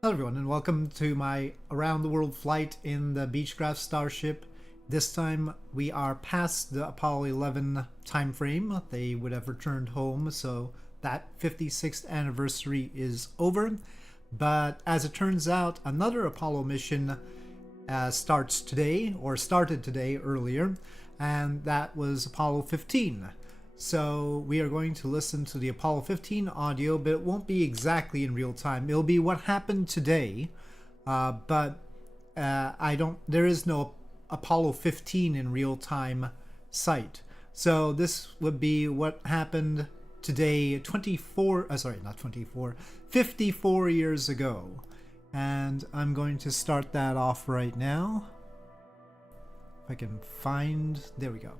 Hello everyone and welcome to my around the world flight in the Beechcraft Starship. This time we are past the Apollo 11 time frame. They would have returned home, so that 56th anniversary is over. But as it turns out, another Apollo mission starts today, or started today earlier, and that was Apollo 15. So we are going to listen to the Apollo 15 audio, but it won't be exactly in real time. It'll be what happened today, but there is no Apollo 15 in real time site. So this would be what happened today, 54 years ago. And I'm going to start that off right now. If I can find, there we go.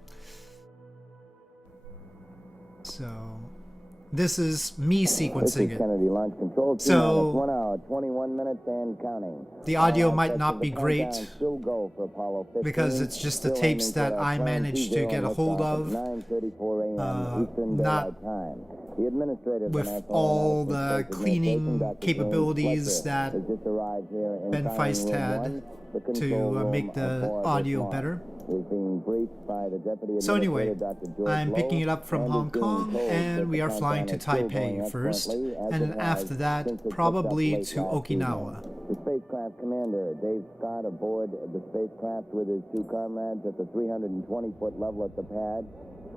So this is me sequencing it. Kennedy Launch Control. So 1 hour, 21 minutes and counting. The audio might not be great Go for Apollo 15, because it's just the tapes that I managed to get a hold of, not with all the cleaning capabilities that Ben Feist had to make the audio better. So anyway, I'm picking it up from Hong Kong and we are flying to Taipei first, and then after that probably to Okinawa. The spacecraft commander, Dave Scott, aboard the spacecraft with his two comrades at the 320-foot level at the pad.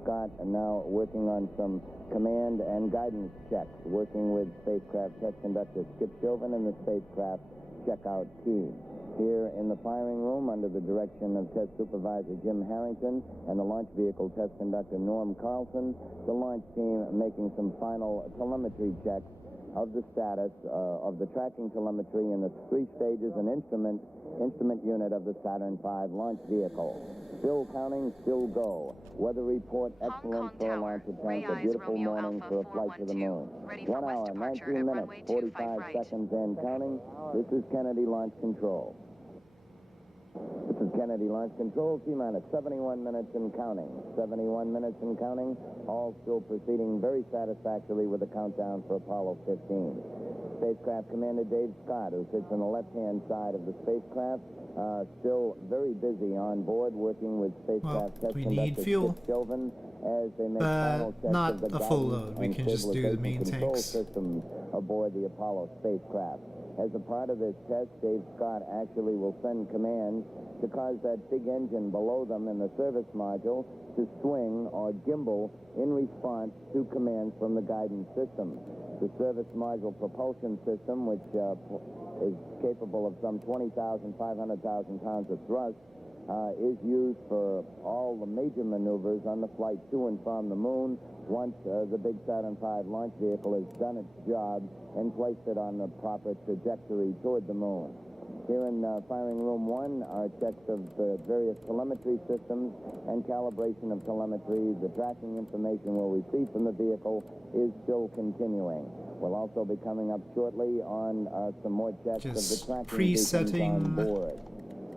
Scott now working on some command and guidance checks, working with spacecraft test conductor Skip Chauvin and the spacecraft checkout team. Here in the firing room, under the direction of Test Supervisor Jim Harrington and the launch vehicle test conductor Norm Carlson, the launch team making some final telemetry checks of the status of the tracking telemetry in the three stages and instrument unit of the Saturn V launch vehicle. Still counting, still go. Weather report excellent for a launch attempt. A beautiful morning for a flight to the moon. 1 hour, 19 minutes, 45 seconds and counting. This is Kennedy Launch Control. This is Kennedy Launch Control, T-minus 71 minutes and counting. 71 minutes and counting, all still proceeding very satisfactorily with the countdown for Apollo 15. Spacecraft Commander Dave Scott, who sits on the left-hand side of the spacecraft, still very busy on board, working with spacecraft test conductor Skip Chauvin as they make final checks not of the a full load. We can just do the main control tanks. systems aboard the Apollo spacecraft. As a part of this test, Dave Scott actually will send commands to cause that big engine below them in the service module to swing or gimbal in response to commands from the guidance system. The service module propulsion system, which is capable of some 20,000, 500,000 pounds of thrust, is used for all the major maneuvers on the flight to and from the moon once the big Saturn V launch vehicle has done its job and placed it on the proper trajectory toward the moon. Here in firing room 1 are checks of the various telemetry systems and calibration of telemetry. The tracking information we'll receive from the vehicle is still continuing. We'll also be coming up shortly on some more checks of the tracking presetting on board.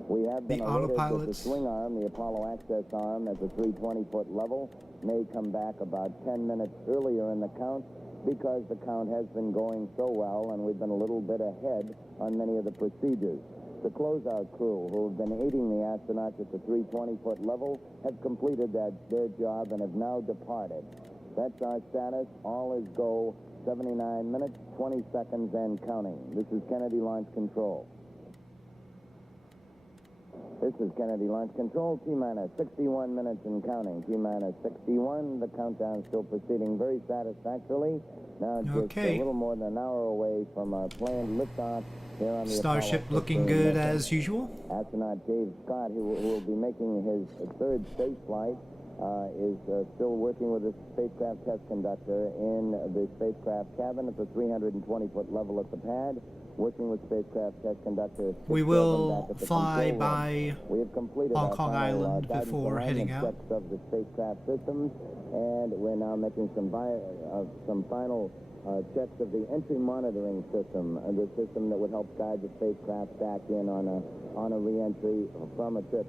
We have been the alerted that the autopilots. swing arm, the Apollo access arm at the 320-foot level, may come back about 10 minutes earlier in the count because the count has been going so well and we've been a little bit ahead on many of the procedures. The closeout crew, who have been aiding the astronauts at the 320-foot level, have completed their job and have now departed. That's our status. All is go. 79 minutes, 20 seconds and counting. This is Kennedy Launch Control. This is Kennedy Launch Control, T-minus 61 minutes and counting. T-minus 61, the countdown still proceeding very satisfactorily. Now just a little more than an hour away from our planned liftoff here on the Starship looking good as usual. Astronaut Dave Scott, who will be making his third space flight, is still working with the spacecraft test conductor in the spacecraft cabin at the 320-foot level at the pad. Working with spacecraft test conductor. We will fly by Hong Kong Island before heading out. Checks of the spacecraft systems, and we're now making some final checks of the entry monitoring system, the system that would help guide the spacecraft back in on a re-entry from a trip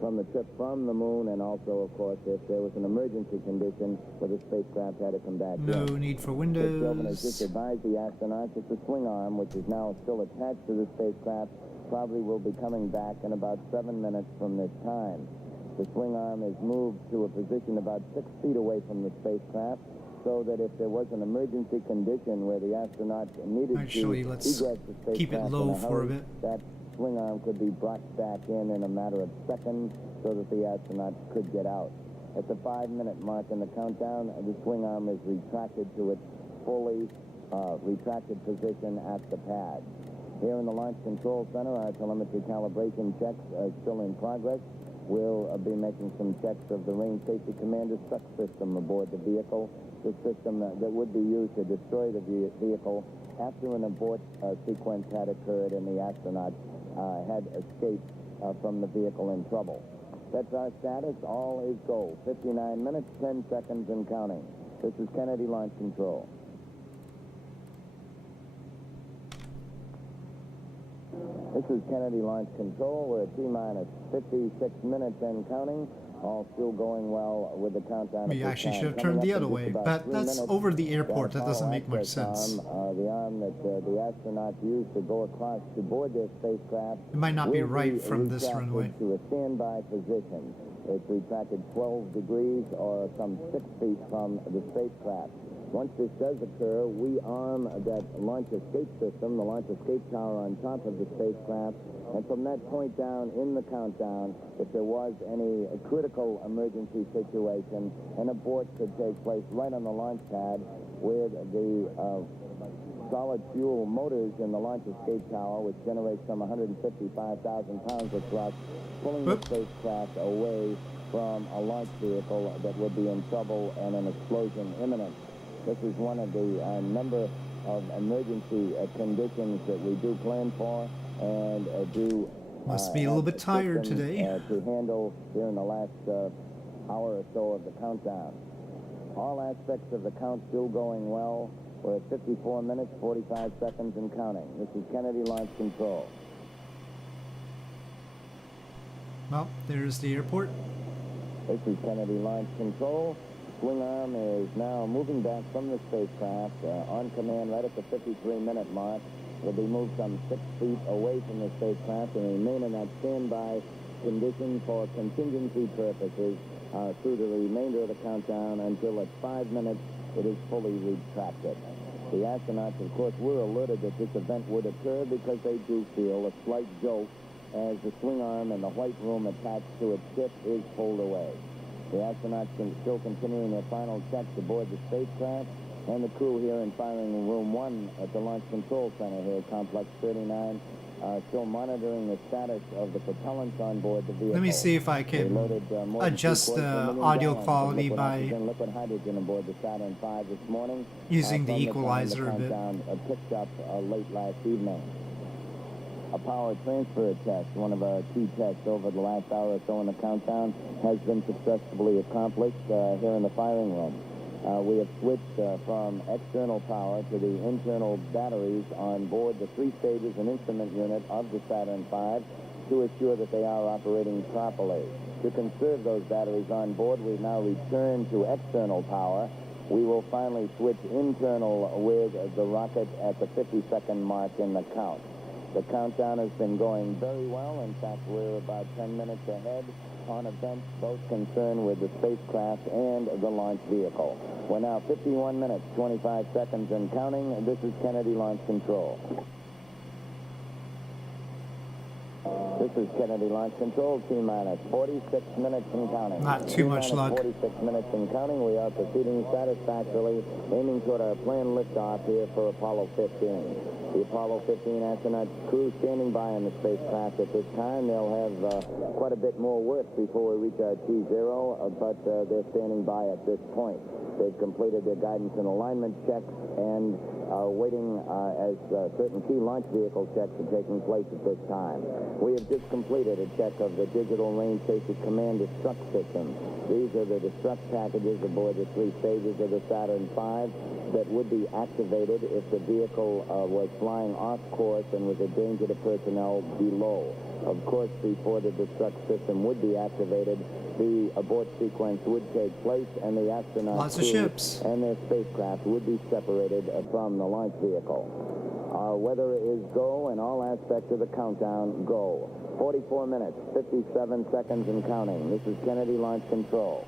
from the trip from the moon, and also, of course, if there was an emergency condition where the spacecraft had to come back No in. need for Chairman has just windows. advised the astronauts that the swing arm, which is now still attached to the spacecraft, probably will be coming back in about 7 minutes from this time. The swing arm is moved to a position about 6 feet away from the spacecraft, so that if there was an emergency condition where the astronauts needed Actually, to let's egress the spacecraft keep it low in a for a hurry, bit. that swing arm could be brought back in a matter of seconds so that the astronauts could get out. At the 5-minute mark in the countdown, the swing arm is retracted to its fully retracted position at the pad. Here in the Launch Control Center, our telemetry calibration checks are still in progress. We'll be making some checks of the Range Safety Commander's truck system aboard the vehicle, the system that would be used to destroy the vehicle after an abort sequence had occurred and the astronauts had escaped from the vehicle in trouble. That's our status. All is go. 59 minutes, 10 seconds and counting. This is Kennedy Launch Control. This is Kennedy Launch Control. We're at T-minus 56 minutes and counting. All still going well with the countdown. We actually should have turned the other way, but that's over the airport. That doesn't make much sense. The arm that the astronauts used to go across to board their spacecraft. It might not be right from this runway. To a standby position. It's retracted 12 degrees or some 6 feet from the spacecraft. Once this does occur, we arm that launch escape system, the launch escape tower on top of the spacecraft, and from that point down in the countdown, if there was any critical emergency situation, an abort could take place right on the launch pad with the solid fuel motors in the launch escape tower, which generates some 155,000 pounds of thrust, pulling the spacecraft away from a launch vehicle that would be in trouble and an explosion imminent. This is one of the number of emergency conditions that we do plan for and Must be a little bit tired today. To handle during the last hour or so of the countdown. All aspects of the count still going well. We're at 54 minutes, 45 seconds and counting. This is Kennedy Launch Control. Well, there's the airport. This is Kennedy Launch Control. Swing arm is now moving back from the spacecraft on command right at the 53-minute mark. It'll be moved some 6 feet away from the spacecraft and remain in that standby condition for contingency purposes through the remainder of the countdown until at 5 minutes it is fully retracted. The astronauts, of course, were alerted that this event would occur because they do feel a slight jolt as the swing arm and the white room attached to its tip is pulled away. The astronauts are still continuing their final checks aboard the spacecraft, and the crew here in firing room 1 at the Launch Control Center here, Complex 39, still monitoring the status of the propellants on board the vehicle. Let me see if I can adjust the audio quality by liquid hydrogen aboard the Saturn V this morning, using the equalizer a bit. Picked up late last evening. A power transfer test, one of our key tests over the last hour or so in the countdown, has been successfully accomplished here in the firing room. We have switched from external power to the internal batteries on board the 3 stages and instrument unit of the Saturn V to assure that they are operating properly. To conserve those batteries on board, we've now returned to external power. We will finally switch internal with the rocket at the 52nd mark in the count. The countdown has been going very well. In fact, we're about 10 minutes ahead on events both concerned with the spacecraft and the launch vehicle. We're now 51 minutes, 25 seconds and counting. This is Kennedy Launch Control. This is Kennedy Launch Control, T-minus 46 minutes and counting. Not too much luck. 46 minutes and counting. We are proceeding satisfactorily, aiming toward our planned liftoff here for Apollo 15. The Apollo 15 astronaut crew standing by on the spacecraft at this time. They'll have quite a bit more work before we reach our T0, but they're standing by at this point. They've completed their guidance and alignment checks, and waiting as certain key launch vehicle checks are taking place at this time. We have just completed a check of the digital range safety command destruct system. These are the destruct packages aboard the 3 stages of the Saturn V that would be activated if the vehicle was flying off course and was a danger to personnel below. Of course, before the destruct system would be activated, the abort sequence would take place, and the astronauts Lots of ships and their spacecraft would be separated from the launch vehicle. Our weather is go, and all aspects of the countdown go. 44 minutes, 57 seconds and counting. This is Kennedy Launch Control.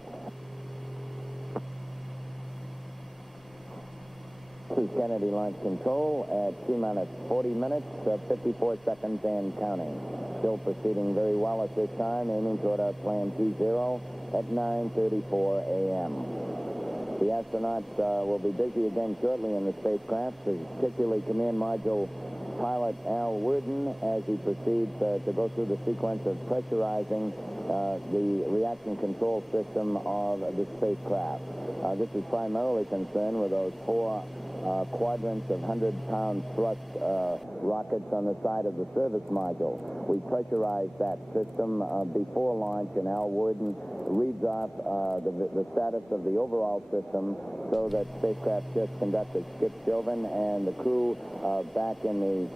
This is Kennedy Launch Control at T-minus 40 minutes, 54 seconds and counting. Still proceeding very well at this time, aiming toward our plan T0 at 9:34 a.m. The astronauts will be busy again shortly in the spacecraft, particularly Command Module pilot Al Worden as he proceeds to go through the sequence of pressurizing the reaction control system of the spacecraft. This is primarily concerned with those 4 quadrants of 100-pound thrust rockets on the side of the service module. We pressurized that system before launch, and Al Worden reads off the status of the overall system so that spacecraft just conductor Skip Chauvin and the crew back in the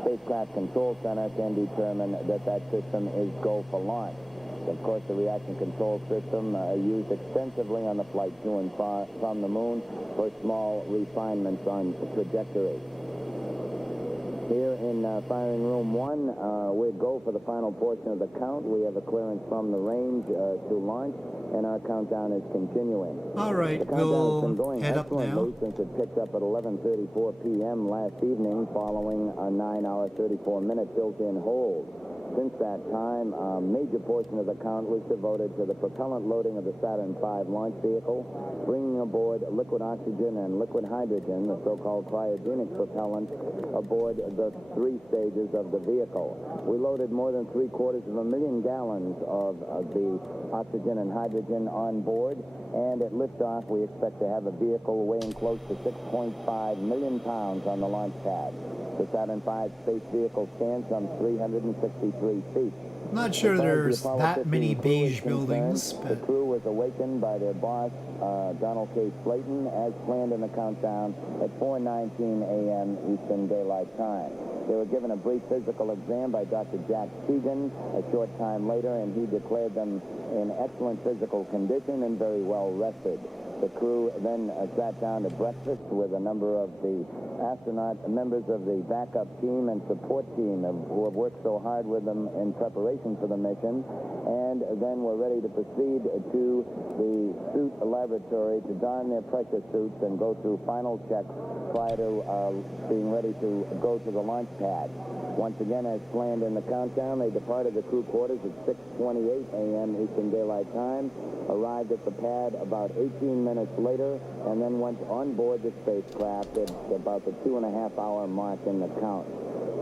spacecraft control center can determine that that system is go for launch. Of course, the reaction control system used extensively on the flight to and from the moon for small refinements on trajectory. Here in firing room 1, we go for the final portion of the count. We have a clearance from the range to launch, and our countdown is continuing. All right, we'll head up now. Since it picked up at 11:34 p.m. last evening following a 9-hour, 34-minute built-in hold. Since that time, a major portion of the count was devoted to the propellant loading of the Saturn V launch vehicle, bringing aboard liquid oxygen and liquid hydrogen, the so-called cryogenic propellant, aboard the 3 stages of the vehicle. We loaded more than 750,000 gallons of the oxygen and hydrogen on board, and at liftoff, we expect to have a vehicle weighing close to 6.5 million pounds on the launch pad. The Saturn V space vehicle stands some 363 feet. Not sure there's that many beige buildings, but the crew was awakened by their boss, Donald K. Slayton, as planned in the countdown at 4:19 a.m. Eastern Daylight Time. They were given a brief physical exam by Dr. Jack Segan a short time later, and he declared them in excellent physical condition and very well rested. The crew then sat down to breakfast with a number of the members of the backup team and support team who have worked so hard with them in preparation for the mission, and then were ready to proceed to the suit laboratory to don their pressure suits and go through final checks prior to being ready to go to the launch pad. Once again, as planned in the countdown, they departed the crew quarters at 6:28 a.m. Eastern Daylight Time, arrived at the pad about 18 minutes later, and then went on board the spacecraft at about the 2.5-hour mark in the count.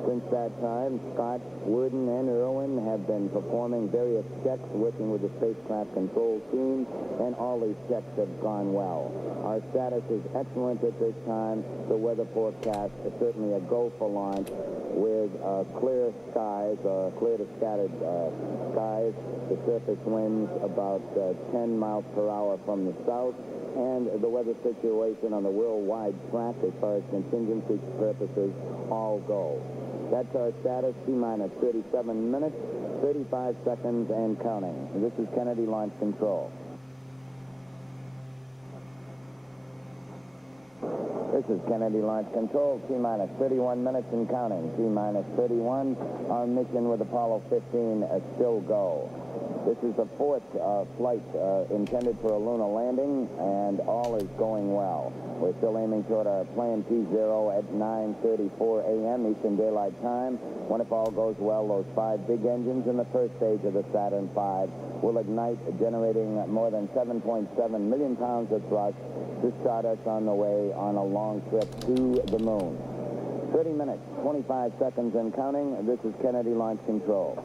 Since that time, Scott, Worden, and Irwin have been performing various checks, working with the spacecraft control team, and all these checks have gone well. Our status is excellent at this time. The weather forecast is certainly a go for launch with clear skies, clear to scattered skies. The surface winds about 10 miles per hour from the south, and the weather situation on the worldwide track as far as contingency purposes all go. That's our status, T-minus 37 minutes, 35 seconds and counting. This is Kennedy Launch Control. This is Kennedy Launch Control, T-minus 31 minutes and counting. T-minus 31, our mission with Apollo 15 still go. This is the 4th flight intended for a lunar landing, and all is going well. We're still aiming toward our plan T0 at 9:34 a.m. Eastern Daylight Time, when, if all goes well, those 5 big engines in the first stage of the Saturn V will ignite, generating more than 7.7 million pounds of thrust to start us on the way on a long trip to the moon. 30 minutes, 25 seconds and counting. This is Kennedy Launch Control.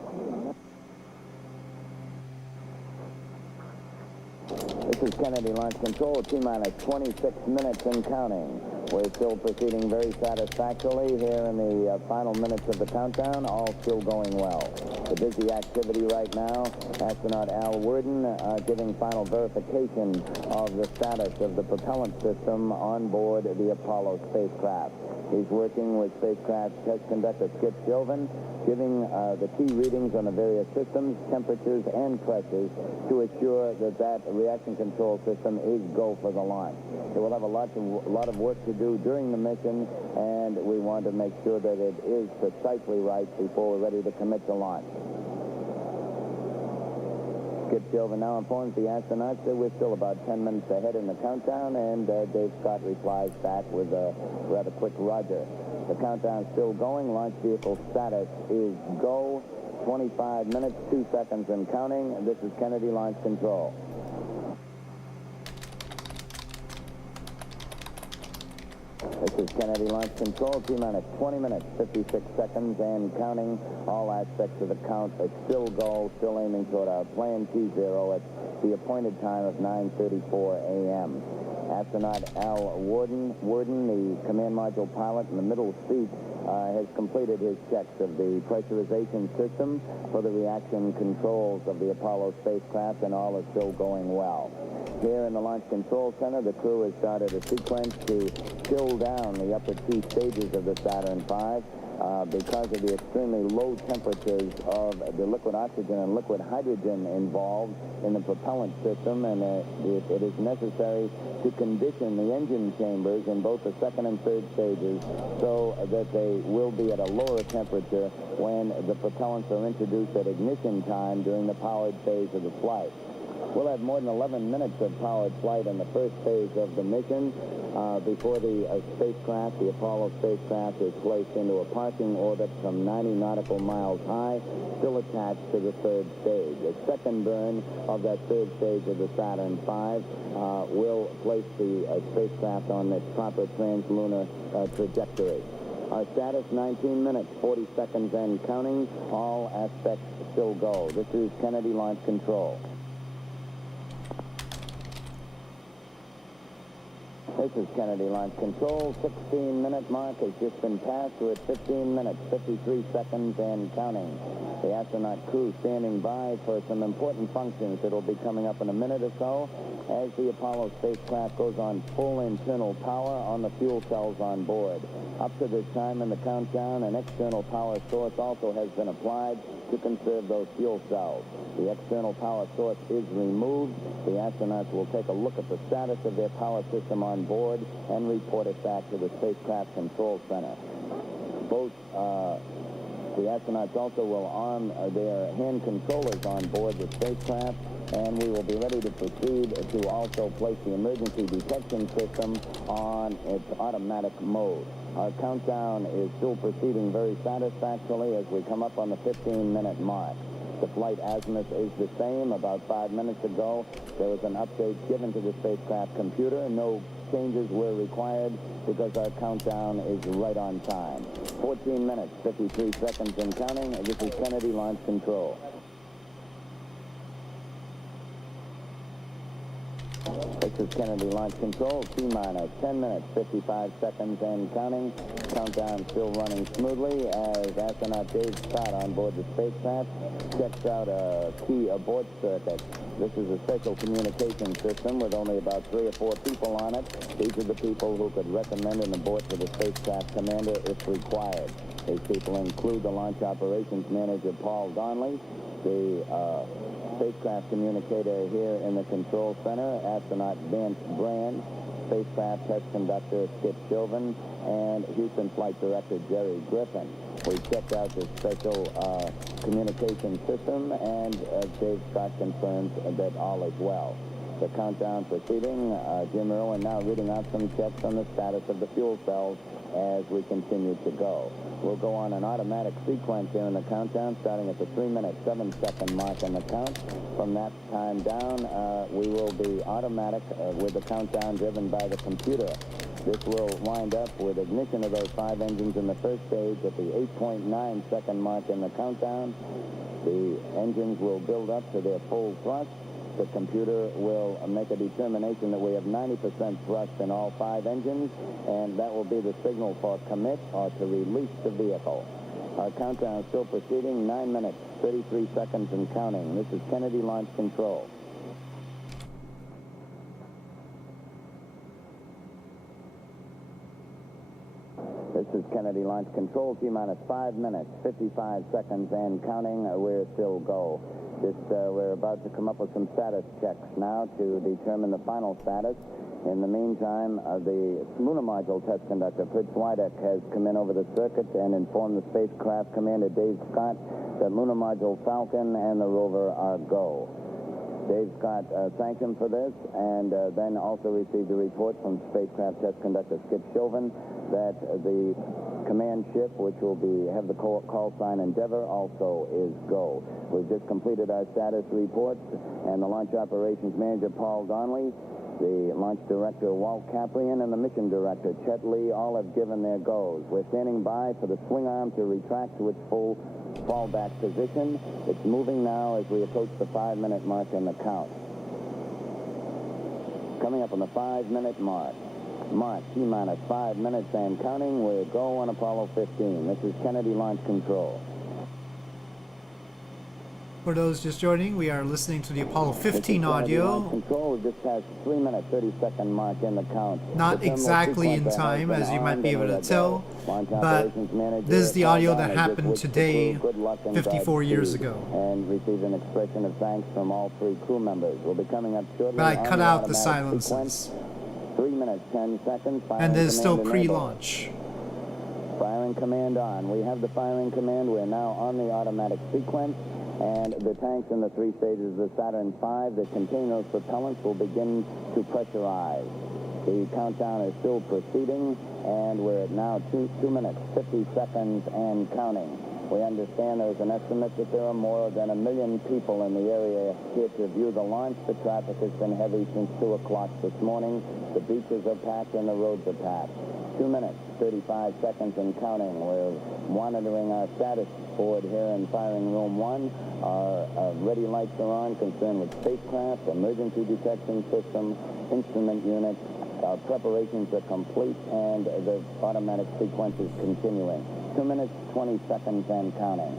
This This is Kennedy Launch Control, T-minus 26 minutes and counting. We're still proceeding very satisfactorily here in the final minutes of the countdown, all still going well. The busy activity right now, astronaut Al Worden giving final verification of the status of the propellant system on board the Apollo spacecraft. He's working with spacecraft test conductor Skip Sylvan, giving the key readings on the various systems, temperatures, and pressures to assure that that reaction control system is go for the launch. They will have a lot of work to do during the mission, and we want to make sure that it is precisely right before we're ready to commit to launch. Skip Sylvan now informs the astronauts that we're still about 10 minutes ahead in the countdown, and Dave Scott replies back with a rather quick roger. The countdown's still going. Launch vehicle status is go. 25 minutes, 2 seconds and counting. And this is Kennedy Launch Control. This is Kennedy Launch Control, T-minus 20 minutes, 56 seconds and counting. All aspects of the count are still go, still aiming toward our plan T0 at the appointed time of 9:34 a.m. Astronaut Al Worden, the command module pilot in the middle seat, has completed his checks of the pressurization system for the reaction controls of the Apollo spacecraft, and all is still going well. Here in the Launch Control Center, the crew has started a sequence to chill down the upper two stages of the Saturn V because of the extremely low temperatures of the liquid oxygen and liquid hydrogen involved in the propellant system, and it is necessary to condition the engine chambers in both the second and third stages so that they will be at a lower temperature when the propellants are introduced at ignition time during the powered phase of the flight. We'll have more than 11 minutes of powered flight in the first phase of the mission before the spacecraft, the Apollo spacecraft, is placed into a parking orbit from 90 nautical miles high, still attached to the third stage. The second burn of that third stage of the Saturn V will place the spacecraft on its proper translunar trajectory. Our status, 19 minutes, 40 seconds and counting. All aspects still go. This is Kennedy Launch Control. This is Kennedy Launch Control. 16-minute mark has just been passed. We're at 15 minutes, 53 seconds and counting. The astronaut crew standing by for some important functions that will be coming up in a minute or so as the Apollo spacecraft goes on full internal power on the fuel cells on board. Up to this time in the countdown, an external power source also has been applied to conserve those fuel cells. The external power source is removed. The astronauts will take a look at the status of their power system on board and report it back to the spacecraft control center. Both the astronauts also will arm their hand controllers on board the spacecraft, and we will be ready to proceed to also place the emergency detection system on its automatic mode. Our countdown is still proceeding very satisfactorily as we come up on the 15-minute mark. The flight azimuth is the same. About 5 minutes ago, there was an update given to the spacecraft computer. No changes were required because our countdown is right on time. 14 minutes, 53 seconds and counting. This is Kennedy Launch Control. This is Kennedy Launch Control, T-minus 10 minutes, 55 seconds and counting. Countdown still running smoothly as astronaut Dave Scott on board the spacecraft checks out a key abort circuit. This is a special communication system with only about 3 or 4 people on it. These are the people who could recommend an abort to the spacecraft commander if required. These people include the launch operations manager, Paul Donnelly, the spacecraft communicator here in the control center, astronaut Vance Brand, spacecraft test conductor Skip Sylvan, and Houston Flight Director Jerry Griffin. We checked out this special communication system, and Dave Scott confirms that all is well. The countdown proceeding. Jim Irwin now reading out some checks on the status of the fuel cells as we continue to go. We'll go on an automatic sequence here in the countdown, starting at the 3-minute, 7-second mark in the count. From that time down, we will be automatic with the countdown driven by the computer. This will wind up with ignition of those 5 engines in the first stage at the 8.9-second mark in the countdown. The engines will build up to their full thrust, the computer will make a determination that we have 90% thrust in all 5 engines, and that will be the signal for commit or to release the vehicle. Our countdown is still proceeding, 9 minutes, 33 seconds and counting. This is Kennedy Launch Control. This is Kennedy Launch Control, T-minus 5 minutes, 55 seconds and counting. We're still go. We're about to come up with some status checks now to determine the final status. In the meantime, the lunar module test conductor, Fritz Wydeck, has come in over the circuit and informed the spacecraft commander, Dave Scott, that lunar module Falcon and the rover are go. Dave Scott thanked him for this, and then also received a report from spacecraft test conductor Skip Chauvin that the command ship, which will have the call sign Endeavour, also is go. We've just completed our status reports, and the launch operations manager, Paul Donnelly, the launch director, Walt Caprian, and the mission director, Chet Lee, all have given their goes. We're standing by for the swing arm to retract to its full fallback position. It's moving now as we approach the 5-minute mark in the count. Coming up on the 5-minute mark. Mark, T-minus 5 minutes and counting. We're go on Apollo 15. This is Kennedy Launch Control. For those just joining, we are listening to the Apollo 15 audio. Control, we just passed 3 minute 30-second mark in the count. Not exactly in time, as you might be able to tell, but this is the audio that happened today, 54 years ago. And received an expression of thanks from all 3 crew members. We'll be coming up shortly. But I cut out the silences. 3 minutes, 10 seconds. And there's still pre-launch. Firing command on. We have the firing command. We're now on the automatic sequence. And the tanks in the 3 stages of the Saturn V that contain those propellants will begin to pressurize. The countdown is still proceeding, and we're at now 2 minutes, 50 seconds and counting. We understand there's an estimate that there are more than 1 million people in the area here to view the launch. The traffic has been heavy since 2 o'clock this morning. The beaches are packed and the roads are packed. 2 minutes, 35 seconds and counting. We're monitoring our status board here in firing room 1. Our ready lights are on, concerned with spacecraft, emergency detection system, instrument unit. Our preparations are complete, and the automatic sequence is continuing. 2 minutes, 20 seconds and counting.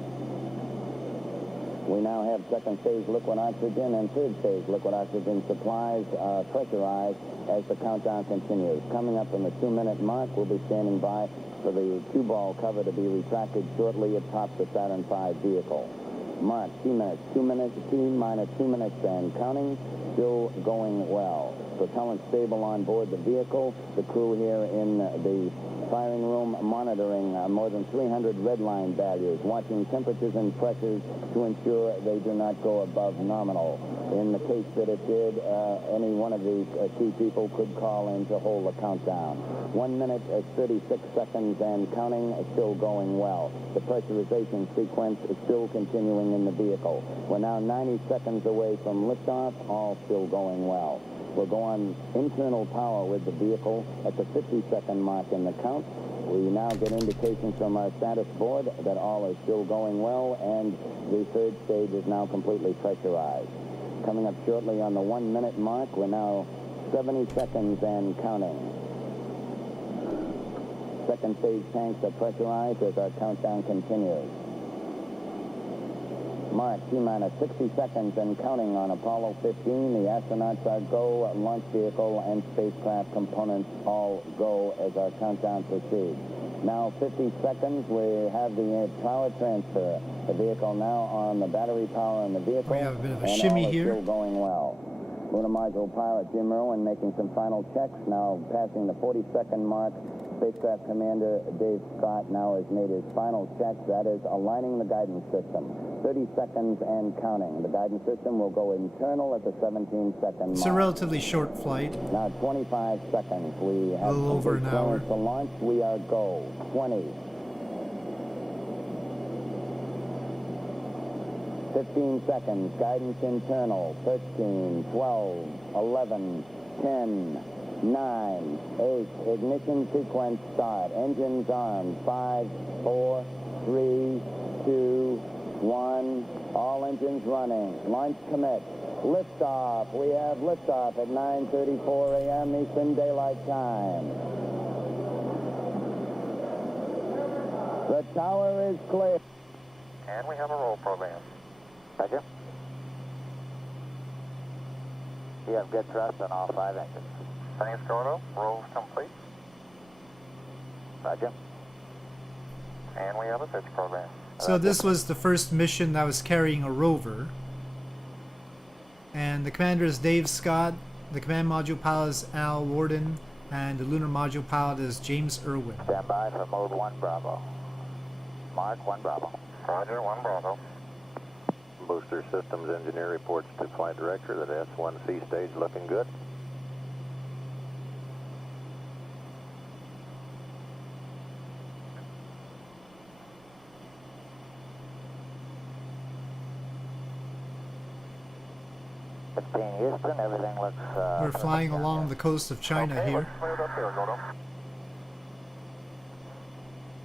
We now have second stage liquid oxygen and third stage liquid oxygen supplies pressurized as the countdown continues. Coming up in the 2-minute mark, we'll be standing by for the cue ball cover to be retracted shortly atop the Saturn V vehicle. Mark, T-minus 2 minutes, T-minus 2 minutes and counting, still going well. Propellant stable on board the vehicle. The crew here in the firing room monitoring more than 300 red line values, watching temperatures and pressures to ensure they do not go above nominal. In the case that it did, any one of these key people could call in to hold the countdown. 1 minute, 36 seconds and counting, still going well. The pressurization sequence is still continuing in the vehicle. We're now 90 seconds away from liftoff, all still going well. We'll go on internal power with the vehicle at the 50-second mark in the count. We now get indications from our status board that all is still going well, and the third stage is now completely pressurized. Coming up shortly on the 1 minute mark, we're now 70 seconds and counting. Second stage tanks are pressurized as our countdown continues. Mark, T-minus 60 seconds and counting on Apollo 15. The astronauts are go, launch vehicle and spacecraft components all go as our countdown proceeds. Now 50 seconds, we have the power transfer. The vehicle now on the battery power in the vehicle. We have a bit of a shimmy here. Still going well. Lunar module pilot Jim Irwin making some final checks, now passing the 40-second mark. Spacecraft Commander Dave Scott now has made his final check. That is aligning the guidance system. 30 seconds and counting. The guidance system will go internal at the 17-second mark. It's a relatively short flight. Now 25 seconds. We have a little over an hour to launch. We are go. 20. 15 seconds. Guidance internal. 13, 12, 11, 10, 9, 8, ignition sequence start. Engines armed. 5, 4, 3, 2, 1. All engines running. Launch commit. Liftoff. We have liftoff at 9:34 a.m. Eastern Daylight Time. The tower is clear. And we have a roll program. Roger. You have good thrust on all 5 engines. Thanks, Gordo. Roll's complete. Roger. And we have a pitch program. So this was the first mission that was carrying a rover. And the commander is Dave Scott, the command module pilot is Al Warden, and the lunar module pilot is James Irwin. Stand by for mode 1 Bravo. Mark 1 Bravo. Roger, 1 Bravo. Booster Systems Engineer reports to Flight Director that S1C stage looking good. Houston, everything looks... We're flying along the coast of China Okay, here, let's clear it up here, Gordo.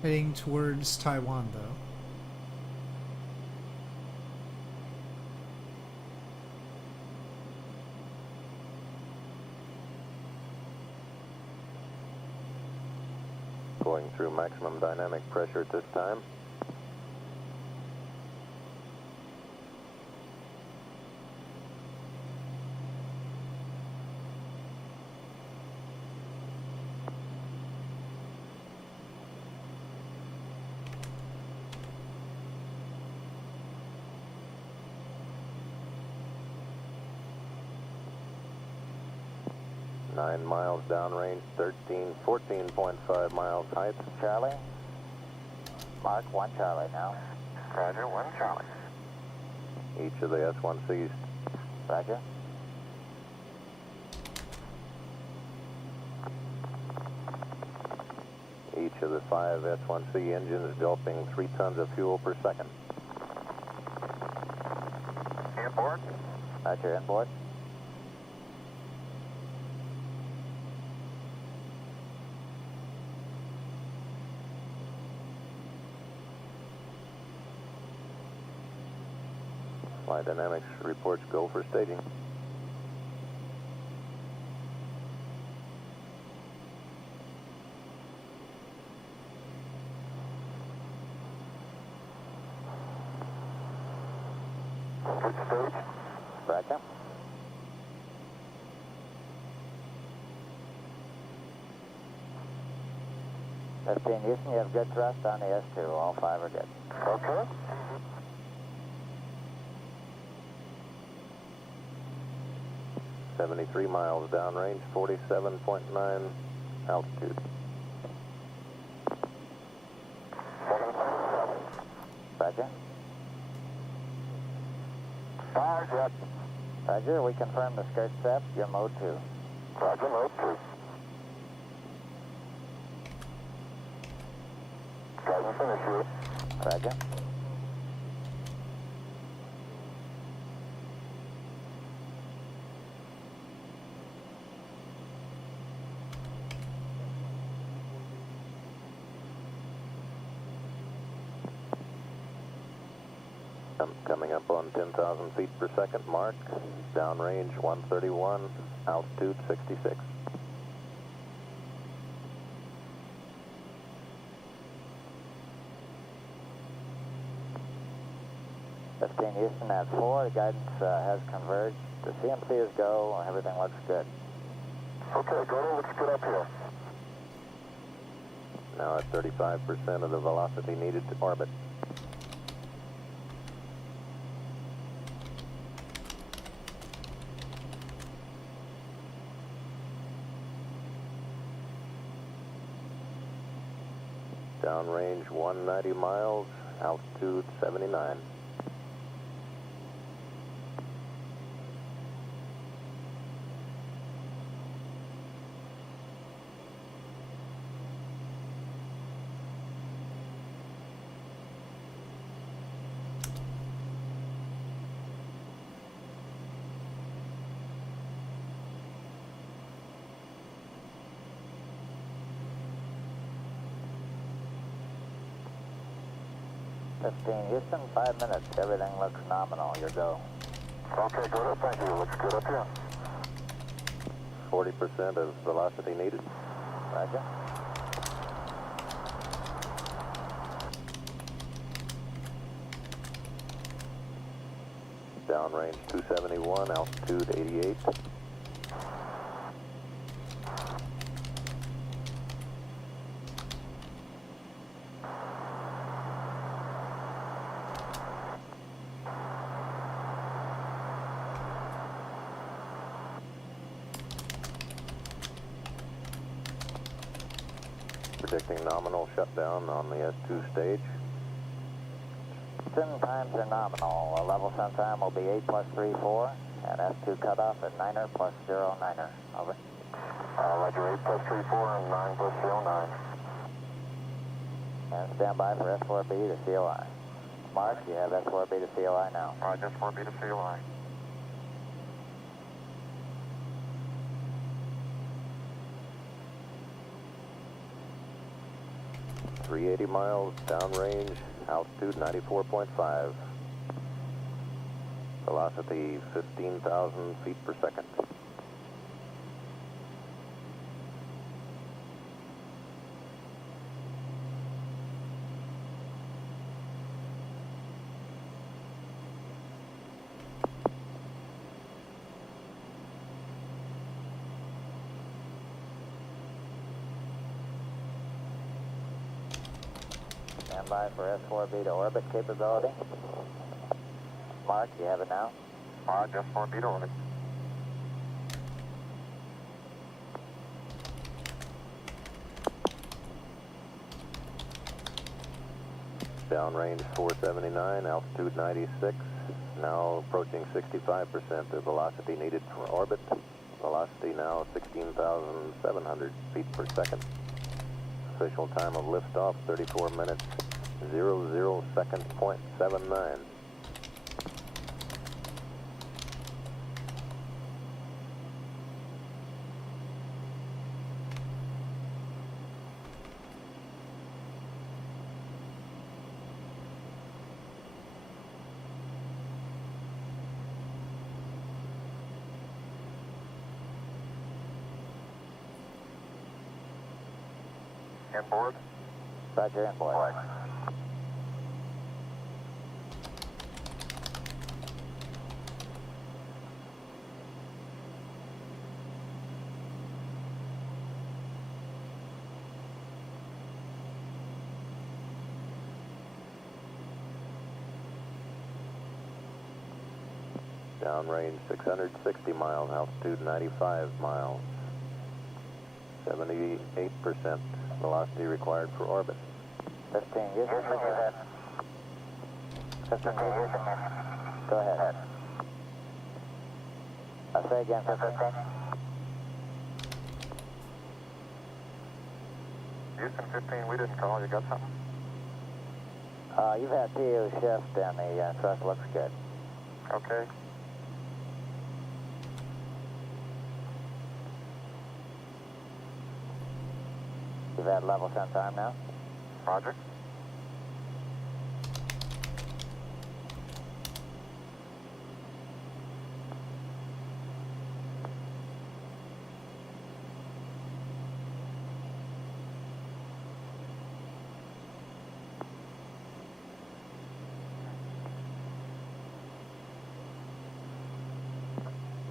heading towards Taiwan though. Going through maximum dynamic pressure at this time. Nine miles downrange, 14.5 miles height. Charlie? Mark 1 Charlie now. Roger, 1 Charlie. Each of the S1Cs. Roger. Each of the 5 S1C engines gulping 3 tons of fuel per second. Inboard. Roger, inboard. Flight Dynamics reports go for staging. Good stage. Roger. S10 Houston, you have good thrust on the S2. All 5 are good. Okay. 73 miles downrange, 47.9 altitude. Roger. Fire jet. Roger, we confirm the skirt step. You're mode 2. Roger, mode 2. Doesn't finish you. Roger. Coming up on 10,000 feet per second mark, downrange 131, altitude 66. S10 Houston at 4. The guidance has converged. The CMC is go. Everything looks good. Okay, Gordo, let's get up here. Now at 35% of the velocity needed to orbit. Downrange 190 miles, altitude 79. S10 Houston, 5 minutes. Everything looks nominal. Your go. Okay, good up, thank you. Looks good up here. 40% of velocity needed. Roger. Downrange 271, altitude 88. Predicting nominal shutdown on the S2 stage. Send times are nominal. Level send time will be 8 plus 3, 4, and S2 cutoff at 9er plus 0, 9er. Over. Roger, 8 plus 3, 4, and 9 plus 0, 9. And stand by for S4B to COI. Mark, you have S4B to COI now. Roger, S4B to COI. .380 miles downrange, altitude 94.5. Velocity 15,000 feet per second. Stand by for S4B to orbit capability. Mark, you have it now. Roger, S4B to orbit. Downrange 479, altitude 96. Now approaching 65% of velocity needed for orbit. Velocity now 16,700 feet per second. Official time of liftoff 34 minutes 00 seconds .79. Inboard. Roger, inboard. Flight. Downrange 660 miles, altitude 95 miles. 78% velocity required for orbit. 15, use your head. 15, use your head. Go ahead. I'll say again, 15. Houston 15, we didn't call. You got something? You've had PU shift and the thrust looks good. Okay. You've had level send time now. Roger.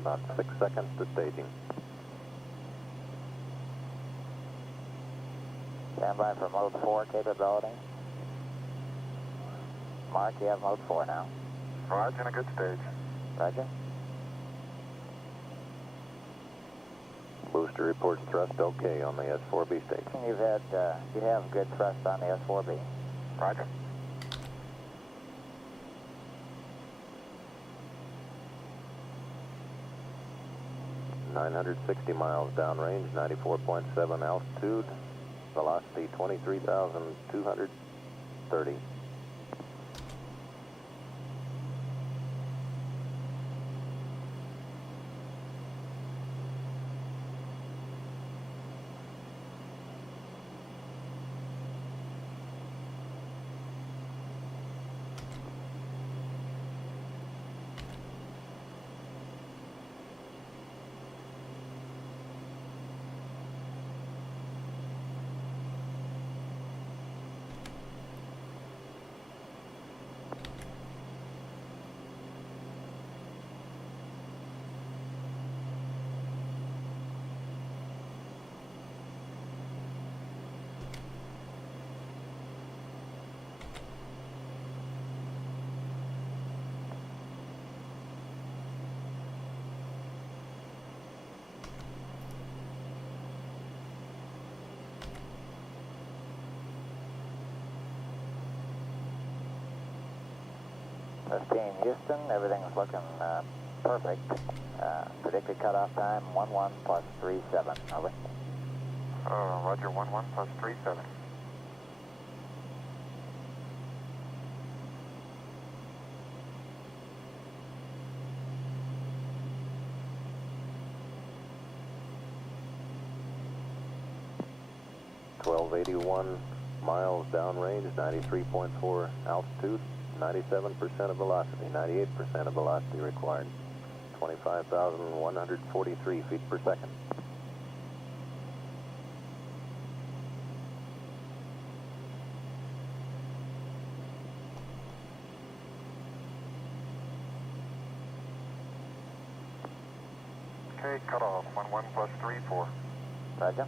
About 6 seconds to staging. Stand by for mode 4 capability. Mark, you have mode 4 now. Roger, in a good stage. Roger. Booster reports thrust okay on the S4B stage. You have good thrust on the S4B. Roger. .960 miles downrange, 94.7 altitude, velocity 23,230. 15 Houston, everything's looking perfect. Predicted cutoff time 11 plus 37. Over. Roger, 11 plus 37. .81 miles downrange, 93.4 altitude, 97% of velocity, 98% of velocity required, 25,143 feet per second. Okay, cutoff, 11 plus 34. Roger.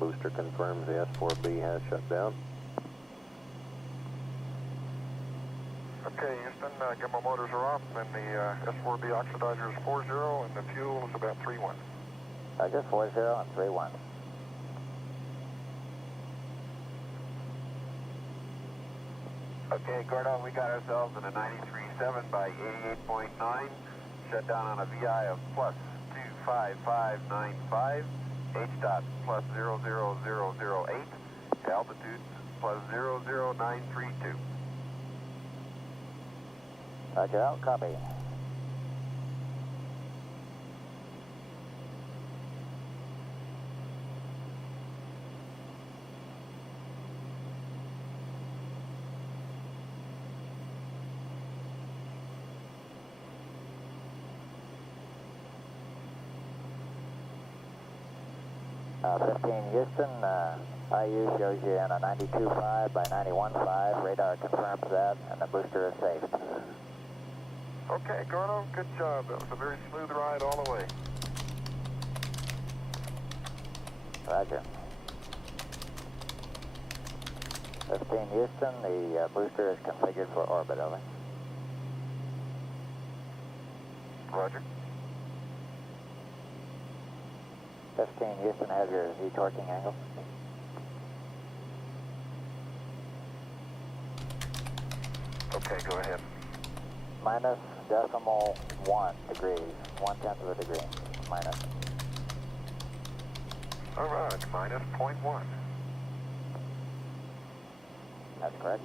Booster confirms the S4B has shut down. Okay, Houston, gamma motors are off, and the S4B oxidizer is 40, and the fuel is about 31. Roger, 40 and 31. Okay, Gordo, we got ourselves in a 93.7 by 88.9. Shut down on a VI of plus 25595. H dot plus 00008. Altitude plus 00932. Roger, out, copy. Uh, 15 Houston, IU shows you in a 92.5 by 91.5. Radar confirms that, and the booster is safe. Okay, Gordo, good job. That was a very smooth ride all the way. Roger. 15 Houston, the booster is configured for orbit, over. Roger. 15 Houston, have your Z-torquing angle. Okay, go ahead. Minus decimal 1 degrees, 1/10 of a degree, minus. All right, minus 0.1. That's correct.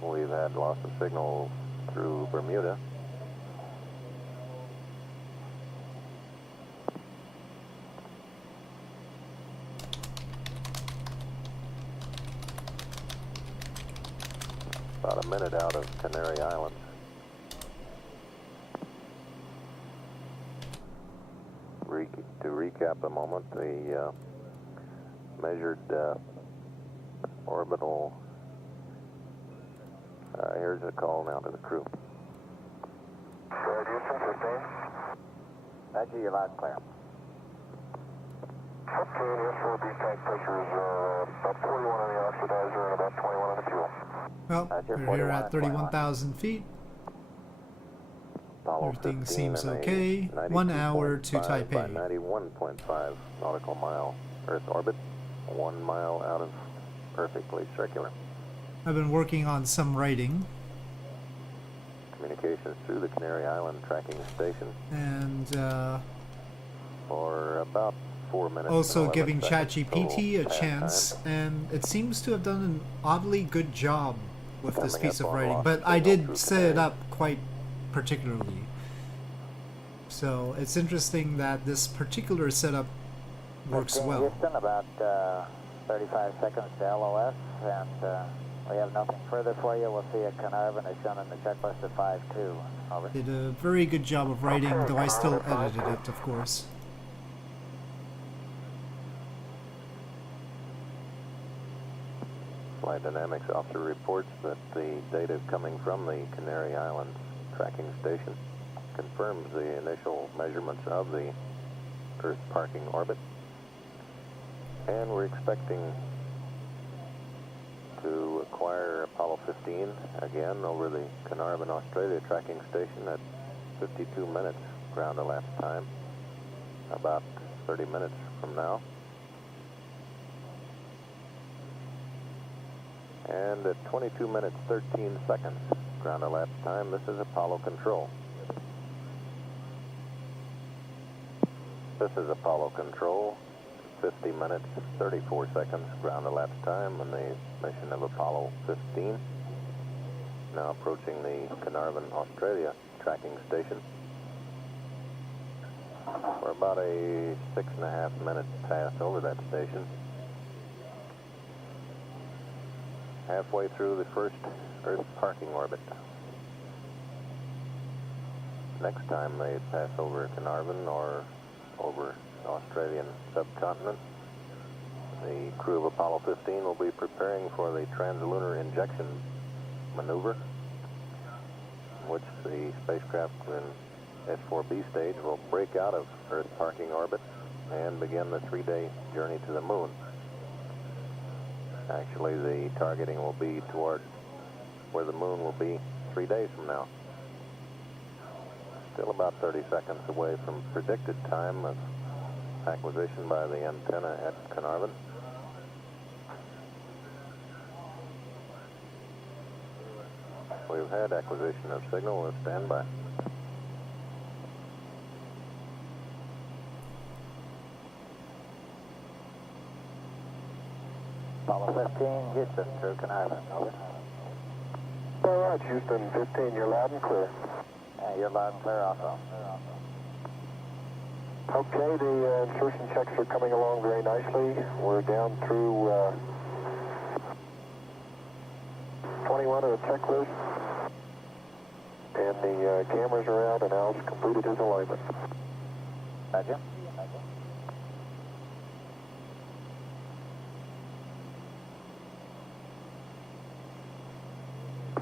We've had loss of signal through Bermuda. About a minute out of Canary Islands. To recap a moment, the measured orbital, here's a call now to the crew. Good, Houston, 15. Roger, you're loud and clear. Okay, the S4B tank pressure is about 41 on the oxidizer and about 21 on the fuel. Well, Roger, we're here 41 at and 31,000 feet. Apollo Everything 15 seems in a okay. 1 hour to 92.5 by Taipei. 91.5 nautical mile Earth orbit, 1 mile out of perfectly circular. I've been working on some writing Communications through the Canary Island tracking station and for about 4 minutes. also and 11 giving seconds ChatGPT a total chance, time. and it seems to have done an oddly good job with this Coming piece up of on writing, lost but I signal did through set it Canary. up quite particularly. So it's interesting that this particular setup works 15 well. Houston, about 35 seconds to LOS, and we have nothing further for you. We'll see you at Carnarvon as shown in the checklist at 5-2. Over. Did a very good job of writing, though I still edited it, of course. Flight Dynamics officer reports that the data coming from the Canary Islands tracking station confirms the initial measurements of the Earth parking orbit. And we're expecting to acquire Apollo 15 again over the Carnarvon, Australia tracking station at 52 minutes ground elapsed time. about 30 minutes from now. And at 22 minutes 13 seconds ground elapsed time, this is Apollo Control. This is Apollo Control, 50 minutes 34 seconds ground elapsed time on the mission of Apollo 15. Now approaching the Carnarvon, Australia tracking station. We're about a 6.5 minute pass over that station. Halfway through the first Earth parking orbit. Next time they pass over Carnarvon or over the Australian subcontinent, the crew of Apollo 15 will be preparing for the translunar injection maneuver, in which the spacecraft in S4B stage will break out of Earth parking orbit and begin the 3-day journey to the moon. Actually, the targeting will be toward where the moon will be 3 days from now. Still about 30 seconds away from predicted time of acquisition by the antenna at Carnarvon. We've had acquisition of signal. We'll stand by. Apollo 15, Houston, through Carnarvon, over. All right, Houston 15, you're loud and clear. You're loud and clear also. Okay, the insertion checks are coming along very nicely. We're down through 21 of the checklist. And the cameras are out, and Al's completed his alignment. Roger.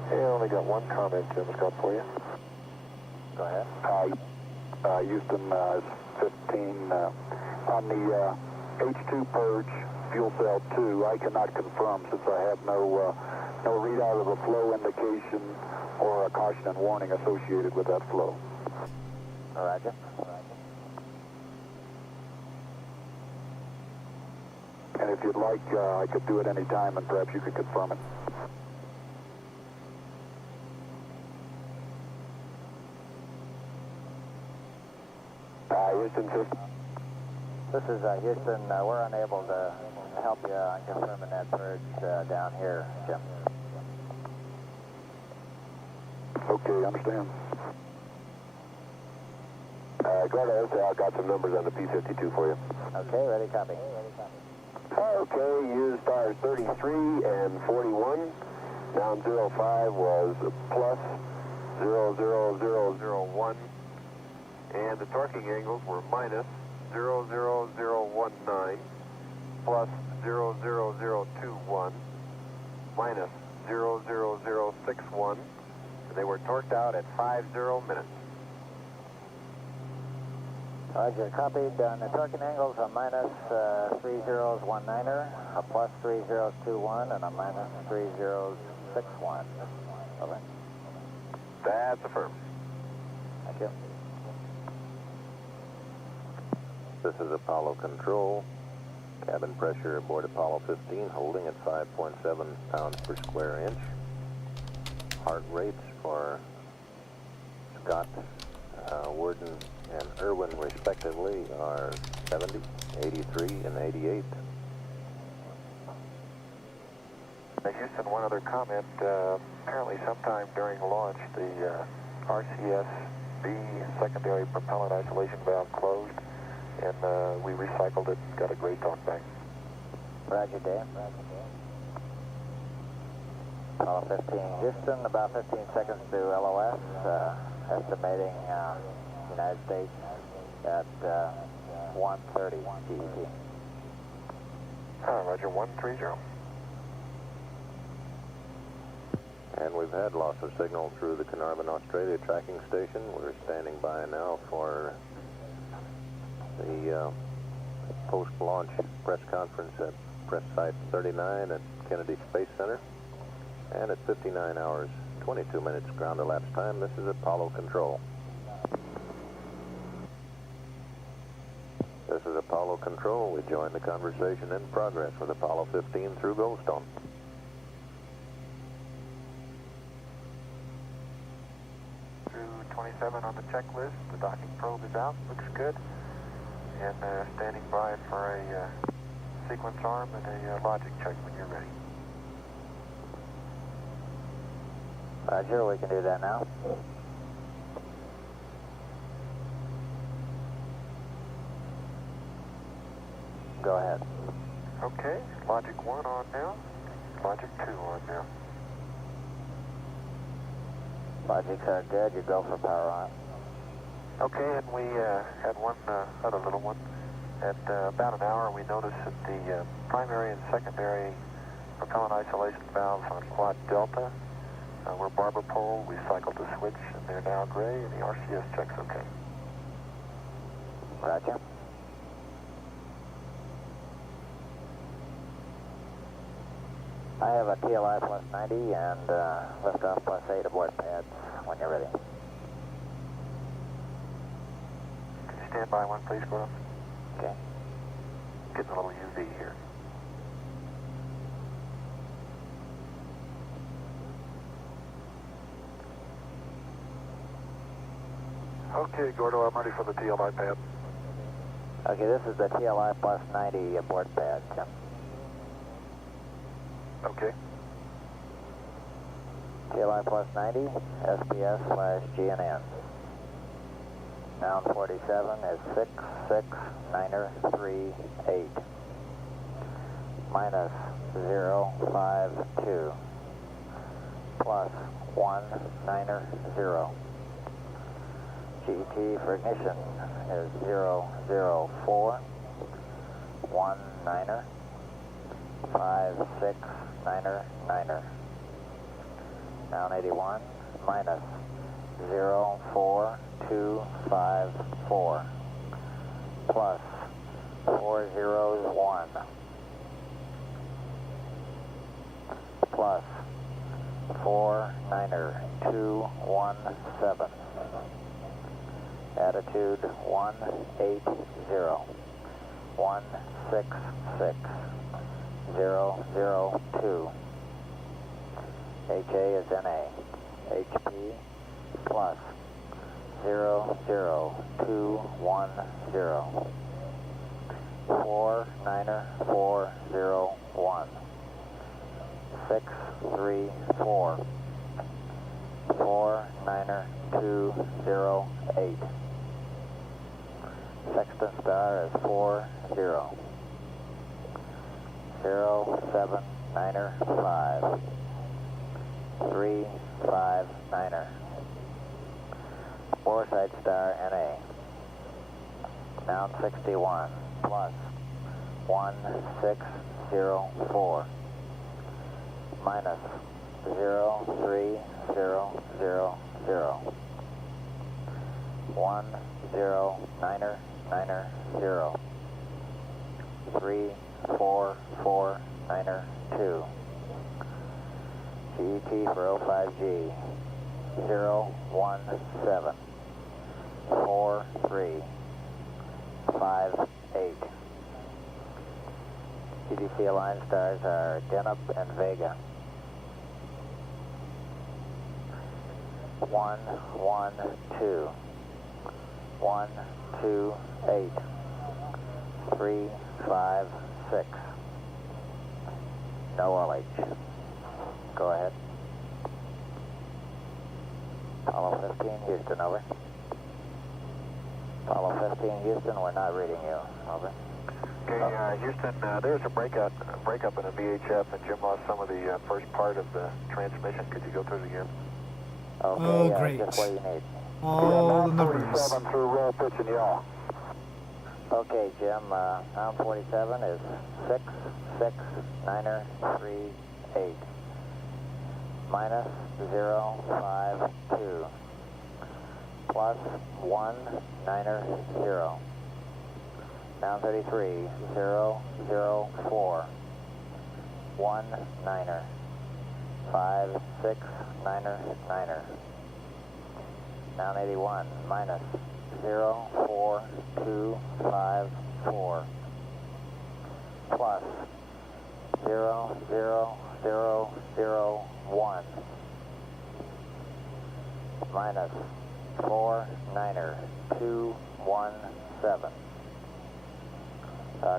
Hey, I only got one comment Jim's got for you. Go ahead. Houston 15, on the H2 purge, fuel cell 2, I cannot confirm since I have no readout of a flow indication or a caution and warning associated with that flow. Roger. And if you'd like, I could do it any time and perhaps you could confirm it. Houston 15. This is Houston. We're unable to help you on confirming that purge down here, Jim. Okay, understand. Go ahead, I've got some numbers on the P-52 for you. Okay, ready, copy. Okay, use stars 33 and 41. Down 05 was plus 00001. And the torquing angles were minus 00019, plus 00021, minus 00061, and they were torqued out at 50 minutes. Roger, copied. The torquing angles are minus 3019er, a plus 3021, and a minus 3061. Over. That's affirmed. Thank you. This is Apollo Control. Cabin pressure aboard Apollo 15 holding at 5.7 pounds per square inch. Heart rates for Scott, Worden, and Irwin respectively are 70, 83, and 88. Houston, one other comment. Apparently sometime during launch, the RCS-B secondary propellant isolation valve closed, and we recycled it, got a great talk back. Roger, Dave. Apollo 15, Houston, about 15 seconds to LOS, estimating United States at 1:30 GET. Roger, 130. And we've had loss of signal through the Carnarvon, Australia tracking station. We're standing by now for the post-launch press conference at Press Site 39 at Kennedy Space Center. And at 59 hours, 22 minutes ground elapsed time, this is Apollo Control. Apollo Control. We join the conversation in progress with Apollo 15 through Goldstone. Through 27 on the checklist. The docking probe is out. Looks good. And standing by for a sequence arm and a logic check when you're ready. Roger, we can do that now. Go ahead. Okay, logic 1 on now. Logic 2 on now. Logics are good. You go for power on. Okay, and we had one other little one. At about an hour, we noticed that the primary and secondary propellant isolation valves on quad delta were barber pole. We cycled the switch, and they're now gray, and the RCS check's okay. Roger. I have a TLI plus 90 and liftoff plus 8 aboard pads when you're ready. Can you stand by one, please, Gordon? Okay. Getting a little UV here. Okay, Gordo, I'm ready for the TLI pad. Okay, this is the TLI plus 90 aboard pad, Jim. Okay. TLI plus 90, SPS/GNN. Noun 47 is 66938. Minus 052. Plus 190. GT for ignition is 004. 19. 5699. Noun 81 minus 04254 plus 401 plus 49217. Attitude 180 166 002. HA is NA. HP plus 00210. 49401. 634. 49208. Sextant star is 40. 0795. 359. Boresight star NA. Noun 61 plus 1604 minus 03000 1090 34492. GET for 05G 017 4358. GDC aligned stars are Deneb and Vega. 112 128 356. No LH. Go ahead. Apollo 15, Houston, over. Apollo 15, Houston, we're not reading you, over. Okay, Houston, there's a breakup in the VHF, and Jim lost some of the first part of the transmission. Could you go through it again? Okay, Oh, great. just what you need. All the numbers. 47 through roll, pitch, and yaw. Okay, Jim, noun 47 is 66938 minus 052 plus 190. Noun 33, 004 19 5699. Noun 81 minus 04254 4 plus 0, 0, 0, 0, 1 minus 4 9er 2 1 7.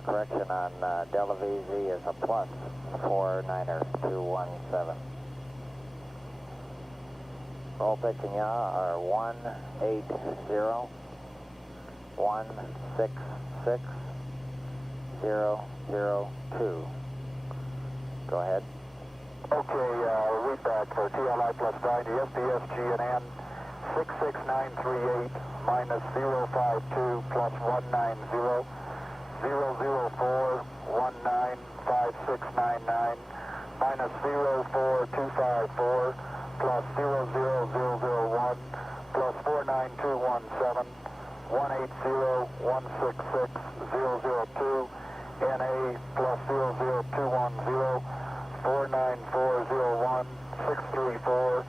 Correction on Delta VZ is a plus 4 9er 2 1 7. Roll pitch and yaw are 1 8 0 1 6 6 0 0 2. Go ahead. Okay, read back for TLI plus 90, SDS GNN 66938 minus 052 plus 190 004 195699 minus 04254 plus 00001 plus 49217 180 166 002 NA plus 00210 49401 634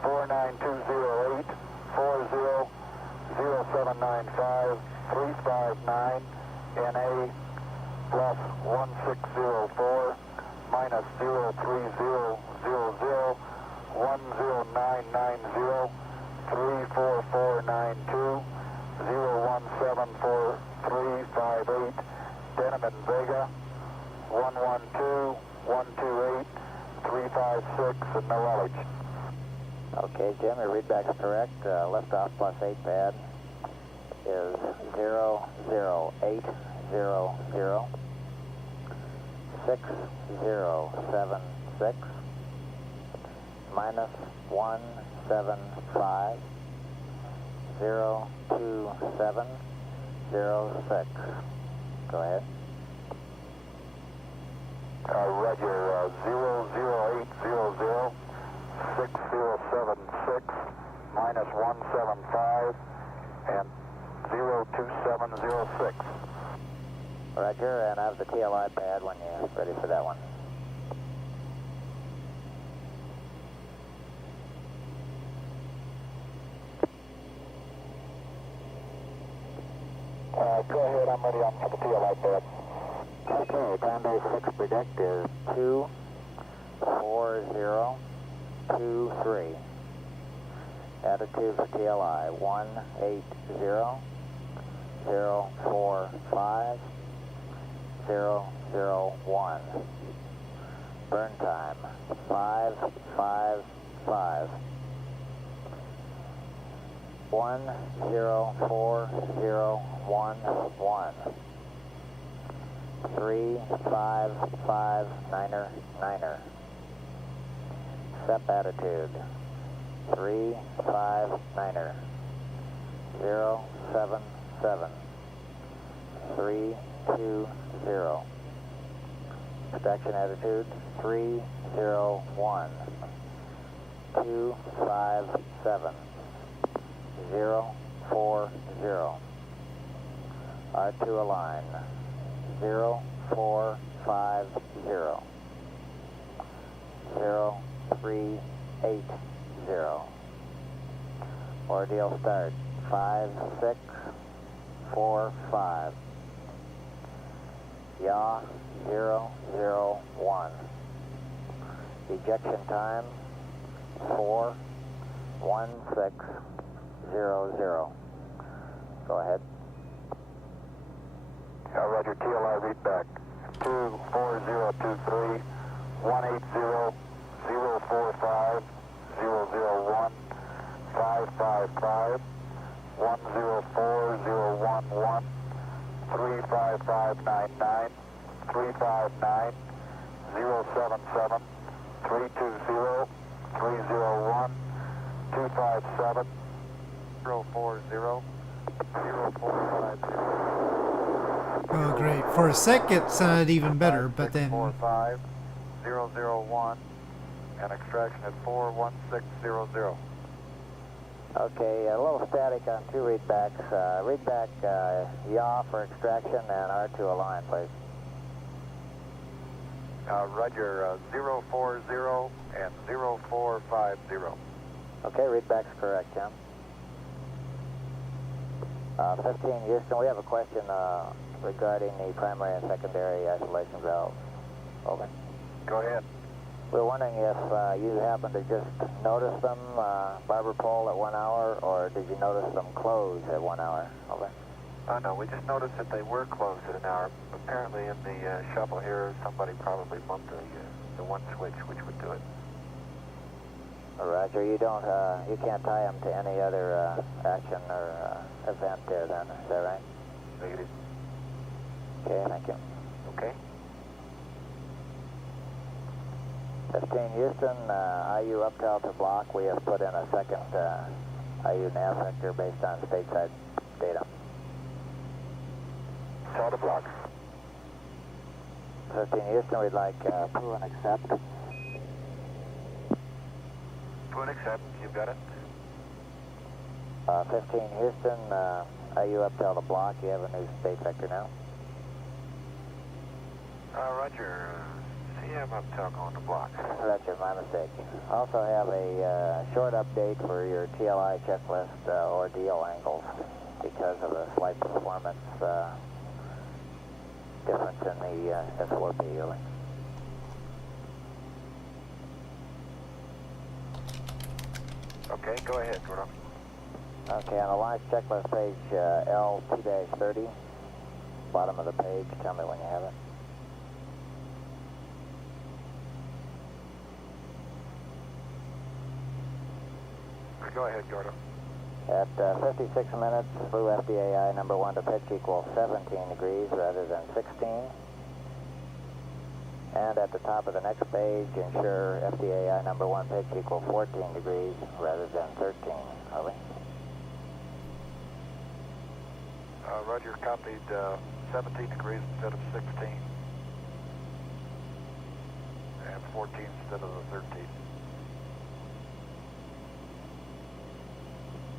49208 40 0795 359 NA plus 1604 minus 03000 10990 34492 0174 Denim Vega 112 128 356 and no LH. Okay, Jim, your readback's correct. Liftoff plus 8 pad is 00800 6076 minus 175 02706. Go ahead. Roger, 00800 6076 minus 175 and 02706. Roger, and I have the TLI pad when you're ready for that one. Go ahead, I'm ready on for the TLI pad. Okay, time base 6 predict is 24023. Attitude for TLI 180 045 001. Burn time 555. 104011. 35599er. Step attitude 359er 077 320. Protection attitude 301 257 040. R2 align 0450 0380. Ordeal start 5645. Yaw 001. Ejection time 41600. Go ahead. Roger, TLI read back 24023 180 045 001 555 104011 35599 359 077 320 301 257 040 0450. Oh, great. For a sec, it sounded even better, but then... 45 001 and extraction at 41600. Okay, a little static on 2 readbacks. Readback yaw for extraction and R2 align, please. Roger, 040 and 0450. Okay, readback's correct, Jim. 15 Houston, we have a question. regarding the primary and secondary isolation valves. Over. Go ahead. We're wondering if you happen to just notice them, barber pole at 1 hour, or did you notice them close at 1 hour? Over. No, we just noticed that they were closed at an hour. Apparently in the shuttle here, somebody probably bumped the one switch, which would do it. Roger, you can't tie them to any other action or event there then, is that right? Negative. Okay, thank you. Okay. 15 Houston, IU uptown to block. We have put in a second IU nav vector based on stateside data. Tell to block. 15 Houston, we'd like pull and accept. Pull and accept, you've got it. 15 Houston, IU uptown to block. You have a new state vector now. Roger. CM uptown going to block. Roger, my mistake. Also have a short update for your TLI checklist ordeal angles because of a slight performance difference in the S4P. Over. Okay, go ahead, Gordo. Okay, on the launch checklist page L2-30, bottom of the page, tell me when you have it. Go ahead, Gordo. At 56 minutes, flew FDAI number 1 to pitch equals 17 degrees rather than 16. And at the top of the next page, ensure FDAI number 1 pitch equals 14 degrees rather than 13. Over. Roger, copied 17 degrees instead of 16. And 14 instead of the 13.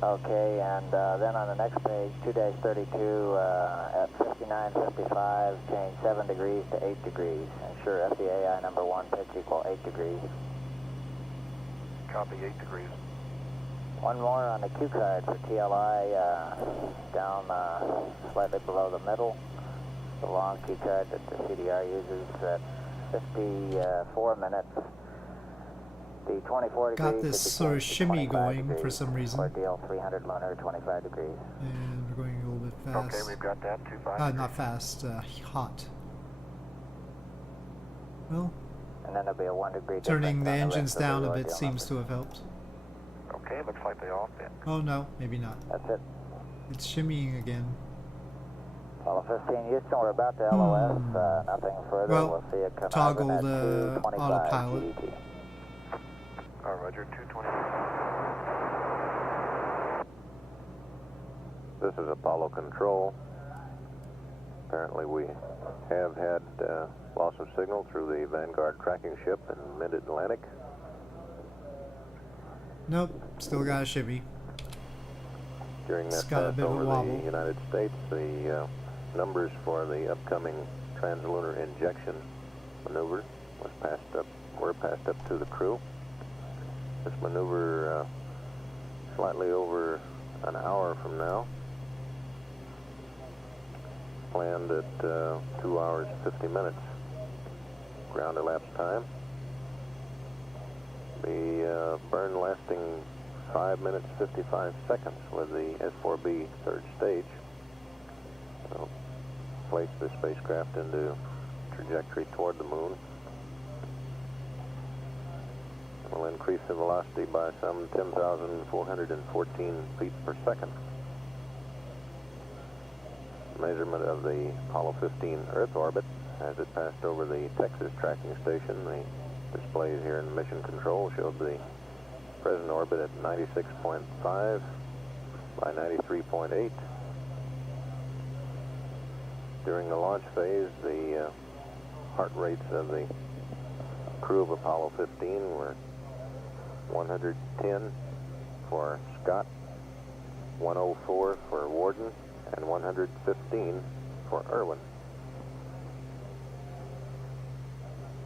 Okay, and then on the next page, 2-32, at 59:55, change 7 degrees to 8 degrees. Ensure FDAI number 1 pitch equal 8 degrees. Copy 8 degrees. One more on the Q card for TLI, down slightly below the middle. The long Q card that the CDR uses at 54 minutes. The 24 Got degrees this should be sort of changed to shimmy 25 going degrees. for some reason. Ordeal 300 lunar, 25 degrees. And we're going a little bit fast. Okay, we've got that. 25. Not fast, hot. Well, And then there'll be a 1 degree turning difference the on the engines rest of the down a ordeal bit seems to numbers. have helped. Okay, looks like they all fit. Oh no, maybe not. That's it. It's shimmying again. Apollo 15 Houston, we're about to LOS. Nothing further. Well, We'll see you come toggle out the at 2:25 autopilot. GDT. Roger, 220. This is Apollo Control. Apparently we have had loss of signal through the Vanguard tracking ship in mid-Atlantic. Nope, still got a shimmy. During It's that got a pass bit of a over wobble. the United States, the numbers for the upcoming translunar injection maneuver were passed up to the crew. This maneuver slightly over an hour from now, planned at 2 hours 50 minutes ground elapsed time. The burn lasting 5 minutes 55 seconds with the S4B third stage. We'll place the spacecraft into trajectory toward the moon. We'll increase the velocity by some 10,414 feet per second. Measurement of the Apollo 15 Earth orbit as it passed over the Texas tracking station. The displays here in mission control showed the present orbit at 96.5 by 93.8. During the launch phase, the heart rates of the crew of Apollo 15 were 110 for Scott, 104 for Warden, and 115 for Irwin.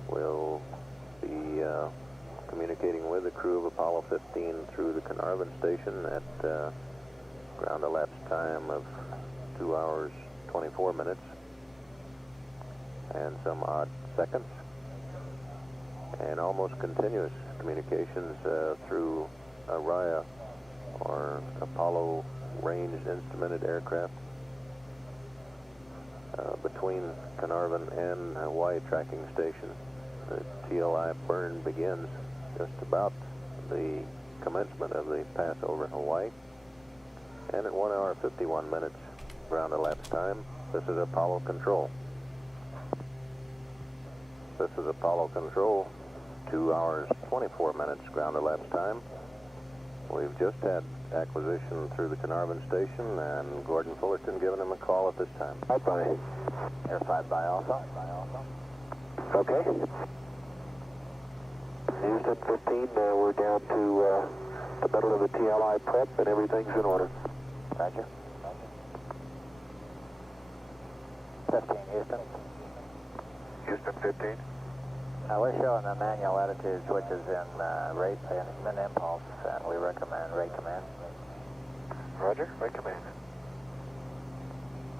We'll be communicating with the crew of Apollo 15 through the Carnarvon station at ground elapsed time of 2 hours 24 minutes. and some odd seconds, and almost continuous communications through Araya, or Apollo Range Instrumented Aircraft, between Carnarvon and Hawaii Tracking Station. The TLI burn begins just about the commencement of the pass over Hawaii, and at 1 hour 51 minutes ground elapsed time. This is Apollo Control. This is Apollo Control, 2 hours 24 minutes ground elapsed time. We've just had acquisition through the Carnarvon station, and Gordon Fullerton giving him a call at this time. Bye-bye. Air 5 by Alpha. Okay. Houston 15, we're down to the middle of the TLI prep, and everything's in order. Roger. 15, Houston. Houston 15. We're showing the manual attitude switches in rate and impulse, and we recommend rate command. Roger, rate command.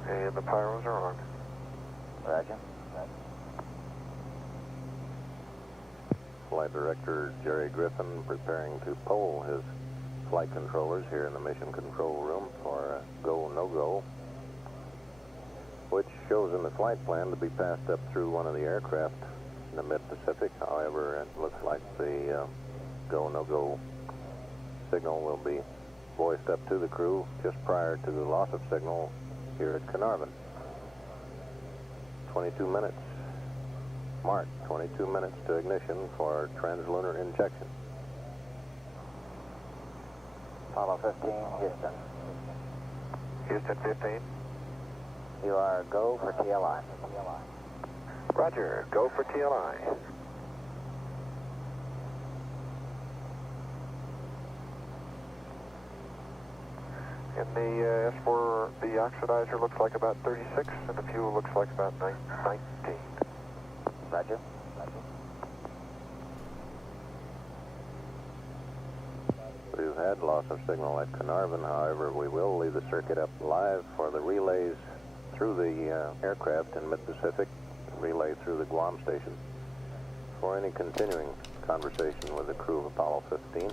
And the pyros are on. Roger. Flight Director Jerry Griffin preparing to poll his flight controllers here in the mission control room for a go, no-go, which shows in the flight plan to be passed up through one of the aircraft in the mid-Pacific. However, it looks like the go, no-go signal will be voiced up to the crew just prior to the loss of signal here at Carnarvon. 22 minutes. Mark, 22 minutes to ignition for translunar injection. Apollo 15, Houston. Houston 15. You are go for TLI. Roger, go for TLI. And the S4, the oxidizer looks like about 36, and the fuel looks like about 19. Roger. We've had loss of signal at Carnarvon. However, we will leave the circuit up live for the relays through the aircraft in mid-Pacific, relay through the Guam station, for any continuing conversation with the crew of Apollo 15.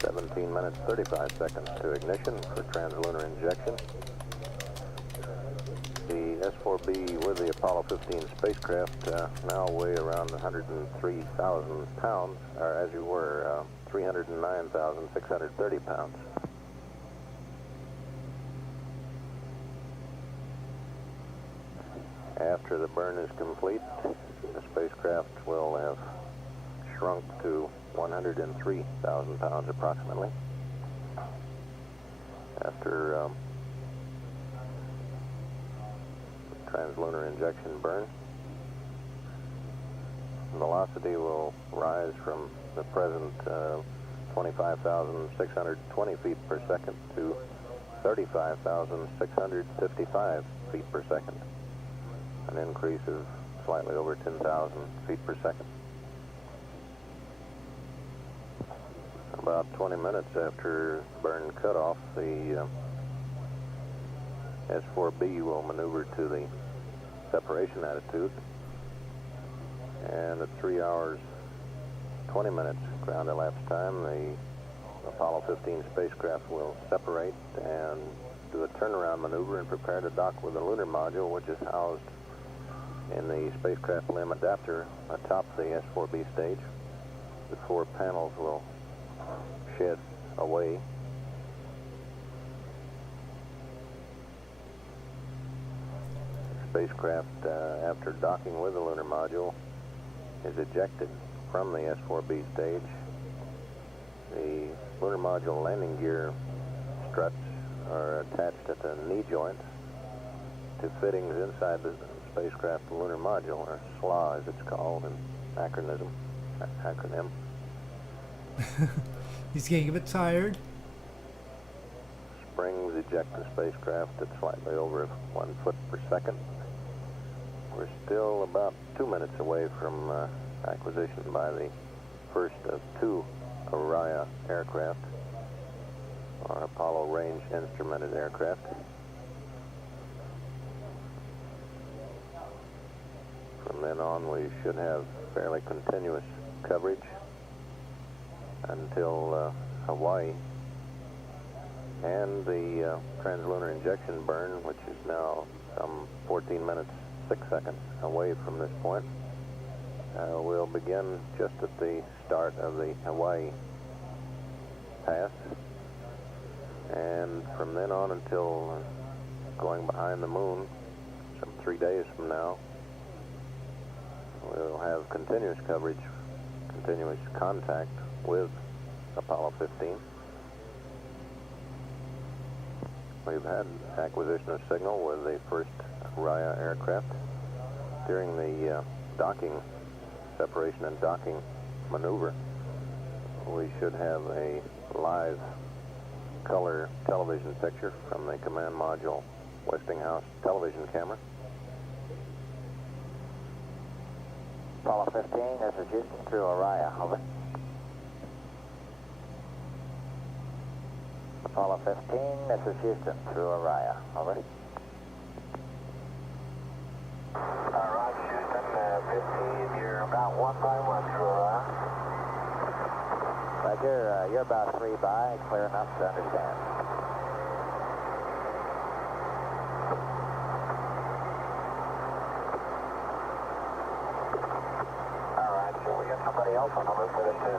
17 minutes 35 seconds to ignition for translunar injection. The S4B with the Apollo 15 spacecraft now weigh around 103,000 pounds, or as you were, 309,630 pounds. After the burn is complete, the spacecraft will have shrunk to 103,000 pounds approximately. After translunar injection burn, velocity will rise from the present 25,620 feet per second to 35,655 feet per second, an increase of slightly over 10,000 feet per second. About 20 minutes after burn cutoff, the S4B will maneuver to the separation attitude, and at 3 hours 20 minutes ground elapsed time, the Apollo 15 spacecraft will separate and do a turnaround maneuver and prepare to dock with the lunar module, which is housed in the spacecraft limb adapter atop the S4B stage. The 4 panels will shed away. The spacecraft, after docking with the lunar module, is ejected from the S4B stage. The lunar module landing gear struts are attached at the knee joints to fittings inside the spacecraft lunar module, or SLA as it's called in acronym. He's getting a bit tired. Springs eject the spacecraft at slightly over 1 foot per second. We're still about 2 minutes away from acquisition by the first of 2 Araya aircraft, or Apollo Range Instrumented Aircraft. From then on, we should have fairly continuous coverage until Hawaii, and the translunar injection burn, which is now some 14 minutes 6 seconds away from this point, will begin just at the start of the Hawaii pass, and from then on until going behind the moon some 3 days from now, we'll have continuous coverage, continuous contact with Apollo 15. We've had acquisition of signal with the first Raya aircraft. During the docking, separation and docking maneuver, we should have a live color television picture from the command module Westinghouse television camera. Apollo 15, this is Houston through Orion, over. Apollo 15, this is Houston through Orion, over. Roger, Houston, 15, you're about 1 by 1 through Orion. Roger, you're about 3 by, clear enough to understand. All right, so we got somebody else on the loop with us too.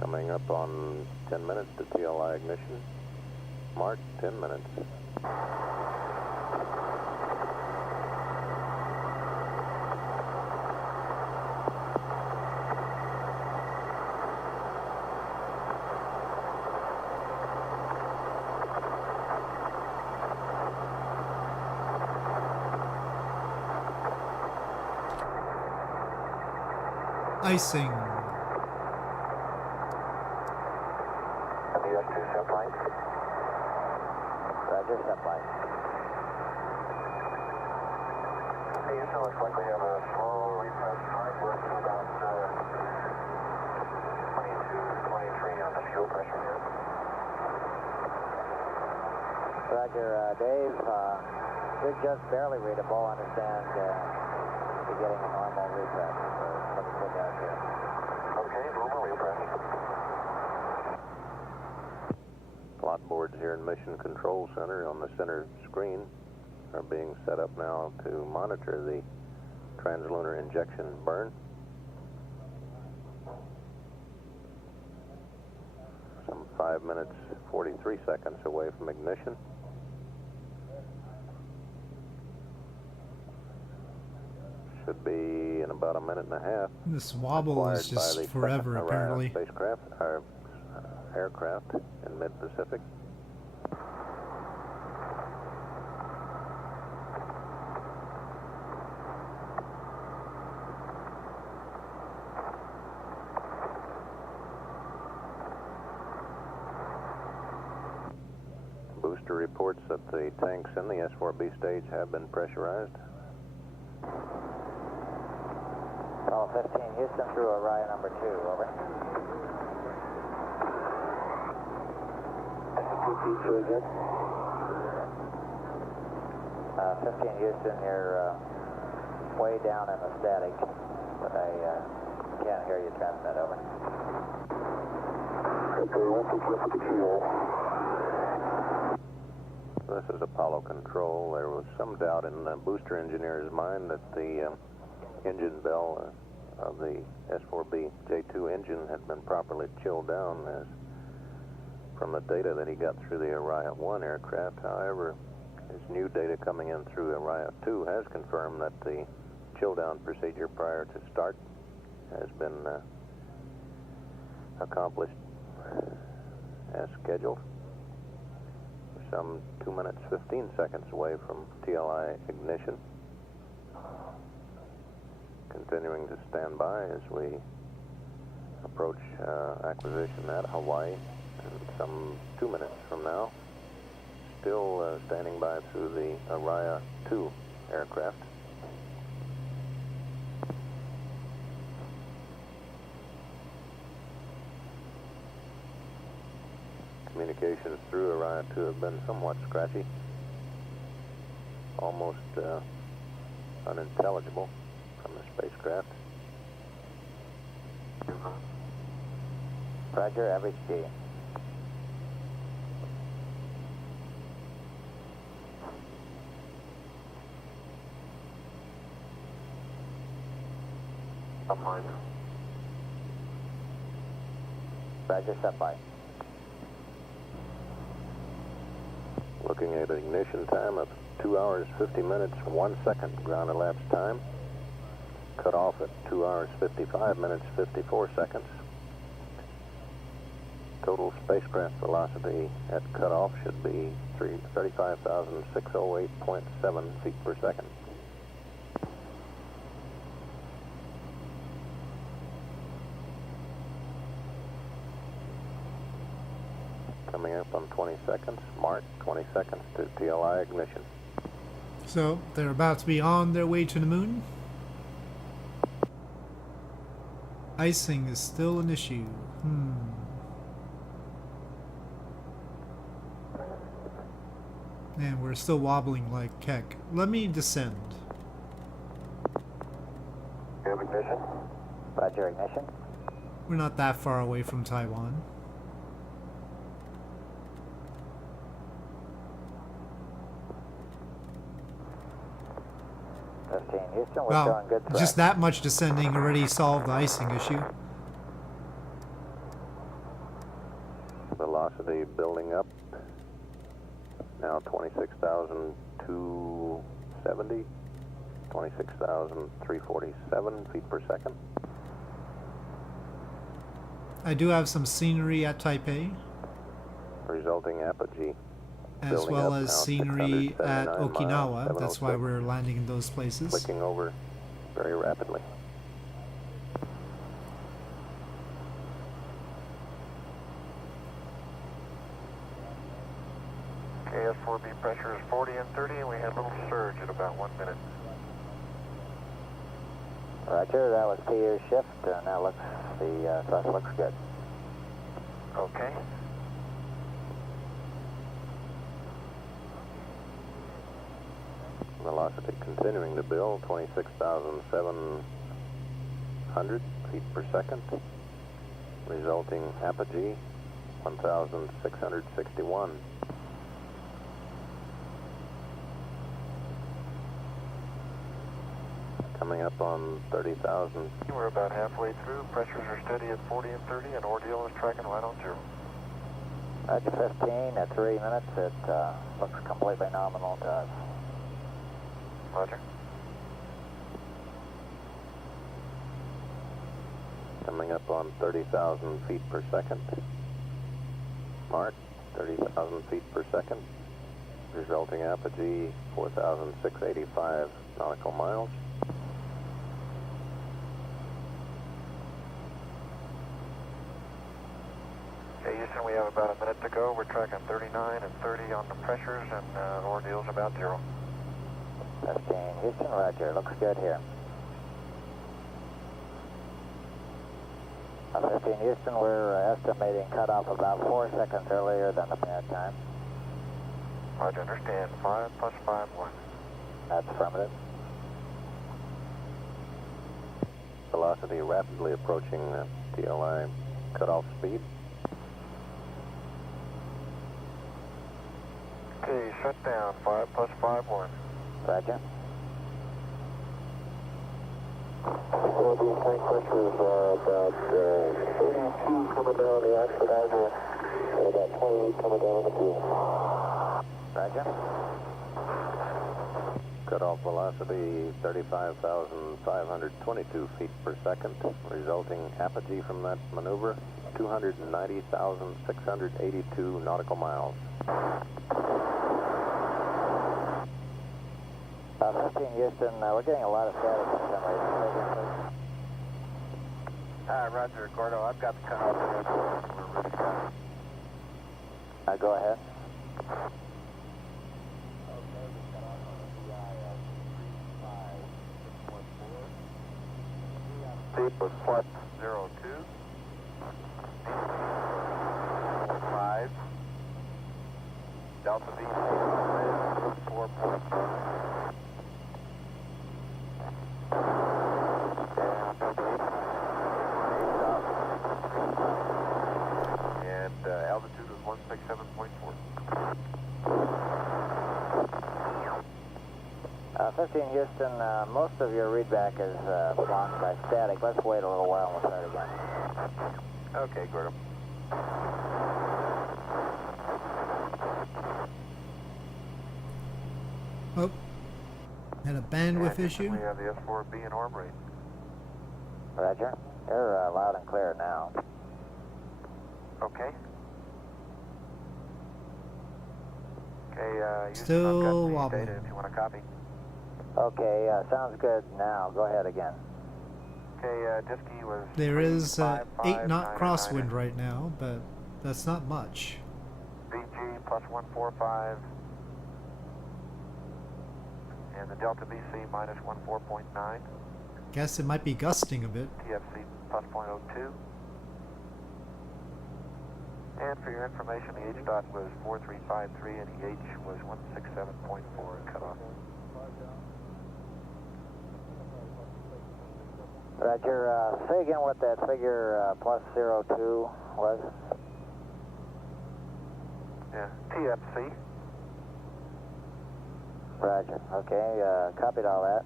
Coming up on 10 minutes to TLI ignition. Mark, 10 minutes. Icing. US2 subline. Roger, subline. Hey, Houston, looks like we have a slow refresh time. We're to about 22, 23 on the fuel pressure here. Roger, Dave, you're just barely readable. Understand you're getting a normal refresh, so let me put that here. Okay, normal refresh. Plot boards here in Mission Control Center on the center screen are being set up now to monitor the translunar injection burn. Some 5 minutes, 43 seconds away from ignition. Should be in about a minute and a half. This wobble is Acquired by just the forever, second Orion apparently. spacecraft, or aircraft in mid-Pacific. Booster reports that the tanks in the S4B stage have been pressurized. Apollo 15, Houston through Orion number 2, over. Very good. 15 Houston, you're way down in the static, but I can't hear you transmit, over. Okay, we'll pick you up at the keyhole. This is Apollo Control. There was some doubt in the booster engineer's mind that the engine bell of the S4B J2 engine had been properly chilled down as from the data that he got through the Orion 1 aircraft. However, This new data coming in through Araya 2 has confirmed that the chill down procedure prior to start has been accomplished as scheduled. We're some 2 minutes 15 seconds away from TLI ignition. Continuing to stand by as we approach acquisition at Hawaii, and some 2 minutes from now. Still standing by through the Araya 2 aircraft. Communications through Araya 2 have been somewhat scratchy, almost unintelligible from the spacecraft. Roger, average G. Up line. Roger, step by. Looking at ignition time of 2 hours 50 minutes 1 second ground elapsed time. Cut off at 2 hours 55 minutes 54 seconds. Total spacecraft velocity at cutoff should be 35,608.7 feet per second. Coming up on 20 seconds, mark 20 seconds to TLI ignition. So they're about to be on their way to the moon. Icing is still an issue. And we're still wobbling like heck. Let me descend. You have ignition? Roger, ignition. We're not that far away from Taiwan. Houston, we're Well, showing good track. just that much descending already solved the icing issue. Velocity building up. Now 26,270, 26,347 feet per second. I do have some scenery at Taipei, Resulting apogee. as Building well up as now, scenery at 679 Okinawa. miles, That's why 706. we're landing in those places. Clicking over very rapidly. KS4B pressure is 40 and 30, and we had a little surge at about 1 minute. Roger, that was P-year shift. Now looks, the thrust looks good. Okay. Velocity continuing to build, 26,700 feet per second. Resulting apogee, 1,661. Coming up on 30,000. We're about halfway through. Pressures are steady at 40 and 30, and ordeal is tracking right on zero. Roger, 15 at 3 minutes. It looks completely nominal to us. Roger. Coming up on 30,000 feet per second. Mark, 30,000 feet per second. Resulting apogee, 4,685 nautical miles. Okay, Houston, we have about a minute to go. We're tracking 39 and 30 on the pressures, and ordeal's about zero. 15 Houston, roger. Looks good here. 15 Houston, we're estimating cutoff about 4 seconds earlier than the pad time. Roger, understand. 5 plus 5, 1. That's affirmative. Velocity rapidly approaching TLI cutoff speed. Okay, shut down. 5 plus 5, 1. Roger. Well, the tank pressures are about 82 coming down the oxidizer and about 28 coming down the fuel. Roger. Cutoff velocity 35,522 feet per second. Resulting apogee from that maneuver 290,682 nautical miles. 15 Houston, we're getting a lot of static for some reason. Roger, Gordo, I've got the cutoff there. We're ready to go. Go ahead. Deep was plus 02. 5. Delta V 4.1. And altitude was 167.4. 15 Houston, most of your readback is blocked by static. Let's wait a little while and we'll start again. Okay, Gordo. Oh, had a bandwidth And issue. we have the S4B in orbit. Roger. You're loud and clear now. Okay. Okay, Houston, Still I've got the wobbling. data if you want to copy. Okay, sounds good now. Go ahead again. Okay, Diski was... There is 8 knot 35599. crosswind right now, but that's not much. BG plus 145. And the Delta BC minus 14.9. Guess it might be gusting a bit. TFC plus 0.02. And for your information, the H dot was 4353 and the H was 167.4 cutoff. Roger. Say again what that figure plus 02 was. Yeah, TFC. Roger. Okay, copied all that.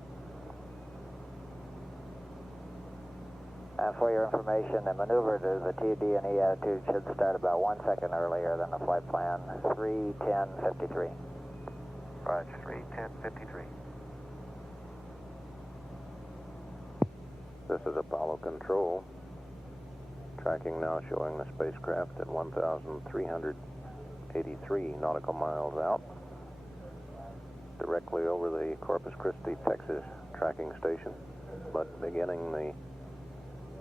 And for your information, the maneuver to the TD and E attitude should start about 1 second earlier than the flight plan. 3:10:53. Roger, 3:10:53. This is Apollo Control. Tracking now showing the spacecraft at 1,383 nautical miles out. Directly over the Corpus Christi, Texas tracking station, but beginning the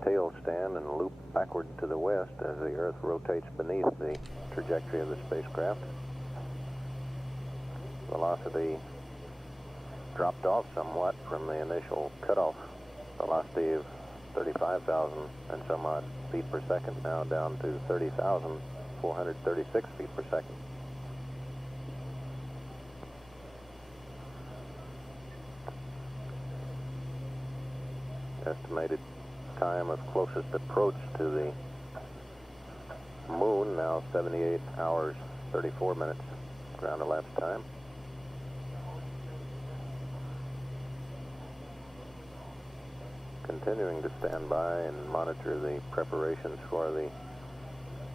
tail stand and loop backward to the west as the Earth rotates beneath the trajectory of the spacecraft. Velocity dropped off somewhat from the initial cutoff velocity of 35,000 and some odd feet per second, now down to 30,436 feet per second. Estimated time of closest approach to the moon, now 78 hours, 34 minutes ground elapsed time. Continuing to stand by and monitor the preparations for the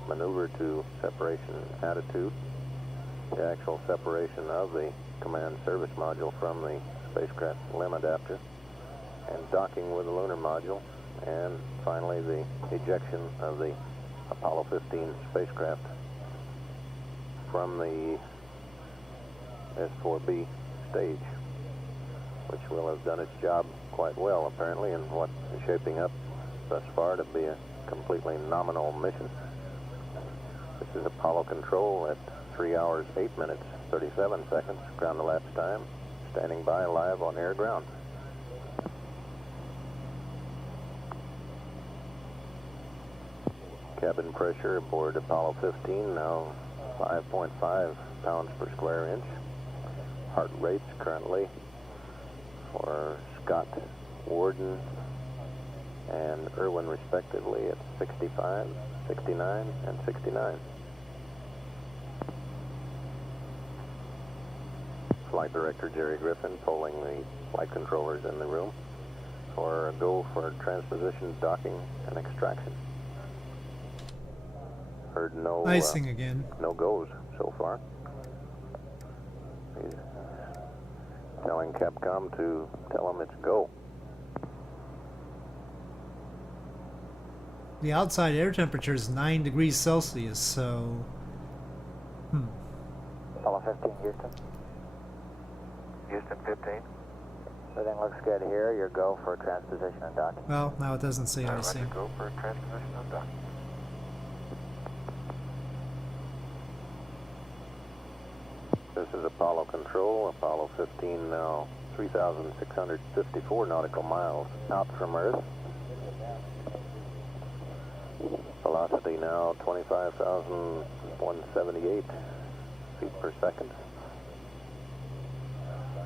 maneuver to separation attitude, the actual separation of the command service module from the spacecraft limb adapter, and docking with the lunar module, and finally the ejection of the Apollo 15 spacecraft from the S4B stage, which will have done its job quite well apparently in what is shaping up thus far to be a completely nominal mission. This is Apollo Control at 3 hours 8 minutes 37 seconds ground elapsed time, standing by live on air ground. Cabin pressure aboard Apollo 15 now 5.5 pounds per square inch. Heart rates currently for Scott, Warden, and Irwin respectively at 65, 69, and 69. Flight Director Jerry Griffin polling the flight controllers in the room for a go for transposition, docking, and extraction. Heard no Icing again. no goes so far. He's telling Capcom to tell them it's go. The outside air temperature is 9 degrees Celsius, so... Apollo 15, Houston. Houston 15. Everything looks good here. Your go for transposition and docking. Well, now it doesn't say icing. Roger, go for transposition and dock. This is Apollo Control. Apollo 15 now 3,654 nautical miles out from Earth. Velocity now 25,178 feet per second.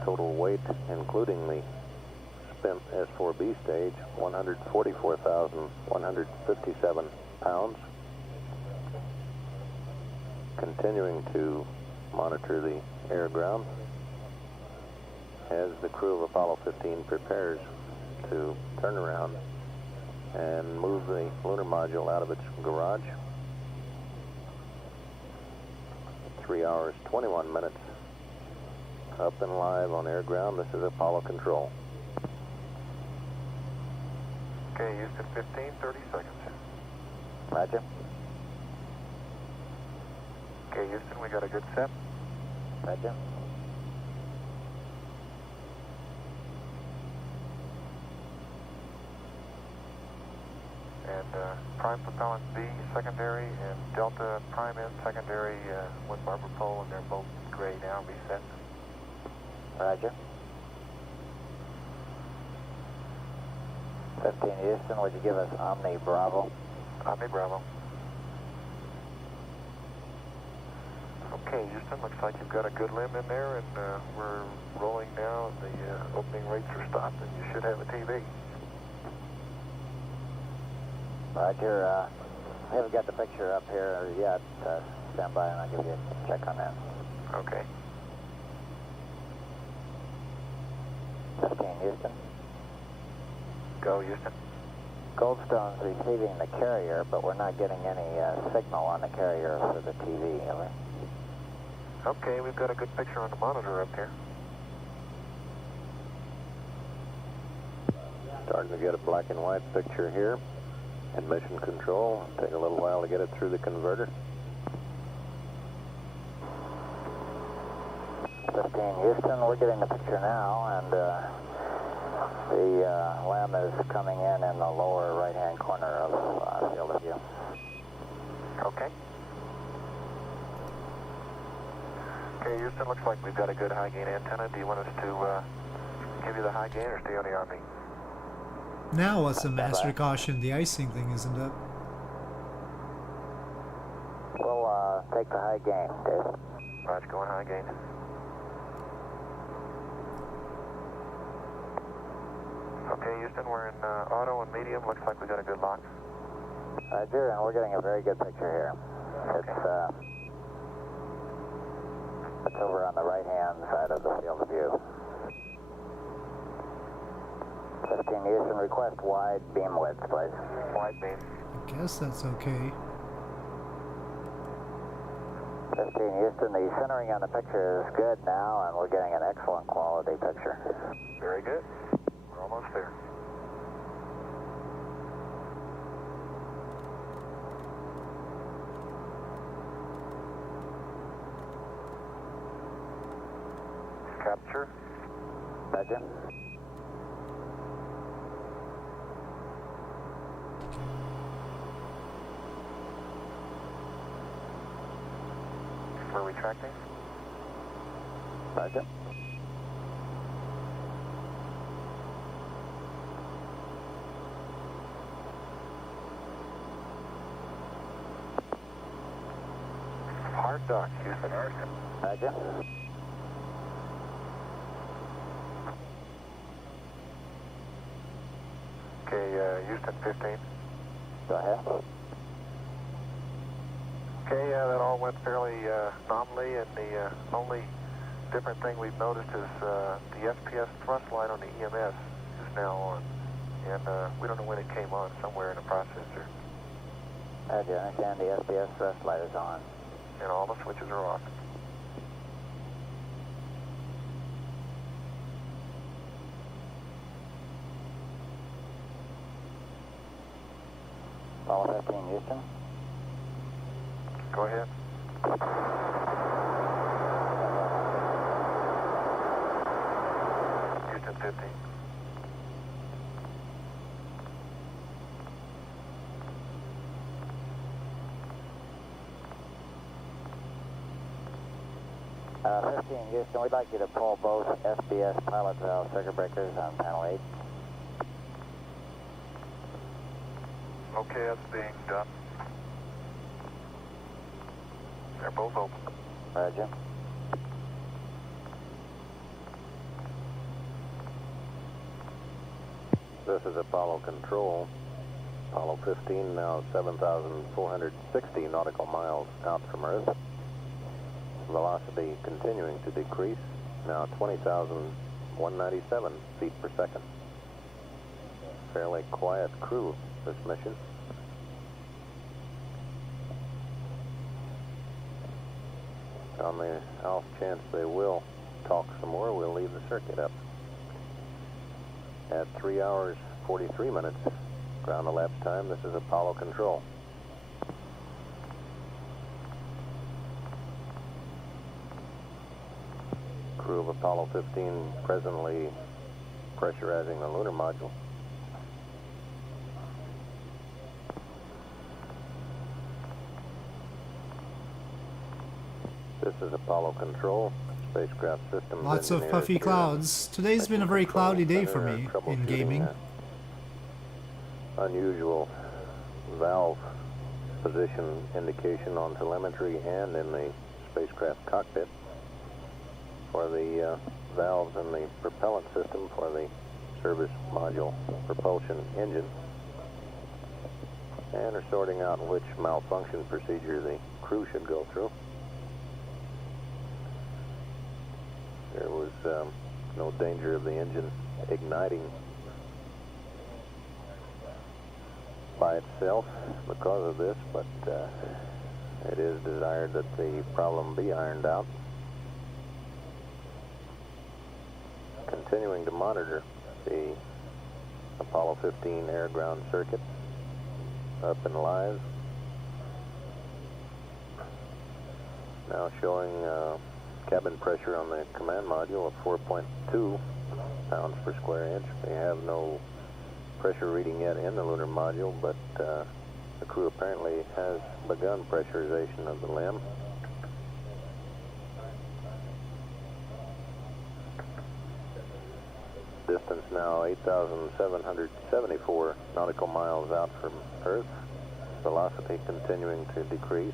Total weight, including the spent S4B stage, 144,157 pounds. Continuing to monitor the air ground as the crew of Apollo 15 prepares to turn around and move the lunar module out of its garage. 3 hours, 21 minutes up and live on air ground. This is Apollo Control. Okay, Houston 15, 30 seconds. Roger. Okay, Houston, we got a good set. Roger. And prime propellant B secondary and Delta prime N secondary with barber pole, and they're both gray now, reset. Roger. 15 Houston, would you give us Omni Bravo? Omni Bravo. Okay, Houston, looks like you've got a good limb in there, and we're rolling now, and the opening rates are stopped, and you should have a TV. Roger. We haven't got the picture up here yet. Stand by and I'll give you a check on that. Okay. 15 Houston. Go, Houston. Goldstone's receiving the carrier, but we're not getting any signal on the carrier for the TV, have we? Okay, we've got a good picture on the monitor up here. Starting to get a black and white picture here. And mission control, take a little while to get it through the converter. 15 Houston, we're getting the picture now, and the LEM is coming in the lower right-hand corner of field of view. Okay. Okay, Houston, looks like we've got a good high gain antenna. Do you want us to give you the high gain or stay on the RV? Now what's the master caution? The icing thing, isn't it? We'll take the high gain, Dave. Roger, going high gain. Okay, Houston, we're in auto and medium. Looks like we got a good lock. Roger, and we're getting a very good picture here. Okay. It's over on the right-hand side of the field of view. 15 Houston, request wide beam width, please. Wide beam. I guess that's okay. 15 Houston, the centering on the picture is good now, and we're getting an excellent quality picture. Very good. We're almost there. Capture. Roger. We're retracting. Roger. Hard dock, Houston. Roger. Okay, Houston 15. Go ahead. Okay, that all went fairly nominally, and the only different thing we've noticed is the SPS thrust light on the EMS is now on, and we don't know when it came on, somewhere in the processor, Roger, I understand the SPS thrust light is on. and all the switches are off. Apollo 15, Houston. Go ahead. Houston 15. Uh, 15, Houston, we'd like you to pull both SBS pilot valve circuit breakers on panel 8. Okay, that's being done. They're both open. Roger. This is Apollo Control. Apollo 15 now 7,460 nautical miles out from Earth. Velocity continuing to decrease, now 20,197 feet per second. Fairly quiet crew this mission. On the off chance they will talk some more, we'll leave the circuit up. At 3 hours 43 minutes ground elapsed time, this is Apollo Control. Crew of Apollo 15 presently pressurizing the lunar module. This is Apollo Control. Spacecraft systems. Lots of engineers puffy here. clouds. Today's been a very Control cloudy day for center me in troubleshooting gaming. Unusual valve position indication on telemetry and in the spacecraft cockpit for the valves and the propellant system for the service module propulsion engine, and are sorting out which malfunction procedure the crew should go through. There was no danger of the engine igniting by itself because of this, but it is desired that the problem be ironed out. Continuing to monitor the Apollo 15 air-ground circuit up and live. Now showing cabin pressure on the command module of 4.2 pounds per square inch. They have no pressure reading yet in the lunar module, but the crew apparently has begun pressurization of the LEM. Distance now 8,774 nautical miles out from Earth. Velocity continuing to decrease,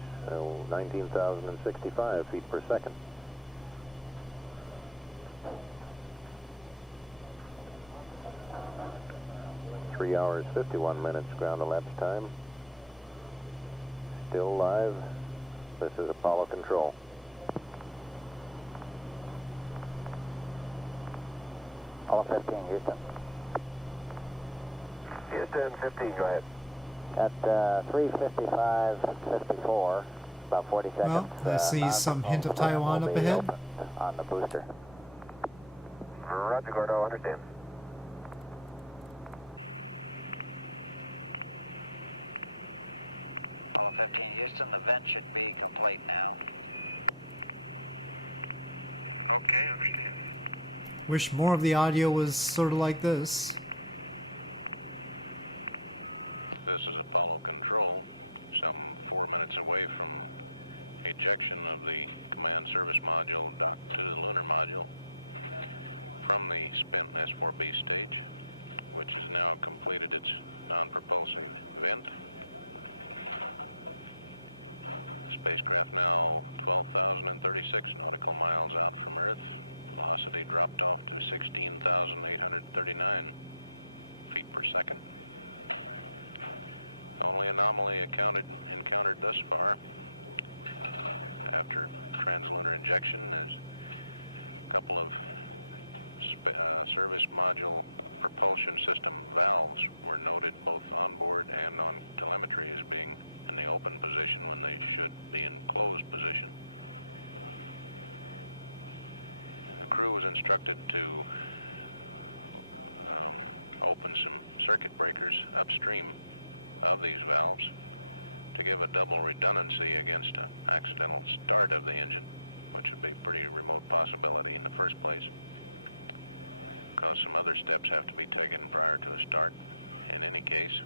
19,065 feet per second. Three hours 51 minutes ground elapsed time. Still live. This is Apollo Control. Apollo 15, Houston. Houston 15, go ahead. At 3:55:54, about 40 seconds. Well, I see some hint of Taiwan up ahead. On the booster. Roger, Gordo, understand. Apollo 15, Houston, the vent should be complete now. Okay, understand. Wish more of the audio was sort of like this. This is Apollo Control, some 4 minutes away from the ejection of the command service module back to the lunar module from the spent S4B stage, which has now completed its non-propulsive vent. Spacecraft now 12,036 nautical miles out from Earth. Velocity dropped off to 16,839 feet per second. Only anomaly encountered thus far after translunar injection is a couple of service module propulsion system valves were noted both on board and on telemetry as being in the open position when they should be in closed position. The crew was instructed to open some circuit breakers upstream of these valves to give a double redundancy against an accidental start of the engine, which would be a pretty remote possibility in the first place, because some other steps have to be taken prior to a start in any case.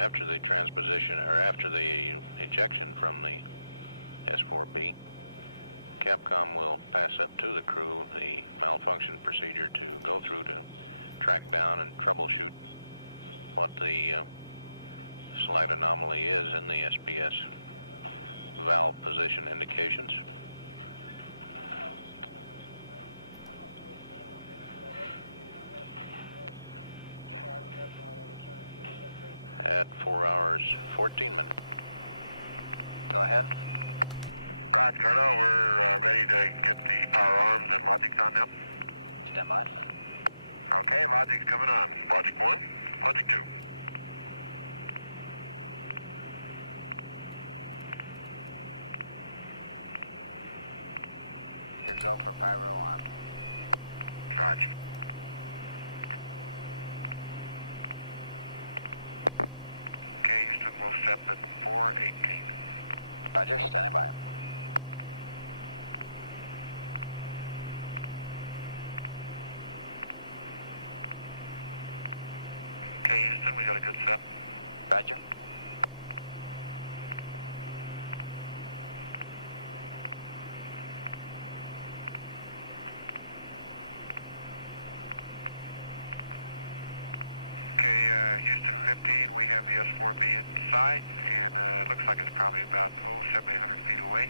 After the transposition, or after the ejection from the S4B, Capcom will pass up to the crew the malfunction procedure to go through to track down and troubleshoot what the slight anomaly is in the SPS valve position indications. At 4 hours 14. Go ahead. Colonel, we're ready to get the power on. Logic down now. Stand by. Okay, logic's coming on. Logic 1, logic 2. Total power on. Charge. Okay, still will set at 418. Roger, stand by. Okay, Houston, we got a good set. Roger. Okay, Houston 15, we have the S4B inside, and looks like it's probably about 700 feet away.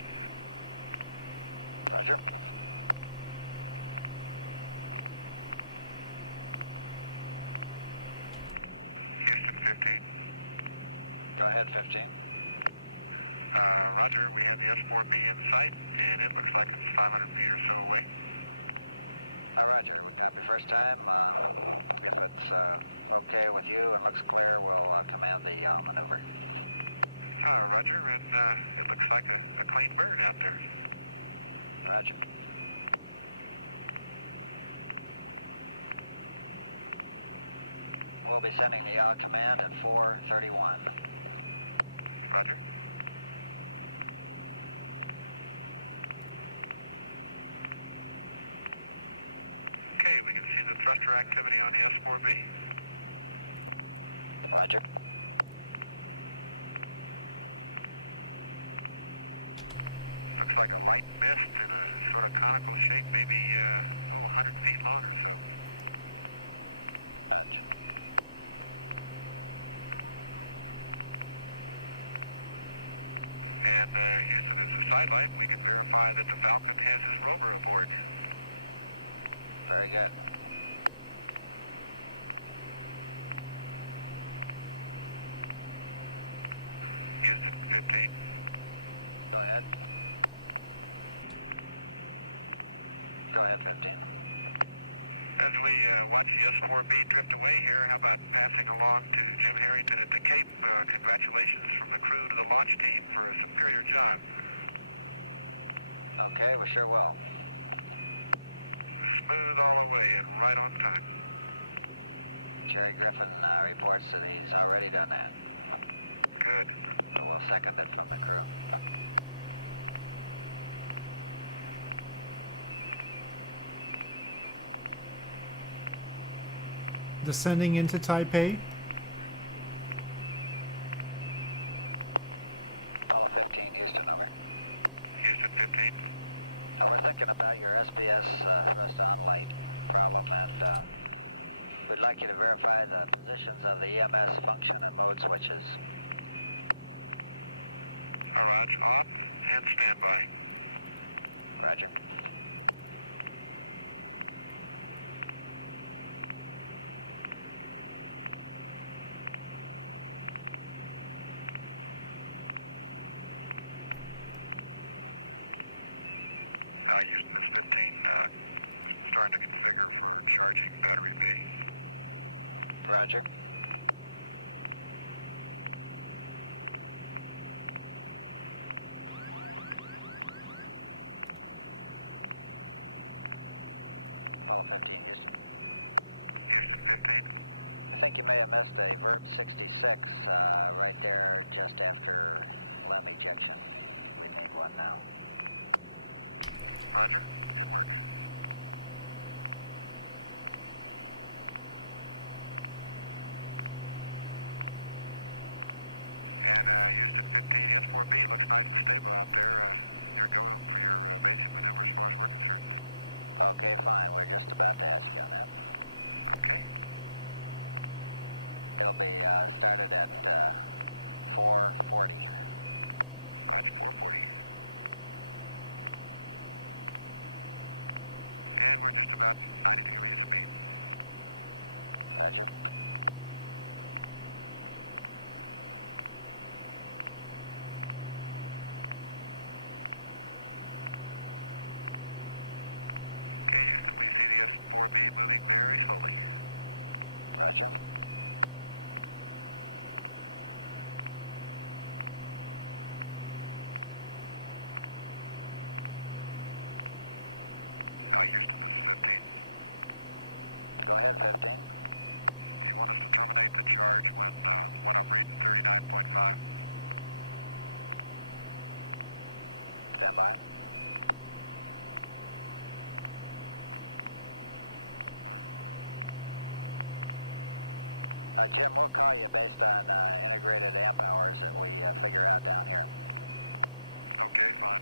Roger. Houston 15. Go ahead, 15. Roger, we have the S4B in sight, and it looks like it's 500 feet or so away. Roger. The first time, if it's okay with you and looks clear, we'll command the maneuver. Roger, and it looks like a clean bird out there. Roger. We'll be sending the command at 4:31. Roger. Okay, we can see the thruster activity on the S4B. Roger. Looks like a light mist in a sort of conical shape, maybe 100 feet long or so. And Houston, as a sidelight, we can verify that the Falcon has his rover aboard. Very good. Houston 15. Go ahead. Go ahead, 15. As we watch the S4B drift away here, how about passing along to Jim Harrington at the Cape? Congratulations from the crew to the launch team for a superior job. Okay, we sure will. Smooth all the way and right on time. Jerry Griffin reports that he's already done that. Good. So we'll second it from the crew. Descending into Taipei. Apollo 15, Houston, over. Houston 15. We're thinking about your SBS thrust on light problem, and we'd like you to verify the positions of the EMS function and mode switches. Roger, all and standby. Roger. Houston is 15. Starting to configure for charging battery bay. Roger. I think you may have missed a road right there, just after lung injection. One now. Jim, we'll call you based on integrated amp hours and we figure out down here. Okay, fine.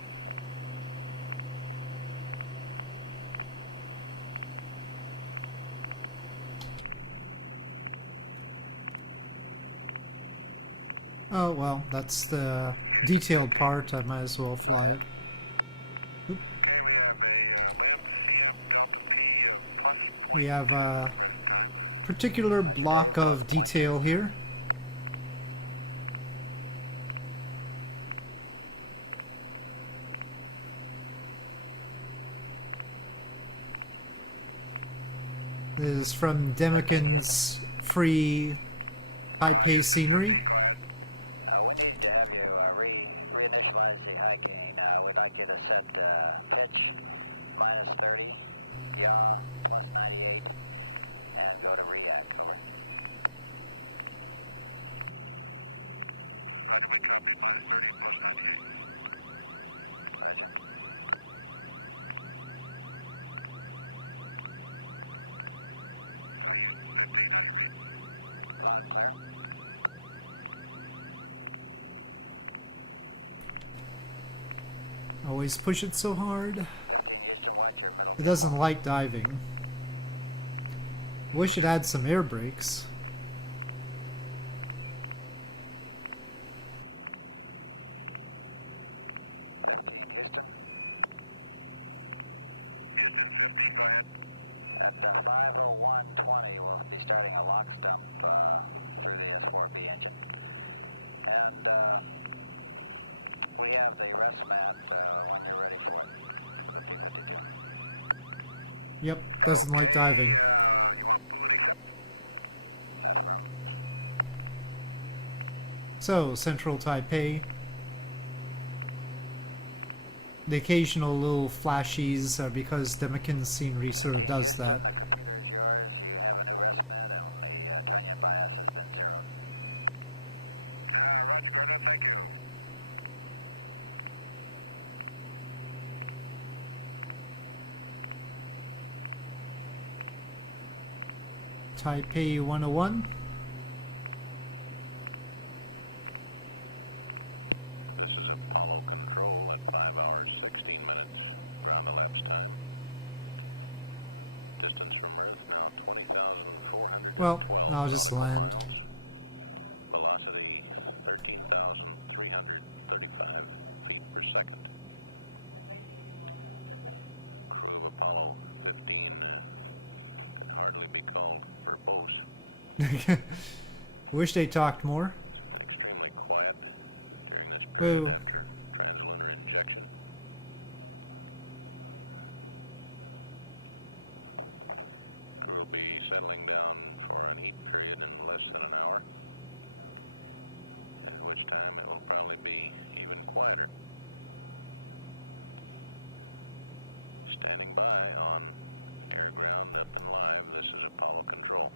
Oh, well, that's the detailed part. I might as well fly it. Oop. We have a particular block of detail here. This is from Demikin's free Taipei scenery. We need to have you reinitialize your hiking. We'd like you to set pitch -30, yaw +98, and go to relax. Always push it so hard. It doesn't like diving. Wish it had some air brakes. Yep, doesn't like diving. So, Central Taipei. The occasional little flashies are because Demikin's scenery sort of does that. Taipei 101. This is Apollo Control at 5 hours, 16 minutes. Ground elapsed 10. Distance from Earth now 20,400. Well, I'll just land. Velocity 13,335 feet per second. Clear Apollo 15. All this big phone for both. Wish they talked more. Extremely quiet during this Woo. translunar injection. We'll be settling down for a heat period in less than an hour. At worst time, it will probably be even quieter. Standing by on air ground open line. This is Apollo Control.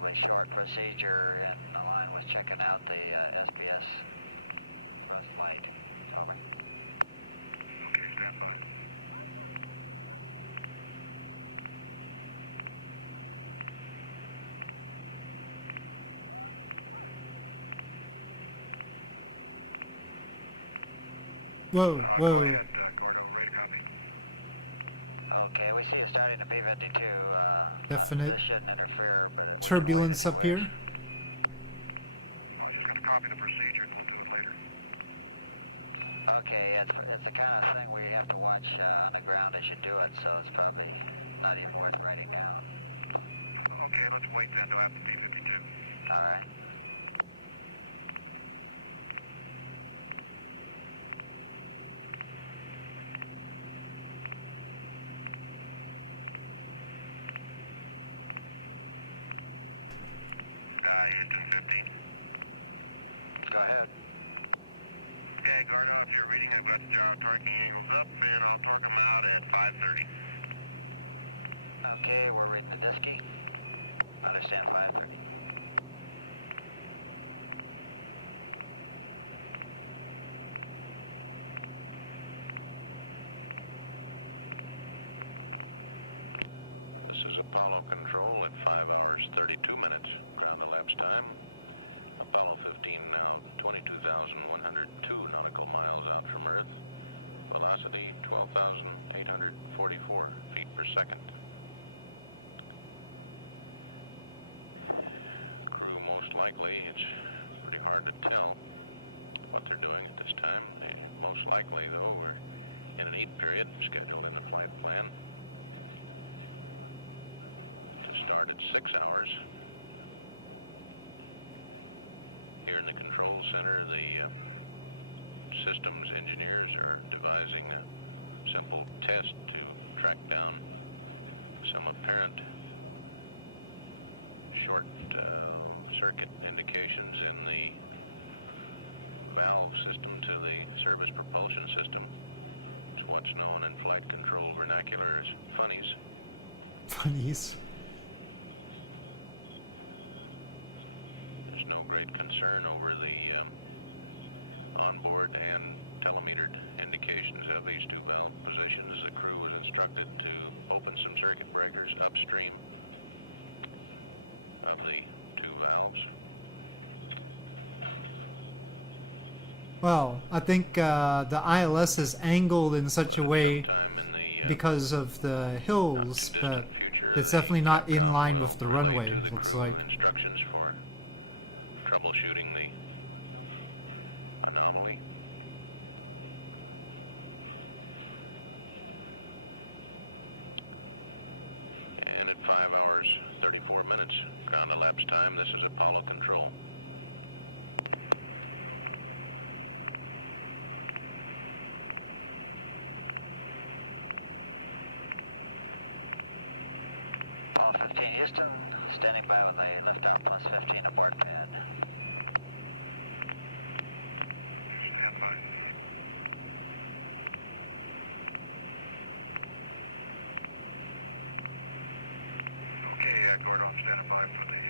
relatively short procedure in line with checking out the SPS West flight. Over. Okay, stand by. Whoa, whoa. Go ahead, radio copy. Okay, we see you starting to P-52. Definite This shouldn't interfere with it. turbulence up here. I'm just going to copy the procedure and we'll do it later. Okay, it's the kind of thing where you have to watch on the ground as you do it, so it's probably not even worth writing down. Okay, let's wait then to have the P-52. All right. Houston 15. Go ahead. Okay, guard off, you're reading a good job. Parking angles up, and I'll park them out at 5:30. Okay, we're reading the disky. Understand 5:30. This is Apollo Control at 5 hours 32 minutes on the elapsed time. Apollo 15, 22,102 nautical miles out from Earth. Velocity 12,844 feet per second. Most likely, it's pretty hard to tell what they're doing at this time. Most likely, though, we're in an 8 period schedule of the flight plan. To start at 6 hours. Here in the control center, the systems engineers are devising a simple test to track down some apparent short circuit indications in the valve system to the service propulsion system. It's what's known in flight control vernacular as funnies. Funnies. There's no great concern over the onboard and telemetered indications of these two valve positions. The crew was instructed to open some circuit breakers upstream of the two valves. Well, I think the ILS is angled in such a way Time in the because of the hills, but it's definitely not in line with the runway, looks like. instructions for troubleshooting the anomaly. And at 5 hours 34 minutes ground elapsed time, this is Apollo Control. Apollo 15 Houston, standing by with a liftoff plus 15 aboard pad. Stand by. Okay, Gordon, stand by for the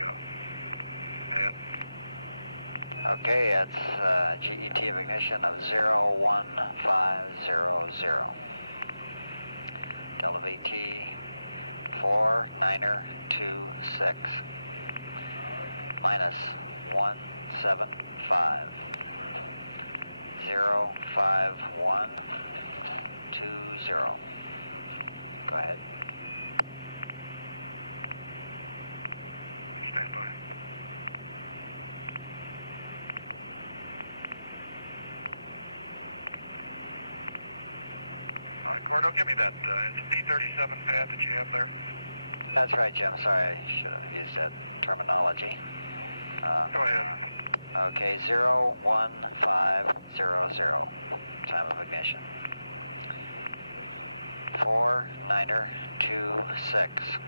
pad. Okay, it's GET of ignition of 01500. Delta VT 4926 minus 175 05120. Go ahead. Stand by. All right, Gordon, give me that P-37 pad that you have there. That's right, Jim. Sorry, I should have used that terminology. Go ahead. Okay, 01500. Time of ignition. 4926.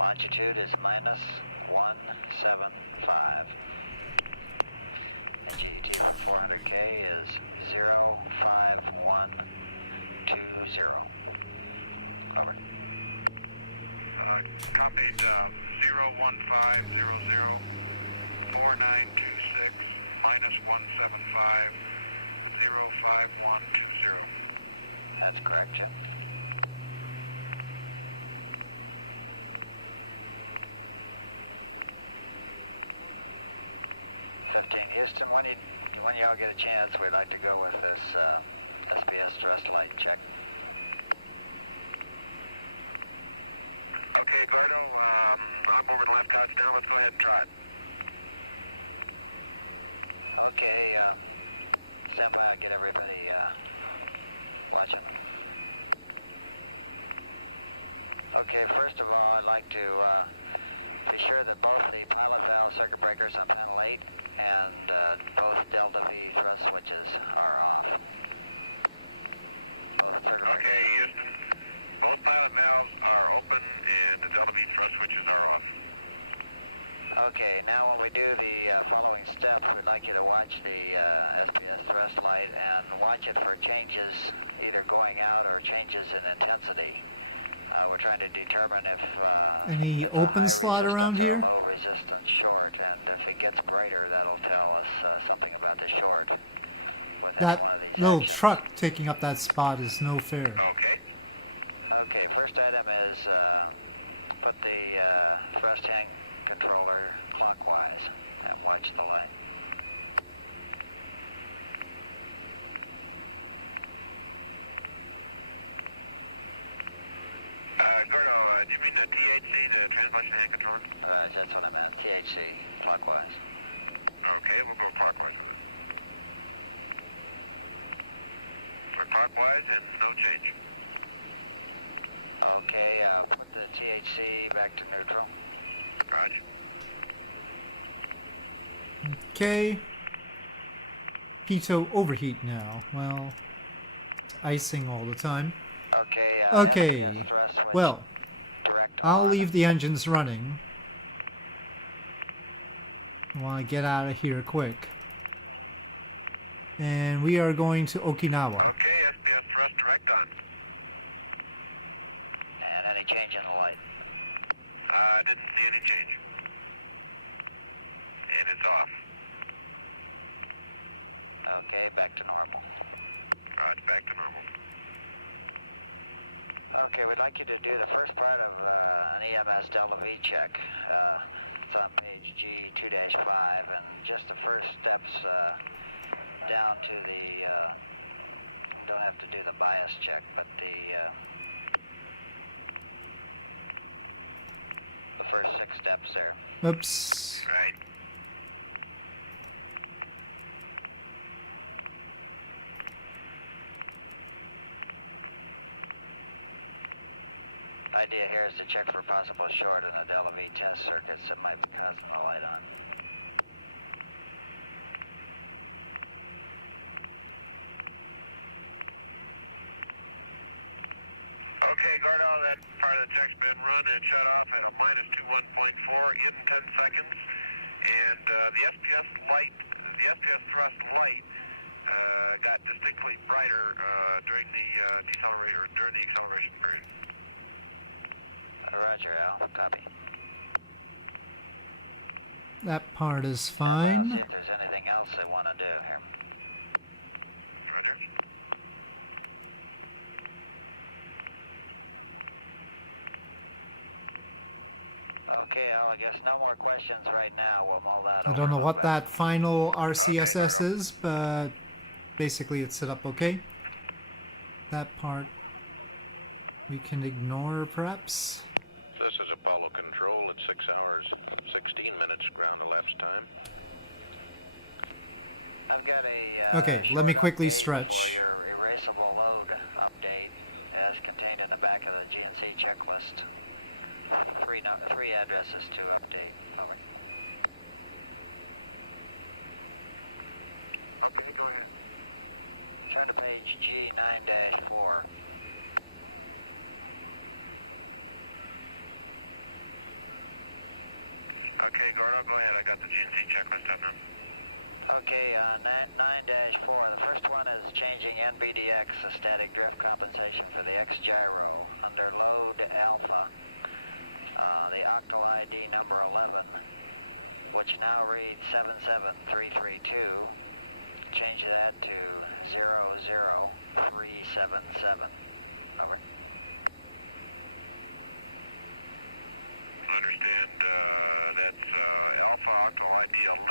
Longitude is minus 175. The GET of 400K is 05120. Over. Copied 05120. That's correct, Jim. Houston, when y'all get a chance, we'd like to go with this SPS thrust light check. Okay, Gordo, I'm over the left touch now. Let's go ahead and try it. Okay, stand by, get everybody watching. Okay, first of all, I'd like to be sure that both the pilot valve circuit breakers on panel 8 and both Delta V thrust switches are off. Okay, Houston. Both pilot valves are open and the Delta V thrust switches are off. Okay, now when we do the following steps, we'd like you to watch the SPS thrust light and watch it for changes, either going out or changes in intensity. We're trying to determine if Any open slot around here? low resistance short, and if it gets brighter, that'll tell us something about the short. That little truck taking up that spot is no fair. Okay. Okay, first item is put the thrust hang controller clockwise and watch the light. Gordo, do you mean the THC, the transmission hand control? That's what I meant, THC, clockwise. Okay, we'll go clockwise. For clockwise and no change. Okay, put the THC back to neutral. Roger. Okay. Pitot overheat now. Well, it's icing all the time. Okay, Okay. Well, direct I'll leave the engines running. I want to get out of here quick. And we are going to Okinawa. Okay, SPS thrust direct on. and any change in the light. Didn't see any change. And it's off. Okay, back to normal. It's back to normal. Okay, we'd like you to do the first part of an EMS Delta V check. It's on page G2-5, and just the first steps down to the, don't have to do the bias check, but the first 6 steps there. Oops. Right. Idea here is to check for possible short in the Delta V test circuits that might be causing the light on. Okay, Gordo, that part of the check's been run and shut off at a minus 21.4 in 10 seconds. And the SPS light, the SPS thrust light, got distinctly brighter during the acceleration period. Roger, Al. Copy. That part is See fine. if there's anything else they want to do here. Roger. Okay, Al, I guess no more questions right now. We'll mull that I don't know over. what that final RCSS is, but basically it's set up okay. That part we can ignore, perhaps. This is Apollo Control at 6 hours, 16 minutes ground elapsed time. I've got a... Okay, let me quickly stretch. Your erasable load update as contained in the back of the GNC checklist. Three addresses to update. Over. Okay, go ahead. Turn to page G9-4. Okay, Gordo, go ahead. I got the GNC checklist up now. Okay, 9-4. The first one is changing NBDX, a static drift compensation for the X gyro under load alpha. The octal ID number which now reads 77332. Change that to 00377. Over. Understand, that's Alpha Octal ID 11,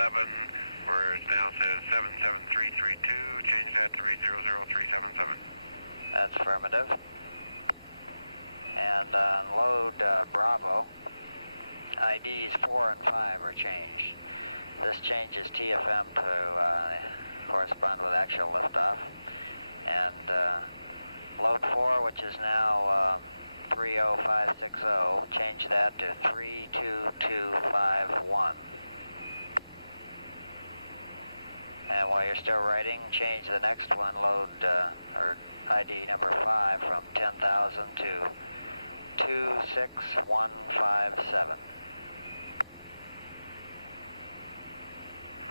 where it now says 77332. Change that to 800377. That's affirmative. And load Bravo. IDs 4 and 5 are changed. This changes TFM to correspond with actual liftoff. And load 4, which is now 30560, change that to 32251. And while you're still writing, change the next one, load ID number 5 from 10,000 to 26157.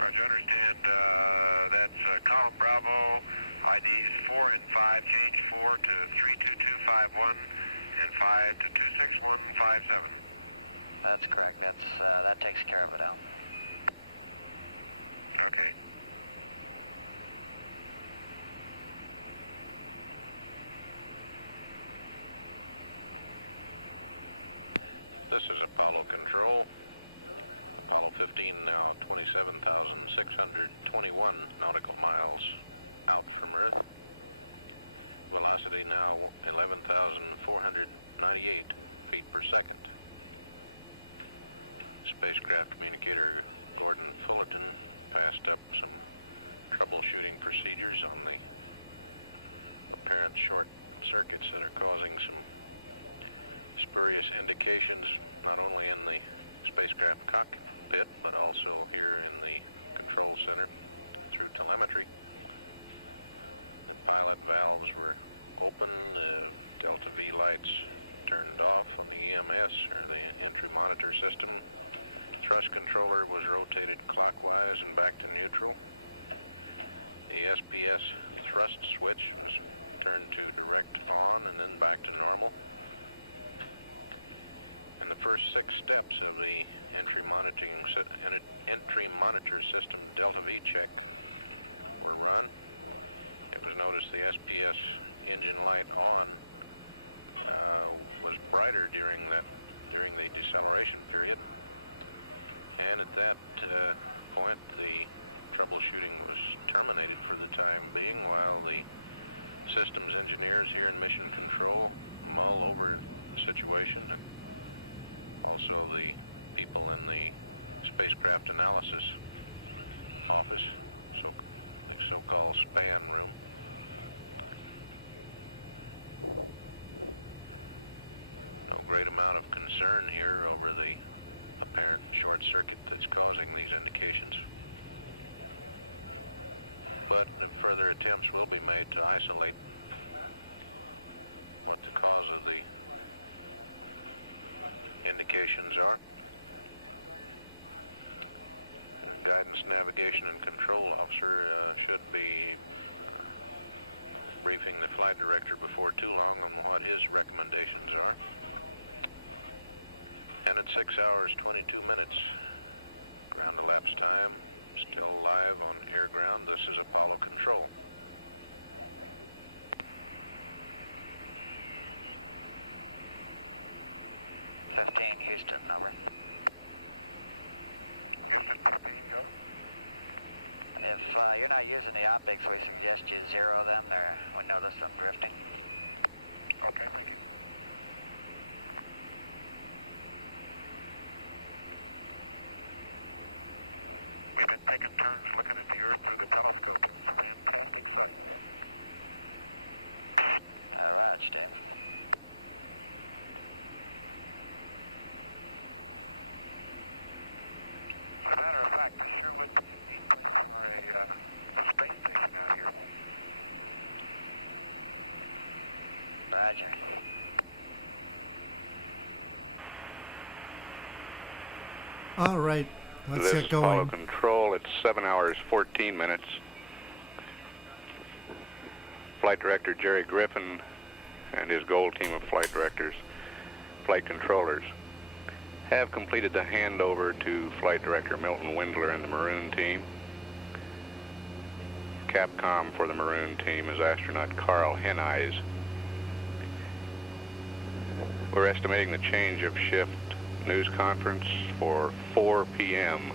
Understand, that's column Bravo, IDs 4 and 5, change 4 to 32251, and 5 to 26157. That's correct. That takes care of it out. Okay. This is Apollo Control. Apollo 15 now 27,621 nautical miles out from Earth. Velocity now 11,498 feet per second. Spacecraft communicator Gordon Fullerton passed up some troubleshooting procedures on the apparent short circuits that are causing some spurious indications, not only in the spacecraft cockpit, but also here in the control center through telemetry. The pilot valves were open, the Delta V lights turned off on the EMS, or the entry monitor system. Thrust controller was rotated clockwise and back to neutral. The SPS thrust switch was turned to direct on and then back to normal. In the first 6 steps of the entry monitor system Delta V check were run. It was noticed the SPS engine light on was brighter during the deceleration period. And at that point, the troubleshooting was terminated for the time being, while the systems engineers here in Mission Control mull over the situation, and also the people in the spacecraft analysis office, the so-called span room. No great amount of concern here over the apparent short circuit that's causing these indications. But further attempts will be made to isolate what the cause of the indications are. Guidance, Navigation, and Control Officer should be briefing the flight director before too long on what his recommendations are. And at 6 hours, 22 minutes, ground elapsed time, still live on air ground. This is Apollo Control. Houston, number. If you're not using the optics, we suggest you zero them there. We notice them drifting. Okay, thank you. We've been taking turns looking at the Earth through the telescope. It's a fantastic set. Roger, David. As a matter of fact, we sure would need a space station out here. Roger. All right, let's This get is Apollo going. Control. It's 7 hours, 14 minutes. Flight Director Jerry Griffin and his gold team of flight directors, flight controllers, have completed the handover to Flight Director Milton Windler and the Maroon team. Capcom for the Maroon team is astronaut Carl Heneyes. We're estimating the change of shift news conference for 4 p.m.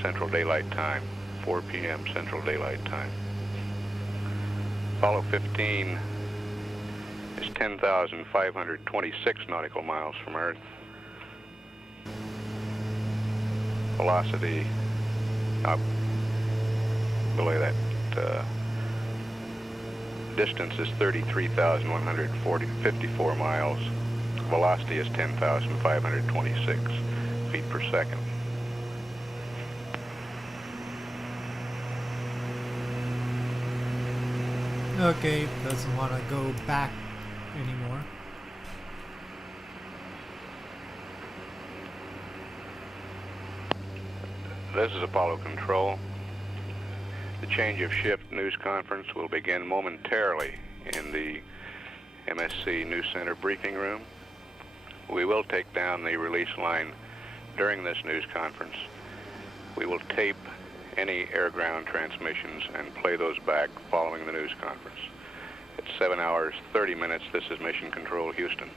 Central Daylight Time. 4 p.m. Central Daylight Time. Apollo 15 is 10,526 nautical miles from Earth. Velocity up below that distance is 33,154 miles. Velocity is 10,526 feet per second. Okay, doesn't want to go back anymore. This is Apollo Control. The change of shift news conference will begin momentarily in the MSC News Center briefing room. We will take down the release line during this news conference. We will tape any air-ground transmissions and play those back following the news conference. It's 7 hours, 30 minutes. This is Mission Control, Houston.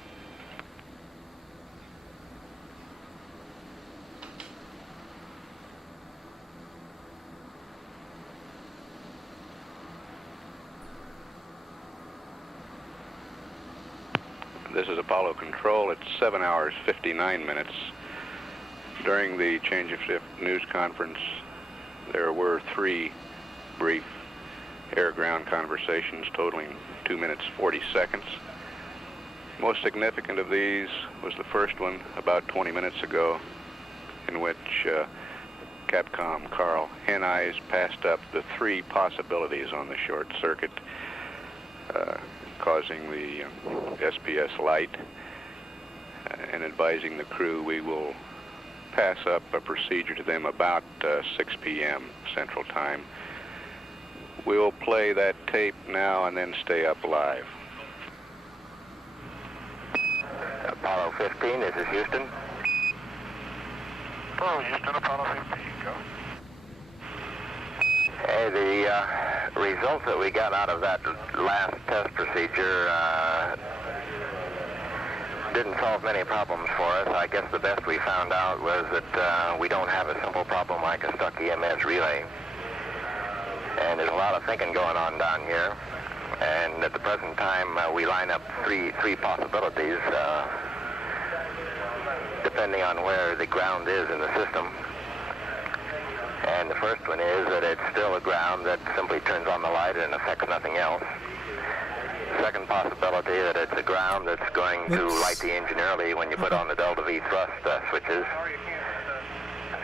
This is Apollo Control. It's 7 hours, 59 minutes. During the change of shift news conference, there were 3 brief air-ground conversations totaling 2 minutes, 40 seconds. Most significant of these was the first one about 20 minutes ago, in which Capcom Carl Heneyes passed up the 3 possibilities on the short circuit, causing the SPS light, and advising the crew we will pass up a procedure to them about 6 p.m. Central Time. We'll play that tape now and then stay up live. Apollo 15, this is Houston. Hello, Houston, Apollo 15, go. Hey, the results that we got out of that last test procedure didn't solve many problems for us. I guess the best we found out was that we don't have a simple problem like a stuck EMS relay. And there's a lot of thinking going on down here. And at the present time, we line up three possibilities, depending on where the ground is in the system. And the first one is that it's still a ground that simply turns on the light and affects nothing else. Second possibility that it's a ground that's going to light the engine early when you put on the delta V thrust switches.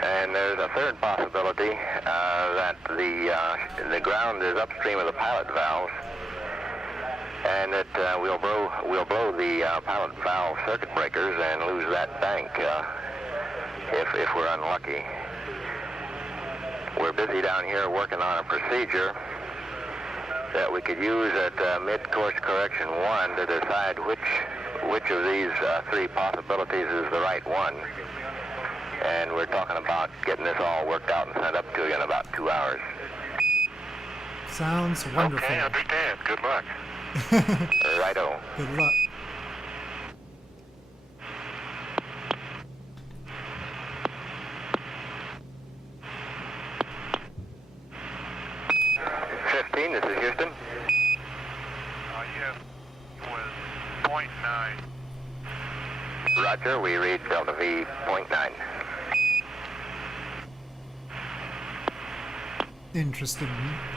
And there's a third possibility that the ground is upstream of the pilot valves, and that we'll blow the pilot valve circuit breakers and lose that bank if we're unlucky. We're busy down here working on a procedure that we could use at mid-course correction 1 to decide which of these 3 possibilities is the right one. And we're talking about getting this all worked out and sent up to you in about 2 hours. Sounds wonderful. Okay, understand. Good luck. Righto. Good luck. This is Houston. Yes, it was 0.9. Roger, we read Delta V 0.9.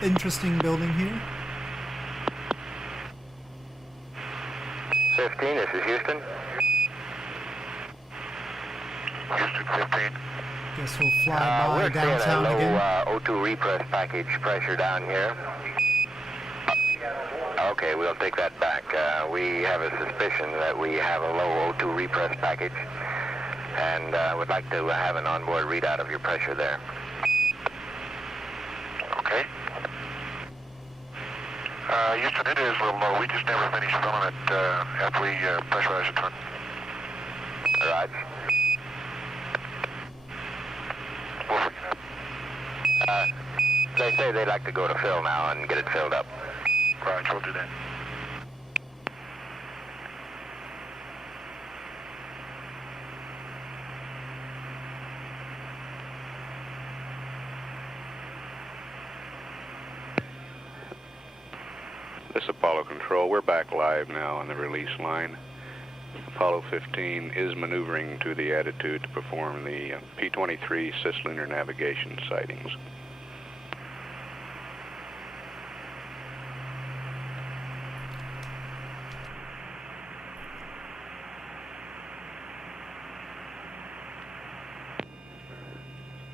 Interesting building here. 15, this is Houston. Houston 15. Guess we'll fly by we're downtown seeing a again. low O2 repress package pressure down here. Okay, we'll take that back. We have a suspicion that we have a low O2 repress package, and would like to have an onboard readout of your pressure there. Okay. Houston, it is a little low. We just never finished filling it after we pressurized the turn. garage. They say they'd like to go to fill now and get it filled up. Right, we'll do that. This is Apollo Control. We're back live now on the release line. Apollo 15 is maneuvering to the attitude to perform the P-23 cislunar navigation sightings.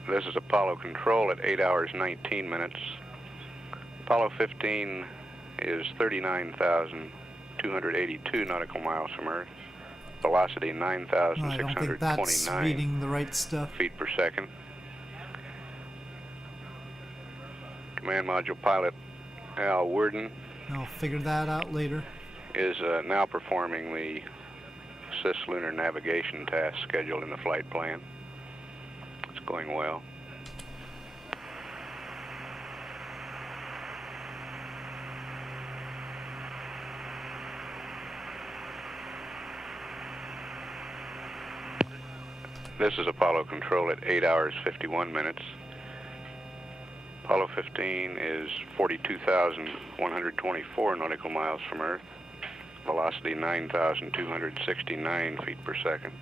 This is Apollo Control at 8 hours 19 minutes. Apollo 15 is 39,282 nautical miles from Earth. Velocity I don't think that's 9,629 reading the right stuff. feet per second. Command Module Pilot Al Worden I'll figure that out later. is now performing the cislunar navigation task scheduled in the flight plan. It's going well. This is Apollo Control at 8 hours 51 minutes. Apollo 15 is 42,124 nautical miles from Earth. Velocity 9,269 feet per second.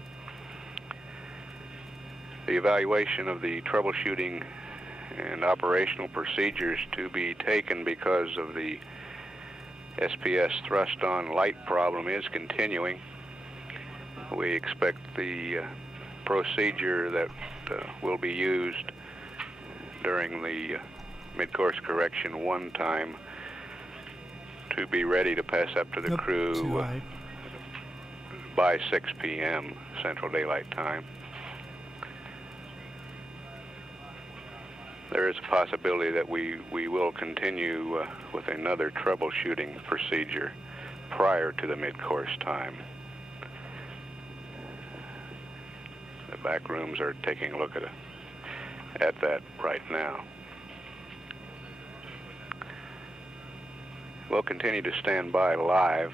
The evaluation of the troubleshooting and operational procedures to be taken because of the SPS thrust-on light problem is continuing. We expect the procedure that will be used during the mid-course correction 1 time to be ready to pass up to the crew by 6 p.m. Central Daylight Time. There is a possibility that we will continue with another troubleshooting procedure prior to the mid-course time. The back rooms are taking a look at that right now. We'll continue to stand by live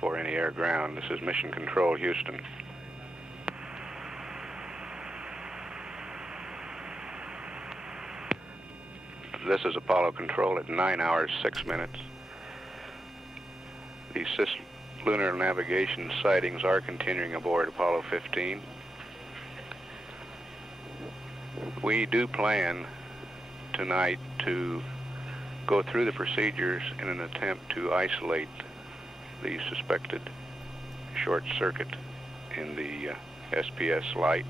for any air ground. This is Mission Control, Houston. This is Apollo Control at 9 hours 6 minutes. The cislunar navigation sightings are continuing aboard Apollo 15. We do plan tonight to go through the procedures in an attempt to isolate the suspected short circuit in the SPS light.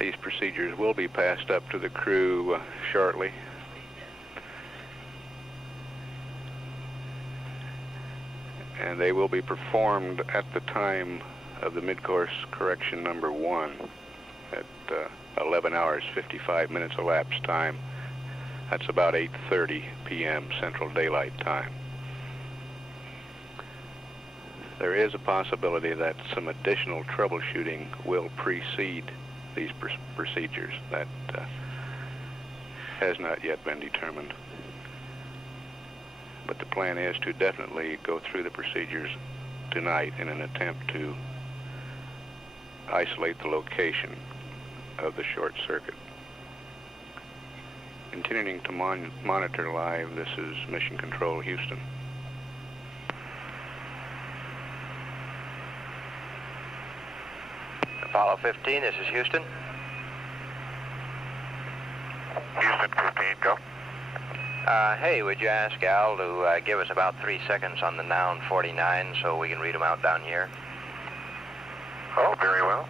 These procedures will be passed up to the crew shortly. And they will be performed at the time of the mid-course correction number 1 at 11 hours 55 minutes elapsed time. That's about 8:30 p.m. Central Daylight Time. There is a possibility that some additional troubleshooting will precede these procedures. That has not yet been determined. But the plan is to definitely go through the procedures tonight in an attempt to isolate the location of the short circuit. Continuing to monitor live, this is Mission Control, Houston. Apollo 15, this is Houston. Houston 15, go. Hey, would you ask Al to give us about 3 seconds on the noun 49 so we can read them out down here? Oh, very well.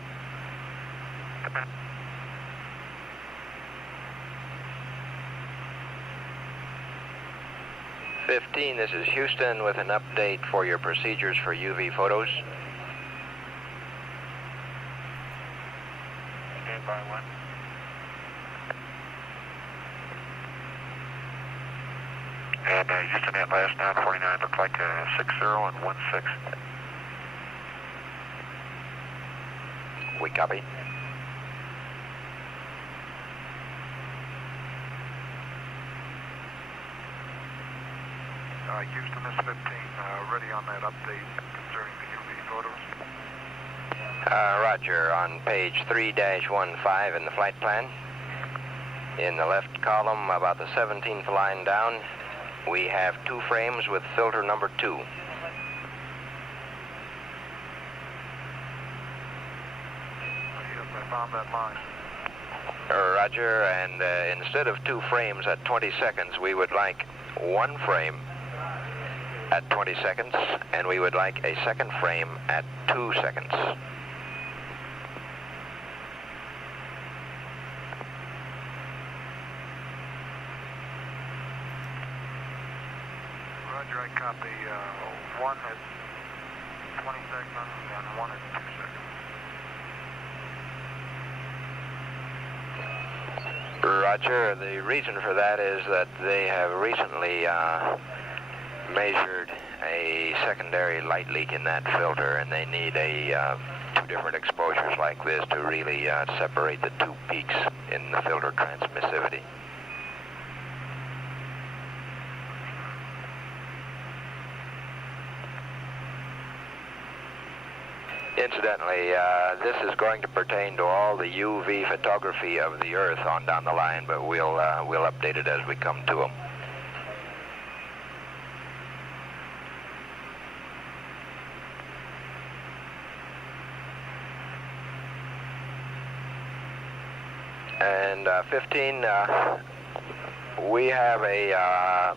15, this is Houston with an update for your procedures for UV photos. Stand by 1. And Houston, that last 949 looked like a 60 and 16. We copy. Houston, this 15, ready on that update concerning the UV photos. Roger, on page 3-15 in the flight plan, in the left column, about the 17th line down, we have 2 frames with filter number 2. Yes, I found that line. Roger, and instead of 2 frames at 20 seconds, we would like 1 frame at 20 seconds, and we would like a second frame at 2 seconds. Roger, I copy. 1 at 20 seconds and 1 at 2 seconds. Roger, the reason for that is that they have recently measured a secondary light leak in that filter, and they need 2 different exposures like this to really separate the 2 peaks in the filter transmissivity. Incidentally, this is going to pertain to all the UV photography of the Earth on down the line, but we'll update it as we come to them. And 15, we have a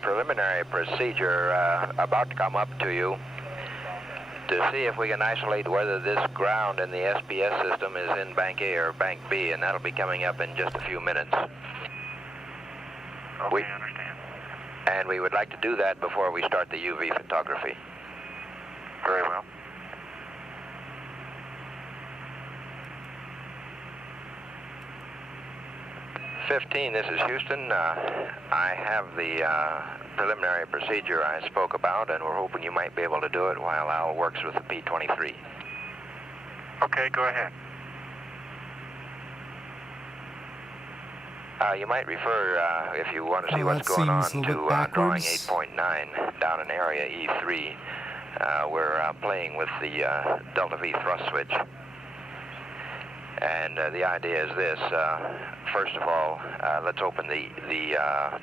preliminary procedure about to come up to you to see if we can isolate whether this ground in the SPS system is in Bank A or Bank B, and that'll be coming up in just a few minutes. Okay, I understand. And we would like to do that before we start the UV photography. Very well. '15, this is Houston. I have the preliminary procedure I spoke about, and we're hoping you might be able to do it while Al works with the P-23. Okay, go ahead. You might refer, if you want to see Oh, what's that going on, seems a little to bit drawing backwards. 8.9 down in area E3. We're playing with the Delta V thrust switch. And the idea is this. First of all, let's open the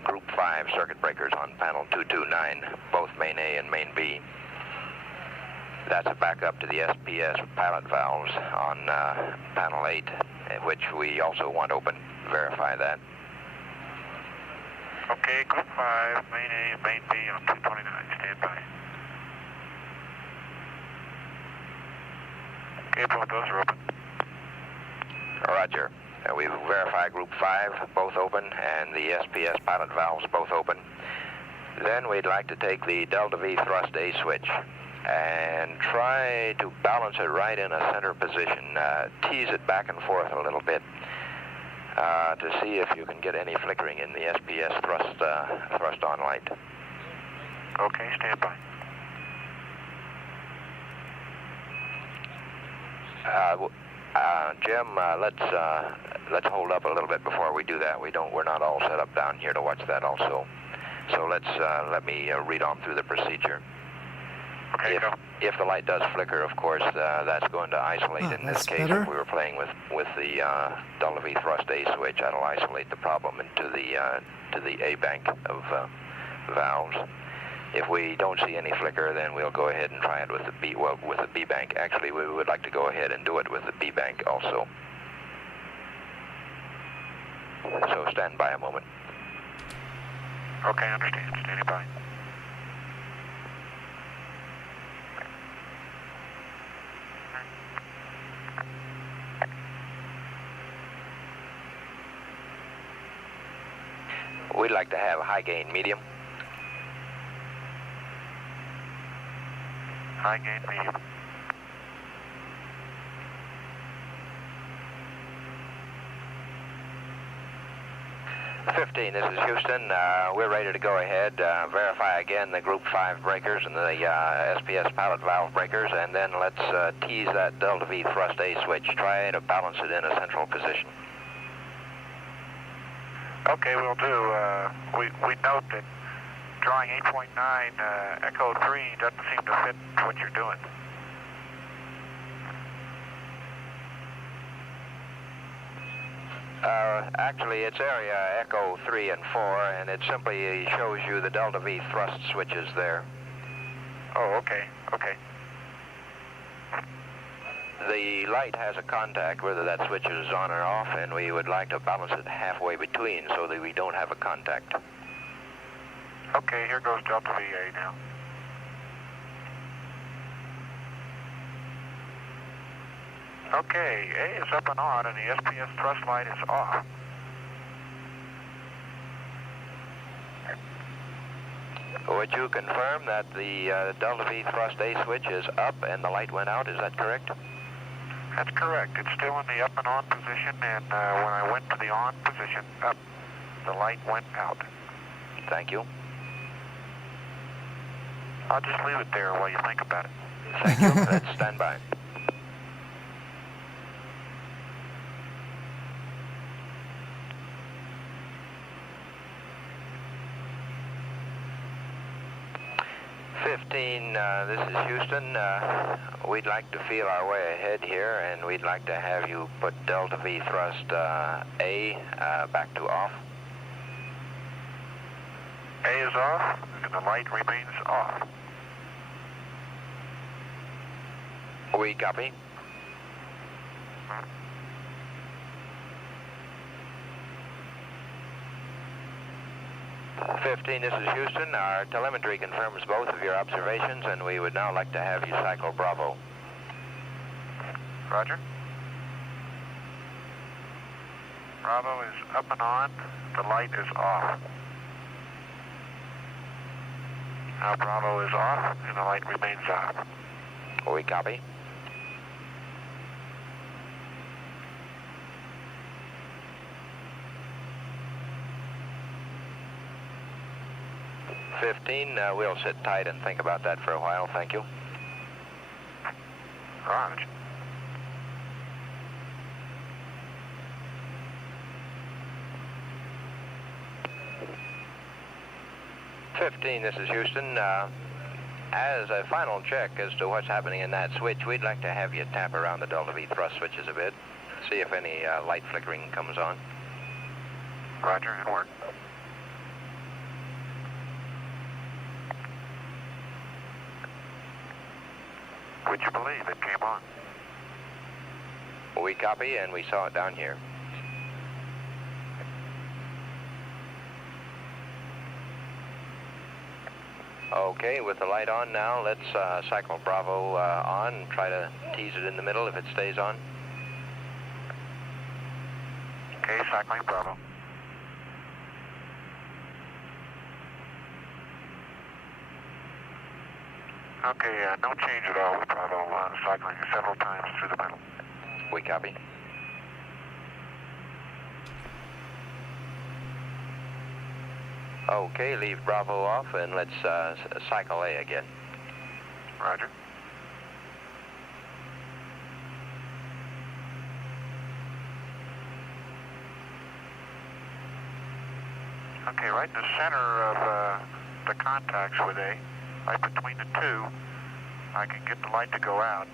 Group 5 circuit breakers on panel 229, both main A and main B. That's a backup to the SPS pilot valves on panel 8, which we also want open. Verify that. Okay, Group 5, main A and main B on 229. Stand by. Okay, both those are open. Roger. We've verified Group 5, both open, and the SPS pilot valves both open. Then we'd like to take the Delta V thrust A switch and try to balance it right in a center position. Tease it back and forth a little bit to see if you can get any flickering in the SPS thrust on light. Okay, stand by. Jim, let's hold up a little bit before we do that. We're not all set up down here to watch that also. So let me read on through the procedure. Okay, go. If the light does flicker, of course, that's going to isolate. In this that's case, better. if we were playing with the Delta V thrust A switch, that'll isolate the problem into the A bank of valves. If we don't see any flicker, then we'll go ahead and try it with the B bank. Actually, we would like to go ahead and do it with the B bank also. So stand by a moment. Okay, I understand. Standing by. We'd like to have high gain medium. High gain medium. 15, this is Houston. We're ready to go ahead. Verify again the Group 5 breakers and the SPS pilot valve breakers, and then let's tease that Delta V thrust A switch. Try to balance it in a central position. Okay, we'll do. We note that drawing 8.9 Echo 3 doesn't seem to fit what you're doing. Actually, it's area Echo 3 and 4, and it simply shows you the Delta V thrust switches there. Oh, okay, okay. The light has a contact, whether that switch is on or off, and we would like to balance it halfway between so that we don't have a contact. Okay, here goes Delta VA now. Okay, A is up and on, and the SPS thrust light is off. Would you confirm that the Delta V thrust A switch is up and the light went out? Is that correct? That's correct. It's still in the up and on position, and when I went to the on position, up, the light went out. Thank you. I'll just leave it there while you think about it. Thank you. Let's stand by. This is Houston. We'd like to feel our way ahead here, and we'd like to have you put Delta V thrust A back to off. A is off, and the light remains off. We copy. 15, this is Houston. Our telemetry confirms both of your observations, and we would now like to have you cycle Bravo. Roger. Bravo is up and on. The light is off. Now Bravo is off, and the light remains off. We copy. We'll sit tight and think about that for a while. Thank you. Roger. This is Houston. As a final check as to what's happening in that switch, we'd like to have you tap around the Delta V thrust switches a bit, see if any light flickering comes on. Roger, and work. Would you believe it came on? We copy, and we saw it down here. Okay, with the light on now, let's cycle Bravo on. Try to tease it in the middle if it stays on. Okay, cycling Bravo. Okay, no change at all with Bravo, cycling several times through the middle. We copy. Okay, leave Bravo off and let's cycle A again. Roger. Okay, right in the center of the contacts with A, right between the two, I can get the light to go out.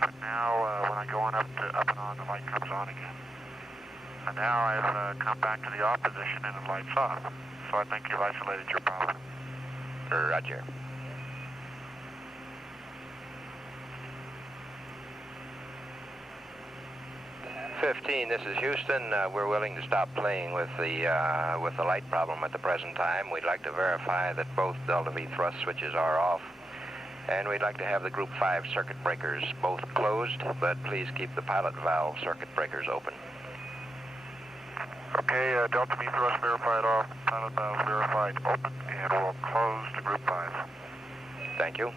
But now, when I go on up and on, the light comes on again. And now I've come back to the off position and the light's off. So I think you've isolated your problem. Roger. This is Houston. We're willing to stop playing with the light problem at the present time. We'd like to verify that both Delta V thrust switches are off, and we'd like to have the Group 5 circuit breakers both closed, but please keep the pilot valve circuit breakers open. Okay, Delta V thrust verified off, pilot valve verified open, and we'll close the Group 5. Thank you.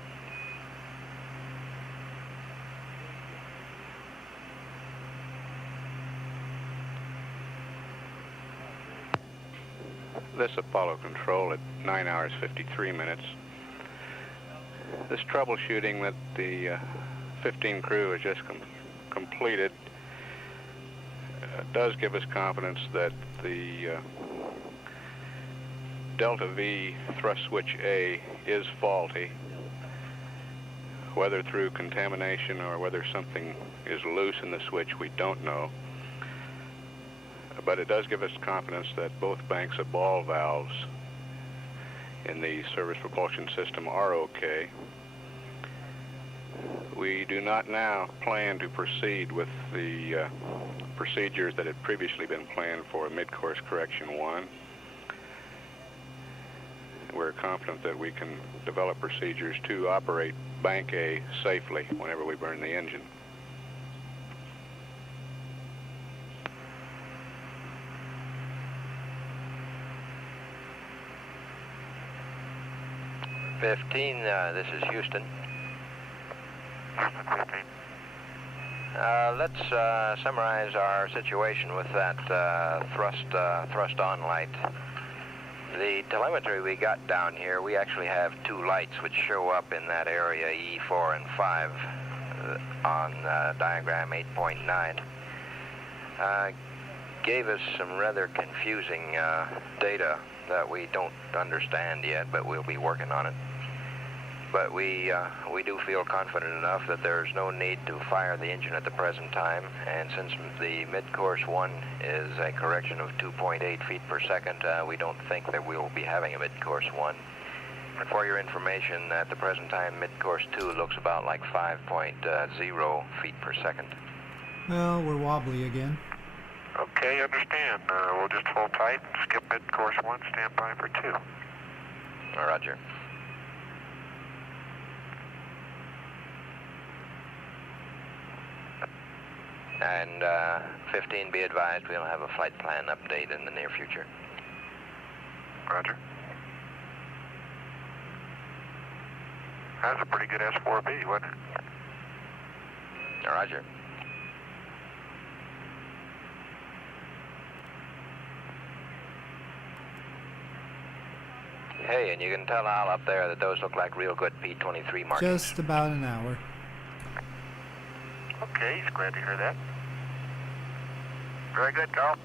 This Apollo Control at 9 hours 53 minutes. This troubleshooting that the 15 crew has just completed does give us confidence that the Delta V thrust switch A is faulty. Whether through contamination or whether something is loose in the switch, we don't know. But it does give us confidence that both banks of ball valves in the service propulsion system are okay. We do not now plan to proceed with the procedures that had previously been planned for mid-course correction 1. We're confident that we can develop procedures to operate Bank A safely whenever we burn the engine. This is Houston. Let's summarize our situation with that thrust on light. The telemetry we got down here, we actually have 2 lights which show up in that area E4 and 5 on diagram 8.9. Gave us some rather confusing data that we don't understand yet, but we'll be working on it. But we do feel confident enough that there's no need to fire the engine at the present time, and since the mid-course 1 is a correction of 2.8 feet per second, we don't think that we'll be having a mid-course 1. For your information, at the present time, mid-course 2 looks about like 5.0 feet per second. Well, we're wobbly again. Okay, understand. We'll just hold tight and skip mid-course 1, stand by for 2. Roger. And 15, be advised, we'll have a flight plan update in the near future. Roger. That was a pretty good S4B, wasn't it? Roger. Hey, and you can tell Al up there that those look like real good P-23 markings. Just about an hour. Okay, he's glad to hear that. Very good, Carl.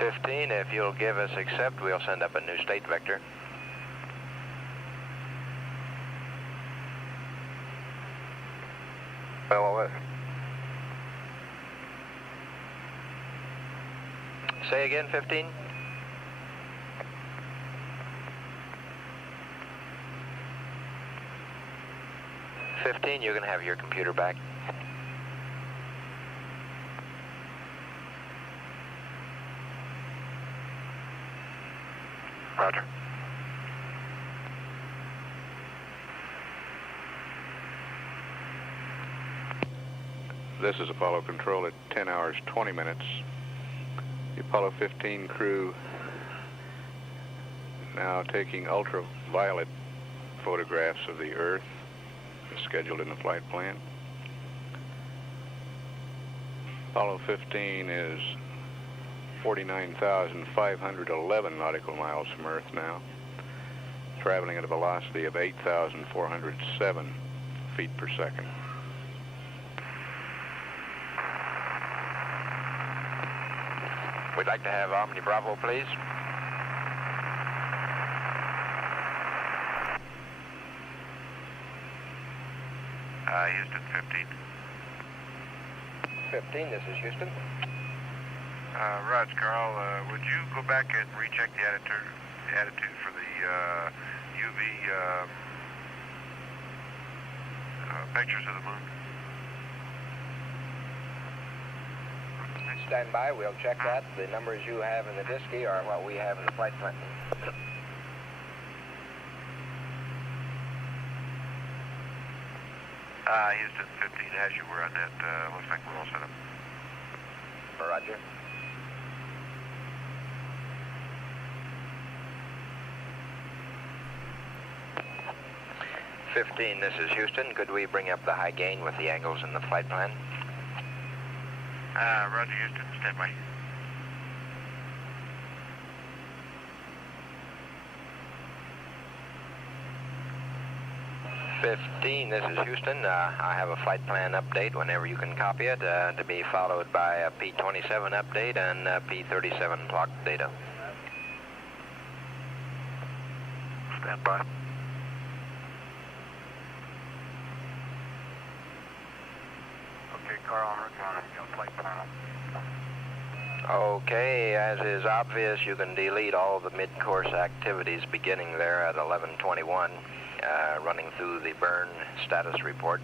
$15, if you'll give us accept, we'll send up a new state vector. LOS. Say again, 15? $15, you're going to have your computer back. Roger. This is Apollo Control at 10 hours 20 minutes. The Apollo 15 crew now taking ultraviolet photographs of the Earth as scheduled in the flight plan. Apollo 15 is 49,511 nautical miles from Earth now, traveling at a velocity of 8,407 feet per second. We'd like to have Omni Bravo, please. Houston, 15. 15, this is Houston. Raj, Carl, would you go back and recheck the attitude for the UV pictures of the moon? Stand by, we'll check that. The numbers you have in the DSKY are what we have in the flight plan. Houston, 15, as you were on that, looks like we're all set up. Roger. 15, this is Houston. Could we bring up the high gain with the angles in the flight plan? Roger, Houston. Stand by. This is Houston. I have a flight plan update whenever you can copy it, to be followed by a P27 update and P37 clock data. Stand by. Okay, Carl, I'm working on a flight plan. Okay, as is obvious, you can delete all the mid-course activities beginning there at 11:21, running through the burn status report.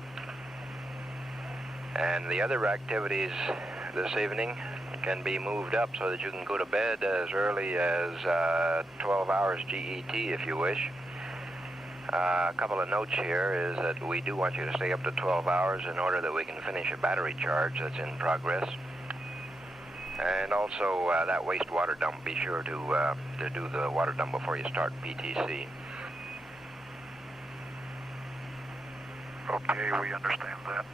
And the other activities this evening can be moved up so that you can go to bed as early as 12 hours GET if you wish. A couple of notes here is that we do want you to stay up to 12 hours in order that we can finish a battery charge that's in progress. And also that wastewater dump, be sure to do the water dump before you start PTC. Okay, we understand that.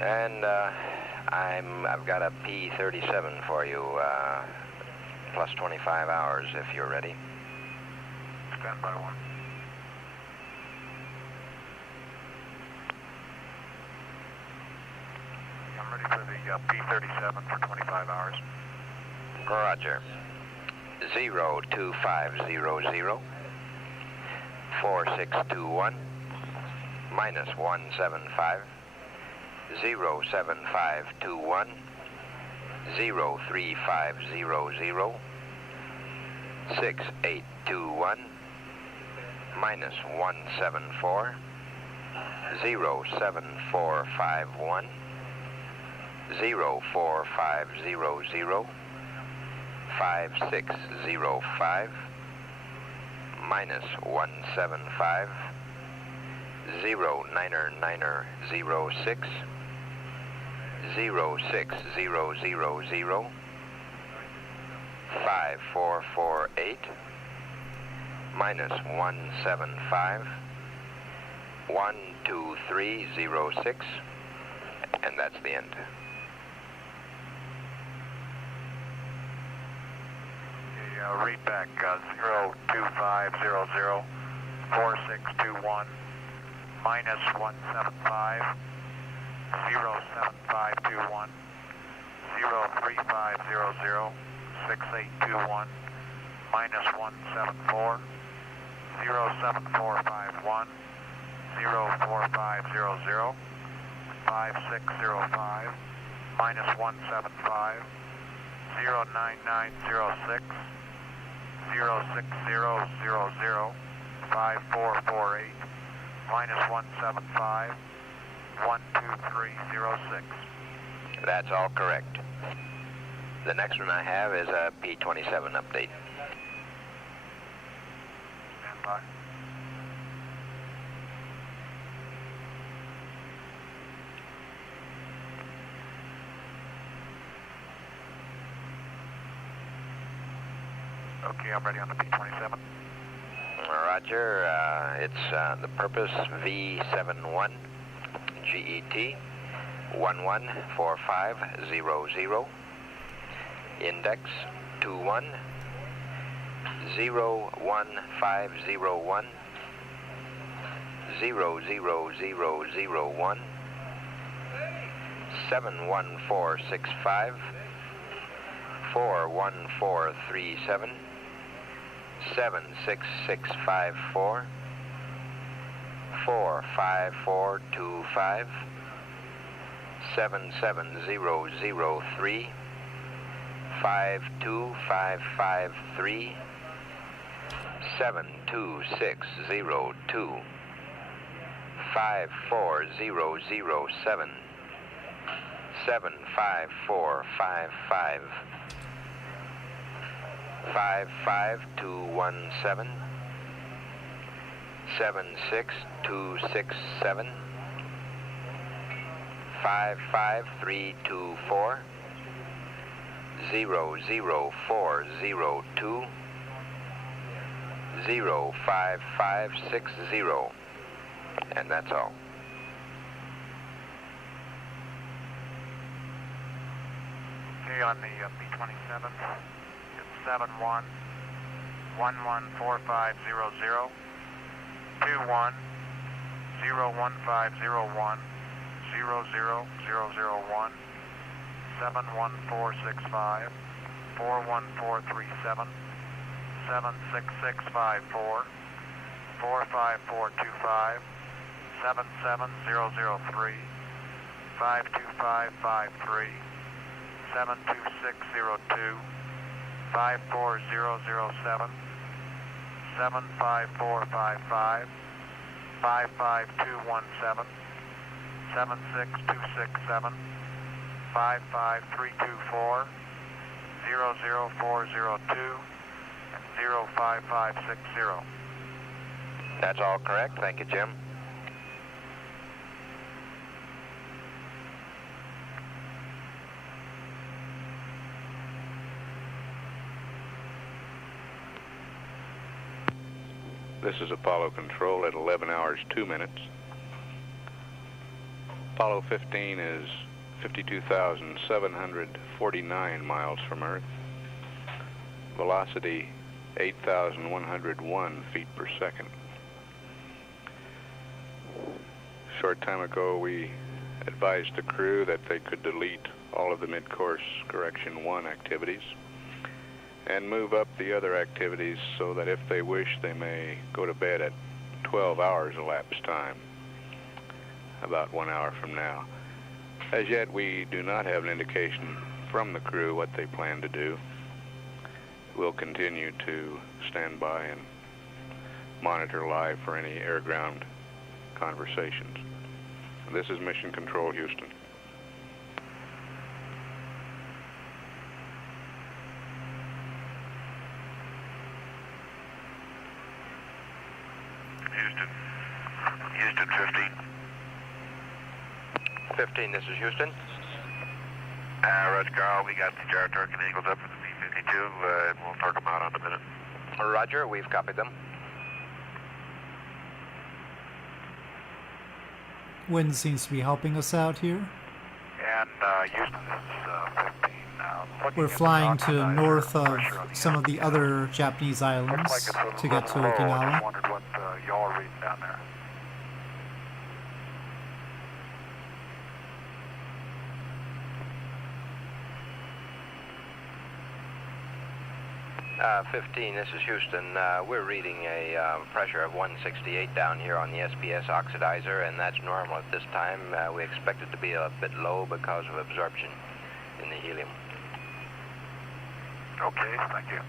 And I've got a P37 for you, plus 25 hours if you're ready. Stand by one. I'm ready for the P37 for 25 hours. Roger. 02500 4621 minus 175 07521 03500 6821 minus 174 07451 04500 5605 minus 175 09906 06000 5448 minus 175 12306, and that's the end. Read back 02500 4621 minus 175 07521 03500 6821 minus 174 07451 04500 5605 minus 175 09906 06000 5448 minus 175 12306. That's all correct. The next one I have is a P27 update. Stand by. Okay, I'm ready on the P27. Roger. It's the purpose V71 GET 114500. Index 21 01501 00001 71465 41437 76654 45425 77003 52553 72602 54007 75455 55217 76267 55324 00402 05560. And that's all. Okay, on the B-27, it's 71114500, 21-01501, 00001, 71465, 41437, 76654, 45425, 77003, 52553, 72602, 54007, 75455, 55217, 76267, 55324, 00402, and 05560. That's all correct. Thank you, Jim. This is Apollo Control at 11 hours 2 minutes. Apollo 15 is 52,749 miles from Earth. Velocity 8,101 feet per second. A short time ago we advised the crew that they could delete all of the mid-course correction 1 activities and move up the other activities so that if they wish they may go to bed at 12 hours elapsed time, about 1 hour from now. As yet we do not have an indication from the crew what they plan to do. We'll continue to stand by and monitor live for any air-ground conversations. This is Mission Control, Houston. Houston 15. 15, this is Houston. Roger, Carl. We got the Jar Turk and Eagles up for the B-52, and we'll turn them out on a minute. Roger, we've copied them. Wind seems to be helping us out here. And Houston, this is 15 now. We're flying to north of some of the other Japanese islands to get to Okinawa. Wondered what y'all are reading down there. 15, this is Houston. We're reading a pressure of 168 down here on the SPS oxidizer, and that's normal at this time. We expect it to be a bit low because of absorption in the helium. Okay, thank you.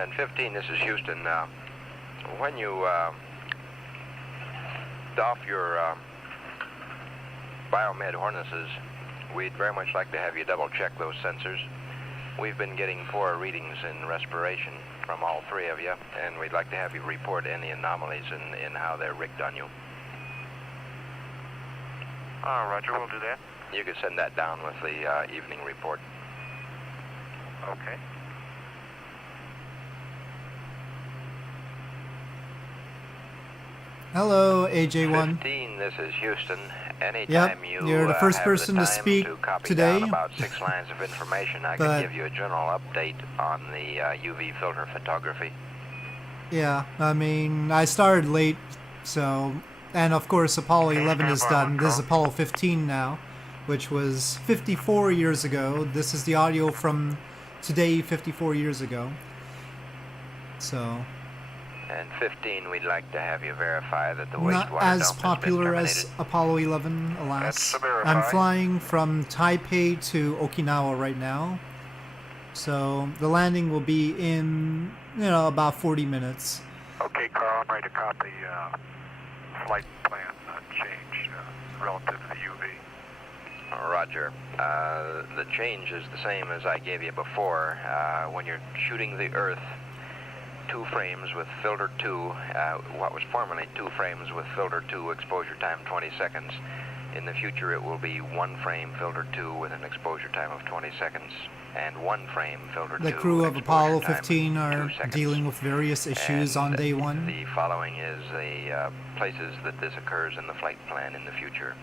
And 15, this is Houston. When you doff your biomed harnesses, we'd very much like to have you double check those sensors. We've been getting poor readings in respiration from all three of you, and we'd like to have you report any anomalies in how they're rigged on you. Roger, we'll do that. You could send that down with the evening report. Okay. Hello, AJ1. 15, this is Houston. Anytime you're the first person to speak today. Down about 6 lines of information, I can give you a general update on the UV filter photography. Yeah, I mean, I started late, so... And of course, Apollo 11 is done. This is Apollo 15 now, which was 54 years ago. This is the audio from today, 54 years ago. So... And 15, we'd like to have you verify that the wastewater not as popular as Apollo 11, alas. I'm flying from Taipei to Okinawa right now. So the landing will be in, about 40 minutes. Okay, Carl, I'm ready to copy flight plan change relative to the UV. Roger. The change is the same as I gave you before. When you're shooting the Earth, 2 frames with filter 2, what was formerly 2 frames with filter 2, exposure time 20 seconds. In the future, it will be 1 frame filter 2 with an exposure time of 20 seconds, and 1 frame filter 2. The crew of Apollo exposure time 15 of 2 are seconds. dealing with various issues And on day 1. the following is the places that this occurs in the flight plan in the future.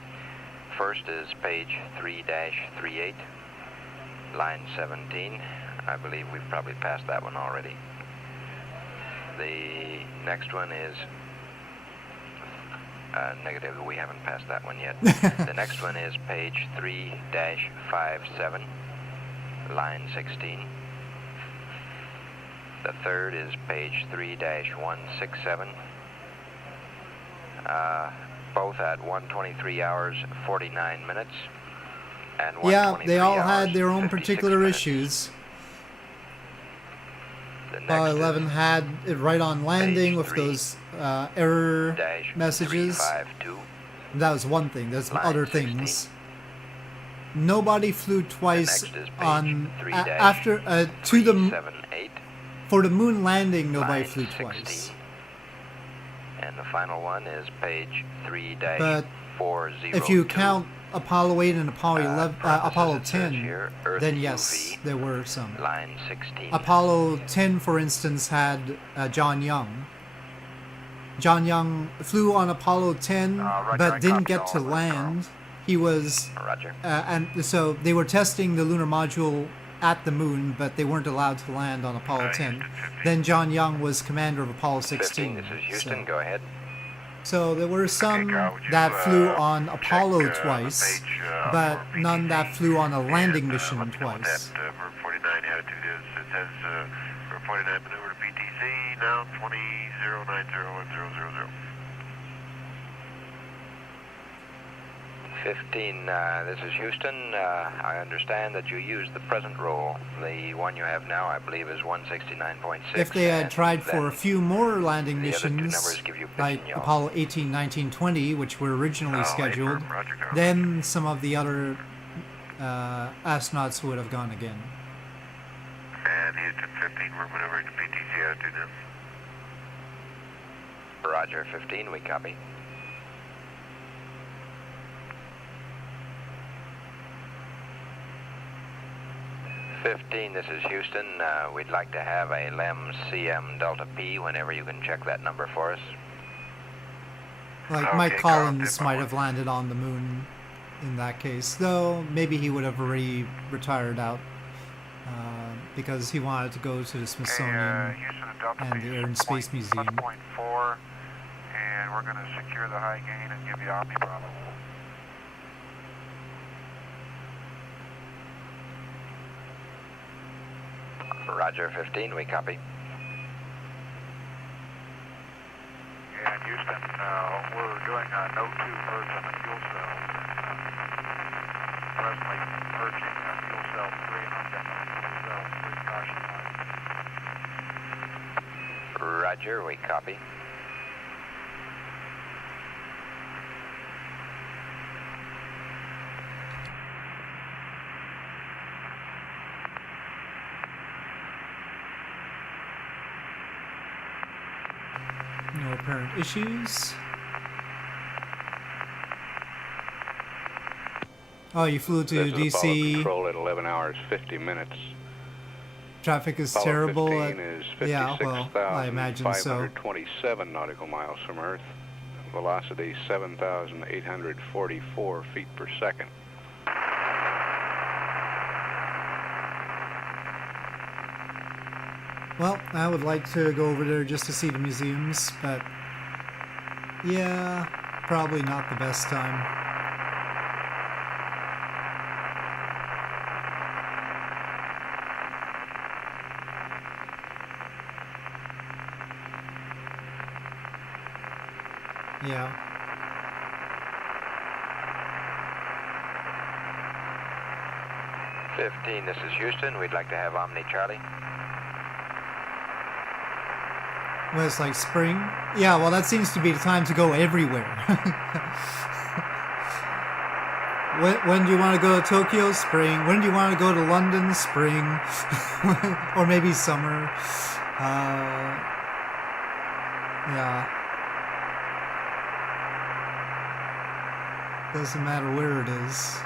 First is page 3-38, line 17. I believe we've probably passed that one already. The next one is negative, we haven't passed that one yet. The next one is page 3-57, line 16. The third is page 3-167. Both at 1:23 hours 49 minutes and 1:23 Yeah, they all hours, had their own 56 particular minutes. issues. The next Apollo is 11 had it right on landing page with those error dash messages. 352, That was one thing. There's line other 16. things. Nobody flew twice next is page on 3 after to the 378, for the moon landing. Nobody line flew 16. twice. And the final one is page But 3-402. if you count Apollo 8 and Apollo 11, Apollo it says 10, here, Earth then UV, yes, there were some. line 16. Apollo 10, for instance, had John Young. John Young flew on Apollo 10, Roger, but I didn't copy get all to of that, land. He was, Roger. and so they were testing the lunar module at the moon, but they weren't allowed to land on Apollo 10. Then John Young was commander of Apollo 16. 15, this is Houston, so. go ahead. So there were some Carl, would you, that flew on check, Apollo the twice, page, but for none that PTC, flew on a landing and, mission let me know what twice. that for 49 attitude is. It says for 49 maneuver to PTC, now 20-090-000. 15, this is Houston. I understand that you used the present roll. The one you have now, I believe, is 169.6. If they had and tried for a then few more landing the other two missions, numbers give you like pitch and yaw. Apollo 18, 19, 20, which were originally scheduled, Roger, Carl. then some of the other astronauts would have gone again. And Houston 15, we're maneuvering to PTC attitude now. Roger, 15, we copy. This is Houston. We'd like to have a LEM CM Delta P whenever you can check that number for us. Like Okay, Mike Carl, Collins did my might one. have landed on the moon in that case, though maybe he would have already retired out because he wanted to go to the Smithsonian Houston and Delta and P the Air and Space Museum. 1.4, and we're going to secure the high gain and give you Omni Bravo. Roger, 15, we copy. And Houston, we're doing a no 2 purge on the fuel cell. Presently purging fuel cell 3 and I'm getting fuel cell 3 caution light. Roger, we copy. No apparent issues. Oh, you flew to This is Apollo DC. Control at 11 hours 50 minutes. Traffic is Apollo terrible. 15 is Yeah, well, I imagine so. 56,527 nautical miles from Earth. Velocity 7,844 feet per second. Well, I would like to go over there just to see the museums, but yeah, probably not the best time. Yeah. This is Houston. We'd like to have Omni Charlie. Well, it's like spring. Yeah, well, that seems to be the time to go everywhere. when do you want to go to Tokyo? Spring. When do you want to go to London? Spring. Or maybe summer. Yeah. Doesn't matter where it is.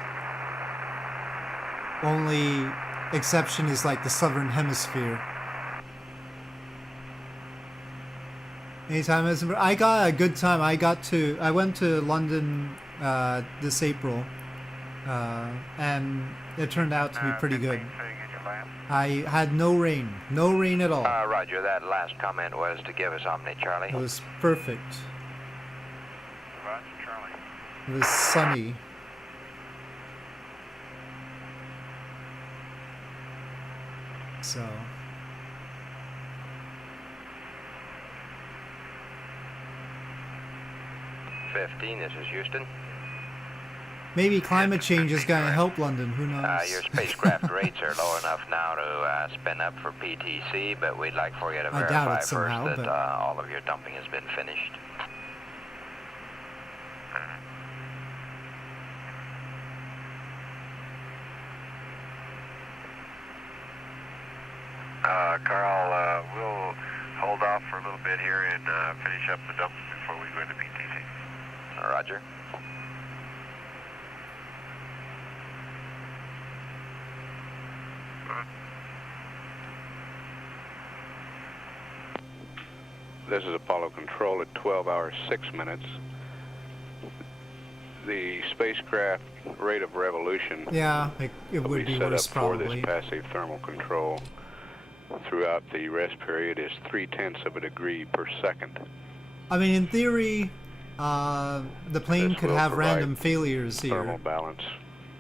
Only exception is like the southern hemisphere. Anytime I got a good time. I went to London this April, and it turned out to be pretty good. I had no rain at all. Roger, that last comment was to give us Omni Charlie. It was perfect. Roger, Charlie. It was sunny. So. This is Houston. Maybe climate change is going to help London. Who knows? Your spacecraft rates are low enough now to spin up for PTC, but we'd like for you to verify first somehow, that all of your dumping has been finished. Carl, we'll hold off for a little bit here and finish up the dumps before we go into PTC. Roger. This is Apollo Control at 12 hours 6 minutes. The spacecraft rate of revolution Yeah, it would be set worse up for probably. this passive thermal control throughout the rest period is 0.3 of a degree per second. I mean, in theory, the plane This could will have provide random failures thermal here. balance.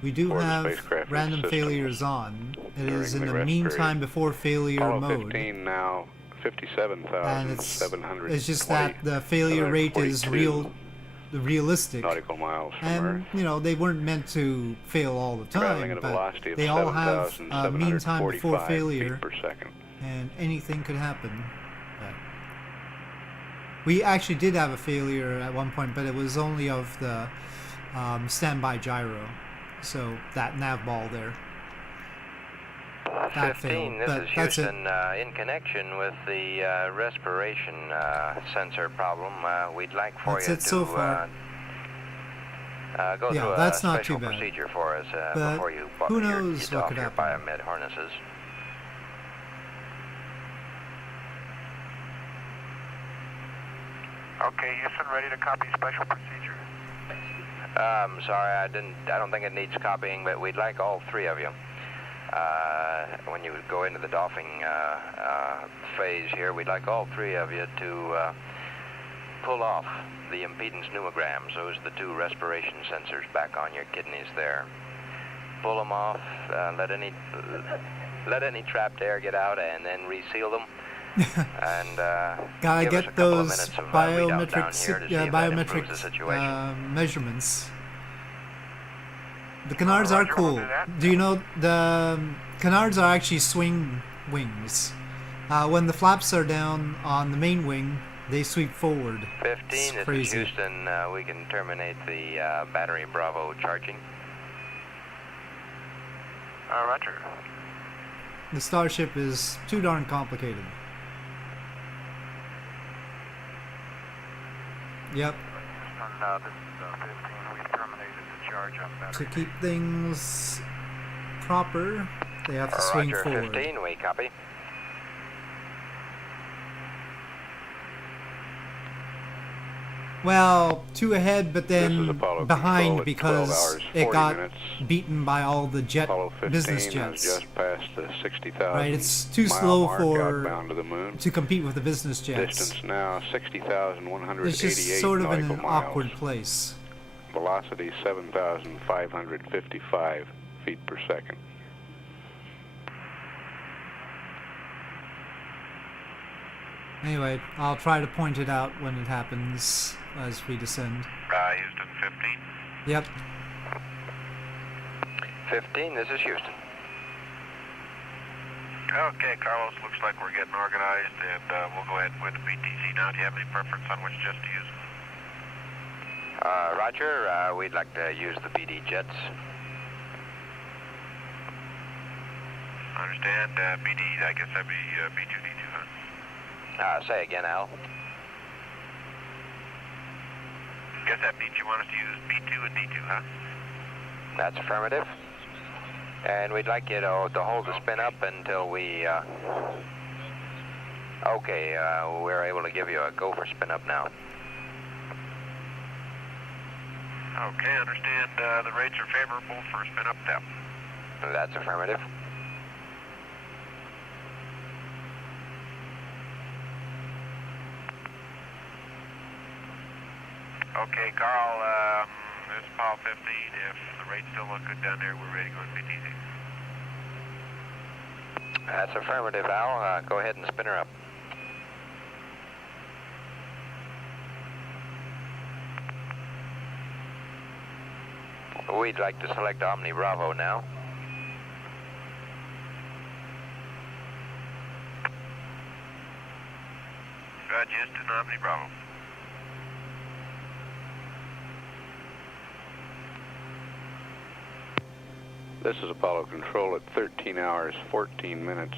We do for the have spacecraft random systems failures on. It is during in the the rest meantime period. before failure Apollo mode. 15 now And it's 57,720 just that the failure rate is 142 realistic. nautical miles from And, Earth. you know, they weren't meant to fail all the Traveling time, at a but velocity of they all have a mean time before 7,745 failure, feet per second. and anything could happen. But we actually did have a failure at one point, but it was only of the standby gyro, so that nav ball there. That 15, failed, this but is that's it. Houston. In connection with the respiration sensor problem, we'd like for That's you it to so far. go Yeah, through that's a not special too bad. procedure for us But before you who knows get what off could your happen. biomed harnesses. Okay, Houston, ready to copy special procedure. Sorry, I don't think it needs copying, but we'd like all three of you. When you go into the doffing phase here, we'd like all three of you to pull off the impedance pneumograms. Those are the two respiration sensors back on your kidneys there. Pull them off, let any trapped air get out, and then reseal them. And Gotta give us a get couple of those minutes of readout down biometric here to see if that improves biometric the situation. measurements. The canards are Roger, we'll cool. do that. Do you know the canards are actually swing wings? When the flaps are down on the main wing, they sweep forward. 15, It's this is crazy. Houston. We can terminate the battery Bravo charging. Roger. The Starship is too darn complicated. Yep. Houston, this is 15. We've terminated the charge on battery. To keep things proper, they have to swing Roger, forward. 15, we copy. Well, two ahead, but This is then Apollo behind Control at 12 because hours, it 40 got minutes. beaten by all the Apollo 15 business has jets. just passed the 60,000 Right, it's too mile slow mark for outbound to the moon. to compete with the business jets. Distance now 60,188 It's just sort of in nautical an miles. awkward place. Velocity 7,555 feet per second. Anyway, I'll try to point it out when it happens as we descend. Houston, 15. Yep. 15, this is Houston. Okay, Carlos, looks like we're getting organized, and we'll go ahead and win the PTC now. Do you have any preference on which jets to use? Roger, we'd like to use the BD jets. Understand, BD, I guess that'd be B2D2, huh? Say again, Al. guess that means you want us to use B2 and D2, huh? That's affirmative. And we'd like you to hold the spin up until we, okay, we're able to give you a go for spin up now. Okay, understand the rates are favorable for spin up depth. That's affirmative. Okay, Carl, this is Apollo 15. If the rates still look good down there, we're ready to go to PTC. That's affirmative, Al. Go ahead and spin her up. We'd like to select Omni Bravo now. Houston, Omni Bravo. This is Apollo Control at 13 hours, 14 minutes.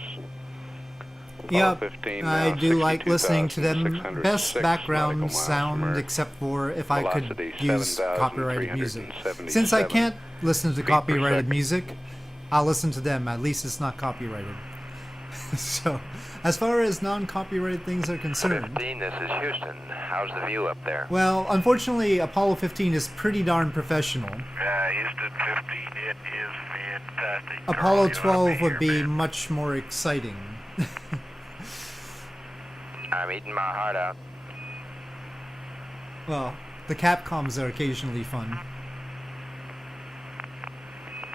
Yeah, 15 I now, do like listening to them. 62,606 Best nautical background miles per sound, hour. except for if I could Velocity, use copyrighted music. Since I 7,377 can't listen to feet per copyrighted second. music, I'll listen to them. At least it's not copyrighted. So, as far as non-copyrighted things are concerned, 15, this is Houston. How's the view up there? well, unfortunately, Apollo 15 is pretty darn professional. Houston 15, it is fantastic. Apollo Carl, you oughta 12 would here, be man. much more exciting. I'm eating my heart out. Well, the Capcoms are occasionally fun.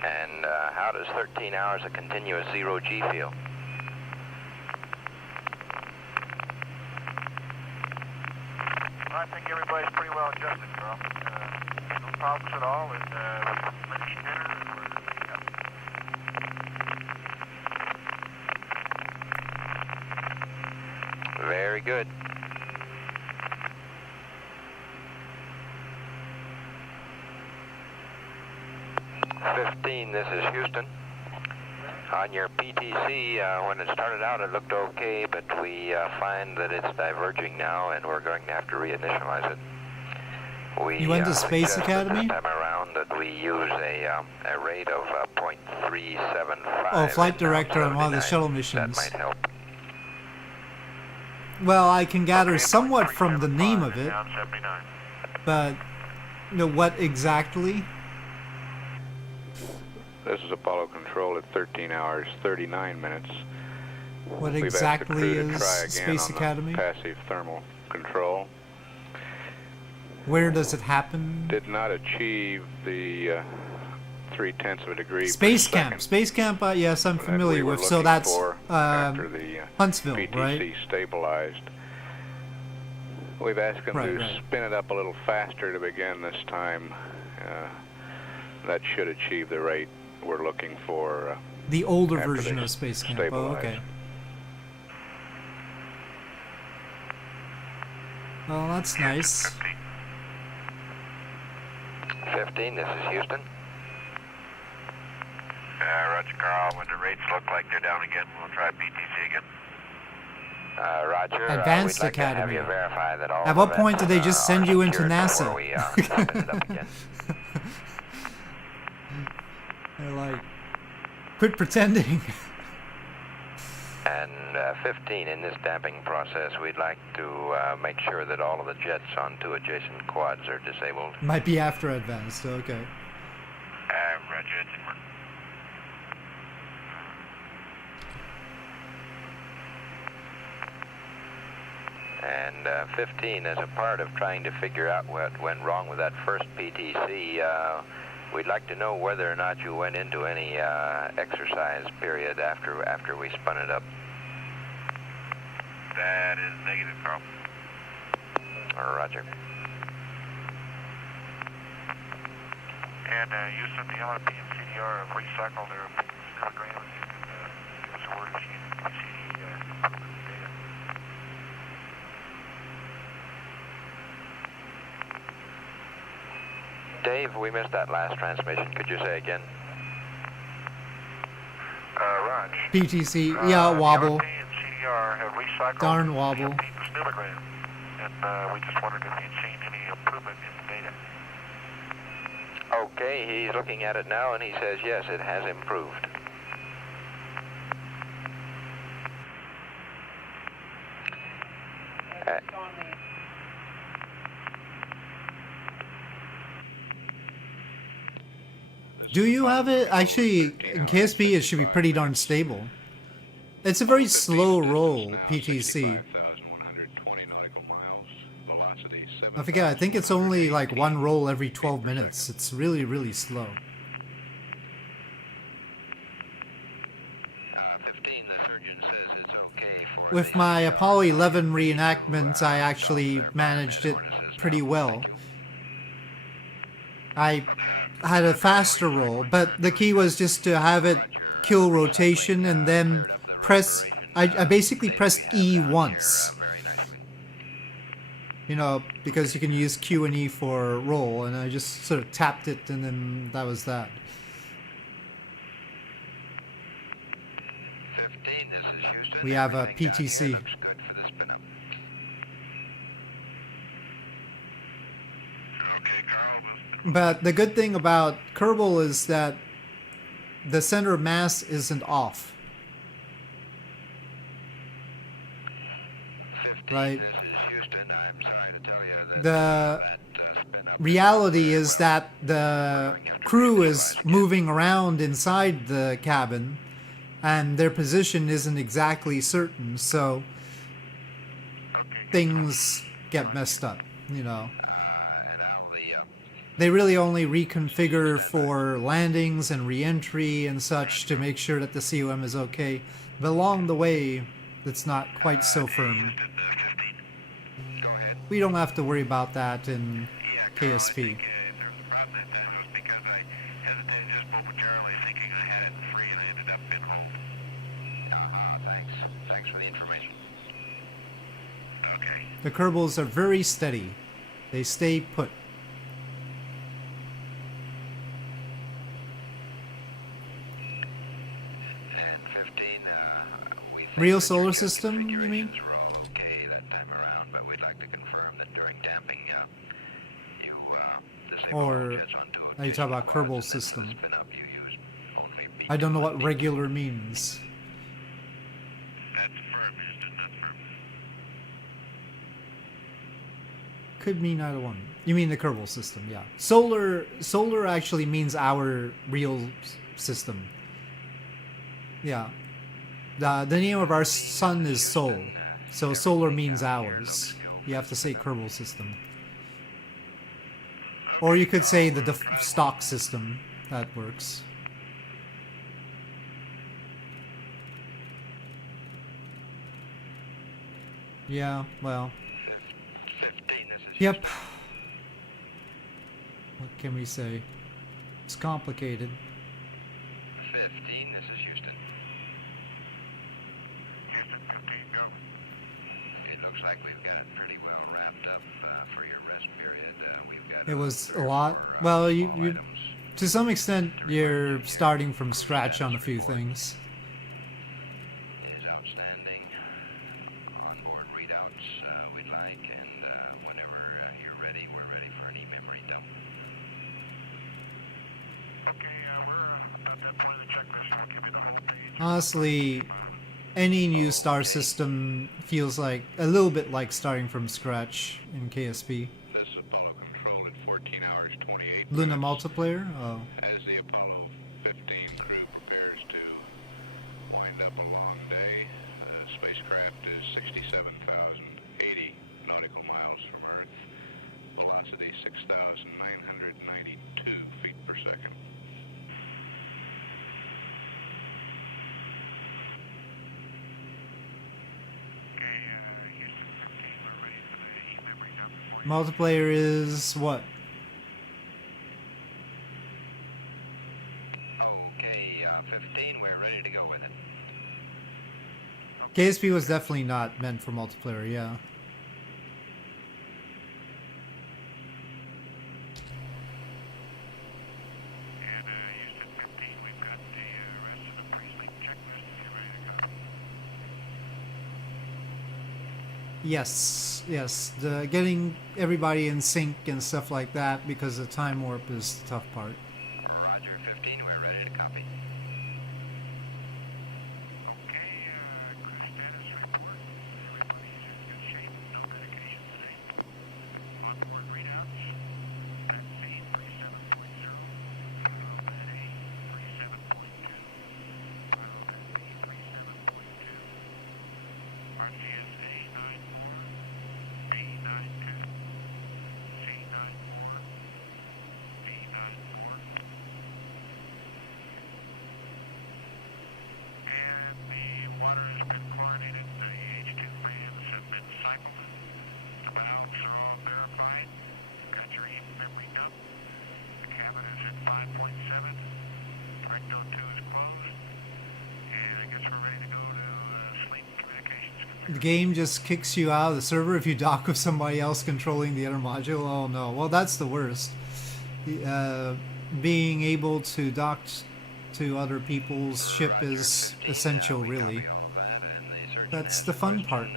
And how does 13 hours of continuous zero-G feel? I think everybody's pretty well adjusted, Carl. No problems at all, and we're eating dinner, and we're, Very good. This is Houston. On your PTC, when it started out, it looked okay, but we find that it's diverging now, and we're going to have to reinitialize it. You went to Space suggest Academy? This time around, that we use a rate of 0.375. Oh, flight director on one of the 79. shuttle missions. That might help. Well, I can gather somewhat from the name of it, down 79. but what exactly? This is Apollo Control at 13 hours, 39 minutes. What We've asked the exactly crew to is try again Space on the Academy? passive thermal control. Where does it happen? Did not achieve the 0.3 of a degree Space per Camp. second Space Camp, yes, I'm that familiar we were with. So looking that's for after the Huntsville, PTC right? stabilized. We've asked them Right, to right. spin it up a little faster to begin this time. That should achieve the rate we're looking for. The older after version they of Space Camp. stabilize. Oh, okay. Well, that's nice. 15, this is Houston. Roger, Carl. When the rates look like they're down again, we'll try PTC again. Roger. Advanced we'd like to have Academy. you verify that all At what the point do they vents, just are send you into secured NASA? before we, open it up again. They're like, quit pretending. And 15, in this damping process, we'd like to make sure that all of the jets on two adjacent quads are disabled. Might be after advanced, okay. Roger, it's in work. And 15, as a part of trying to figure out what went wrong with that first PTC, we'd like to know whether or not you went into any exercise period after we spun it up. That is negative, Carl. Roger. And Houston, the LRP and CDR have recycled their programs. Give us a word if you see data. Dave, we missed that last transmission. Could you say again? Raj. PTC, yeah, wobble. LRP and CDR have recycled Darn wobble. the snowmogram. And we just wondered if you'd seen any improvement in the data. Okay, he's looking at it now and he says, yes, it has improved. Do you have it? Actually, in KSP, it should be pretty darn stable. It's a very slow roll, PTC. I forget, I think it's only like one roll every 12 minutes. It's really, really slow. With my Apollo 11 reenactment, I actually managed it pretty well. I had a faster roll, but the key was just to have it kill rotation and then press... I basically pressed E once. You know, because you can use Q and E for roll, and I just sort of tapped it and then that was that. We have a PTC. But the good thing about Kerbal is that the center of mass isn't off. Right? The reality is that the crew is moving around inside the cabin and their position isn't exactly certain, so things get messed up, you know. They really only reconfigure for landings and re-entry and such to make sure that the COM is okay, but along the way it's not quite so firm. We don't have to worry about that in KSP. The Kerbals are very steady. They stay put. Real solar system, you mean? Or are you talking about Kerbal system? I don't know what regular means. Could mean either one. You mean the Kerbal system, yeah. Solar actually means our real system. Yeah. The name of our sun is Sol. So solar means ours. You have to say Kerbal system. Or you could say the stock system. That works. Yeah, well. Yep. What can we say? It's complicated. 15, this is Houston. Houston 15, go. It looks like we've got it pretty well wrapped up for your rest period. We've got It was a lot. Well, you to some extent, you're starting from scratch on a few things. is outstanding. Onboard readouts we'd like, and whenever you're ready, we're ready for any memory dump. Okay, we're about to play the checklist. Give me the whole page. Honestly, any new star system feels like a little bit like starting from scratch in KSP. This is Apollo Control at 14 hours 28 Luna minutes. multiplayer? Oh. As the Apollo 15 crew prepares to wind up a long day, the spacecraft is 67,080 nautical miles from Earth, velocity 6,992 feet per second. Multiplayer is what? Okay, 15, we're ready to go with it. KSP was definitely not meant for multiplayer, yeah. And Houston 15, we've got the rest of the pre-sleep checklist. Get ready to go. Yes, yes. The getting everybody in sync and stuff like that because the time warp is the tough part. the game just kicks you out of the server if you dock with somebody else controlling the other module. Oh no, well that's the worst. Being able to dock to other people's ship is essential, really. That's the fun part.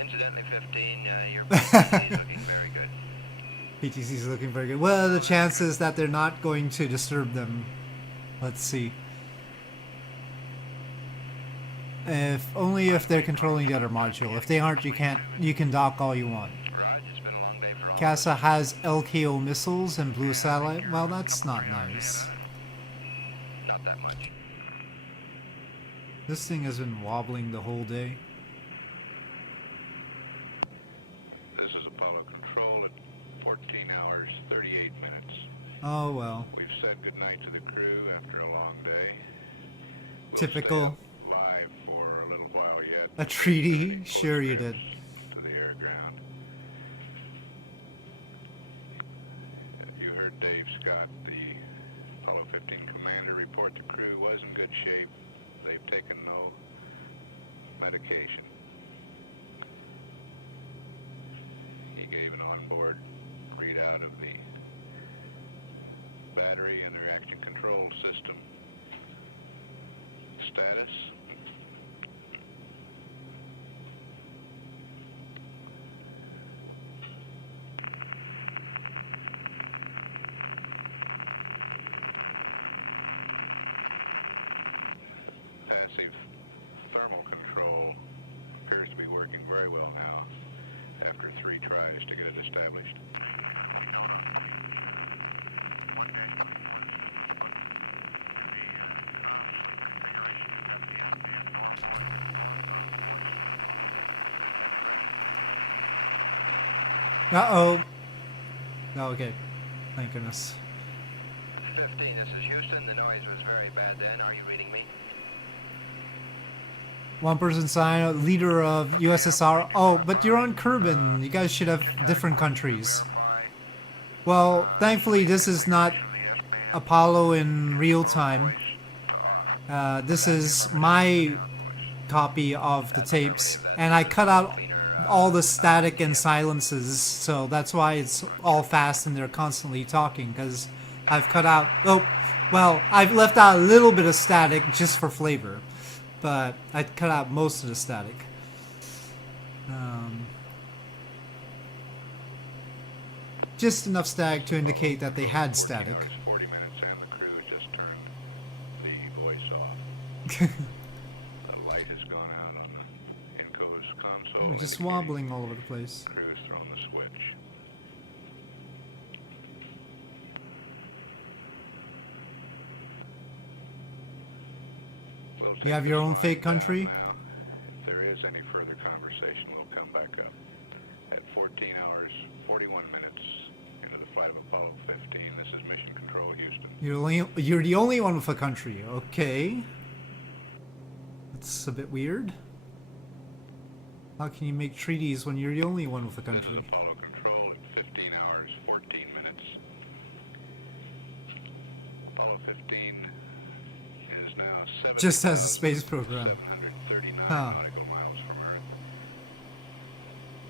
Incidentally, 15, your PTC is looking very good. PTC is looking very good. What are the chances that they're not going to disturb them? Let's see. If only if they're controlling the other module. If they aren't, you can dock all you want. CASA has LKO missiles and blue satellite. Well, that's not nice. This thing has been wobbling the whole day. This is Apollo Control at 14 hours, 38 minutes. Oh well. We've said goodnight to the crew after a long day. We'll Typical. stay live for a little while yet. A treaty? Sure you did. To the air ground. You heard Dave Scott, the Apollo 15 commander, report the crew was in good shape. They've taken no medication. He gave an onboard readout of the battery and the reaction control system status. Passive thermal control appears to be working very well now after 3 tries to get it established. Uh-oh. Oh, okay. Thank goodness. 15, this is Houston. The noise was very bad then. Are you reading me? One person signed, leader of USSR. Oh, but you're on Kerbin. You guys should have different countries. Well, thankfully this is not Apollo in real time. This is my copy of the tapes, and I cut out all the static and silences, so that's why it's all fast and they're constantly talking, because I've cut out... Oh, well, I've left out a little bit of static just for flavor, but I cut out most of the static. Just enough static to indicate that they had static. 40 minutes and the crew just turned the voice off. The light has gone out on the Inco's console. We're just wobbling all over the place. The crew's thrown the switch. We'll You have your own fake country? If there is any further conversation, we'll come back up at 14 hours, 41 minutes into the flight of Apollo 15. This is Mission Control, Houston. You're the only one with a country. Okay. That's a bit weird. How can you make treaties when you're the only one with a country? This is Apollo Control at 15 hours, 14 minutes. Apollo 15 is now 7. Just as a space program. 739 Huh. nautical miles from Earth.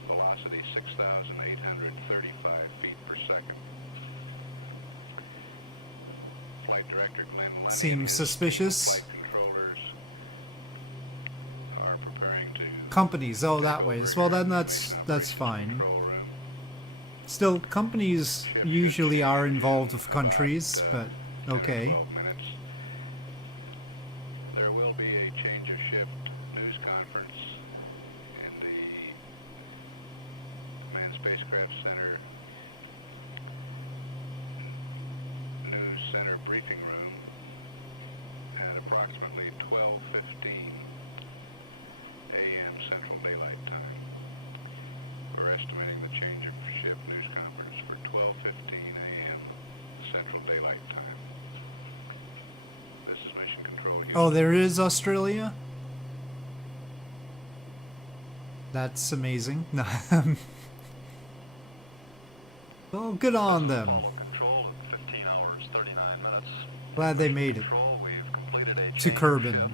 Velocity 6,835 feet per second. Flight Director Glenn Levy Seems suspicious. and controllers are preparing to Companies, oh, that way. Well, then that's fine. control room. Still, companies usually are involved with countries, but okay. 12 minutes. There will be a change of shift news Oh, there is Australia? That's amazing. No. Well, good on them. Glad they made it to Kerbin.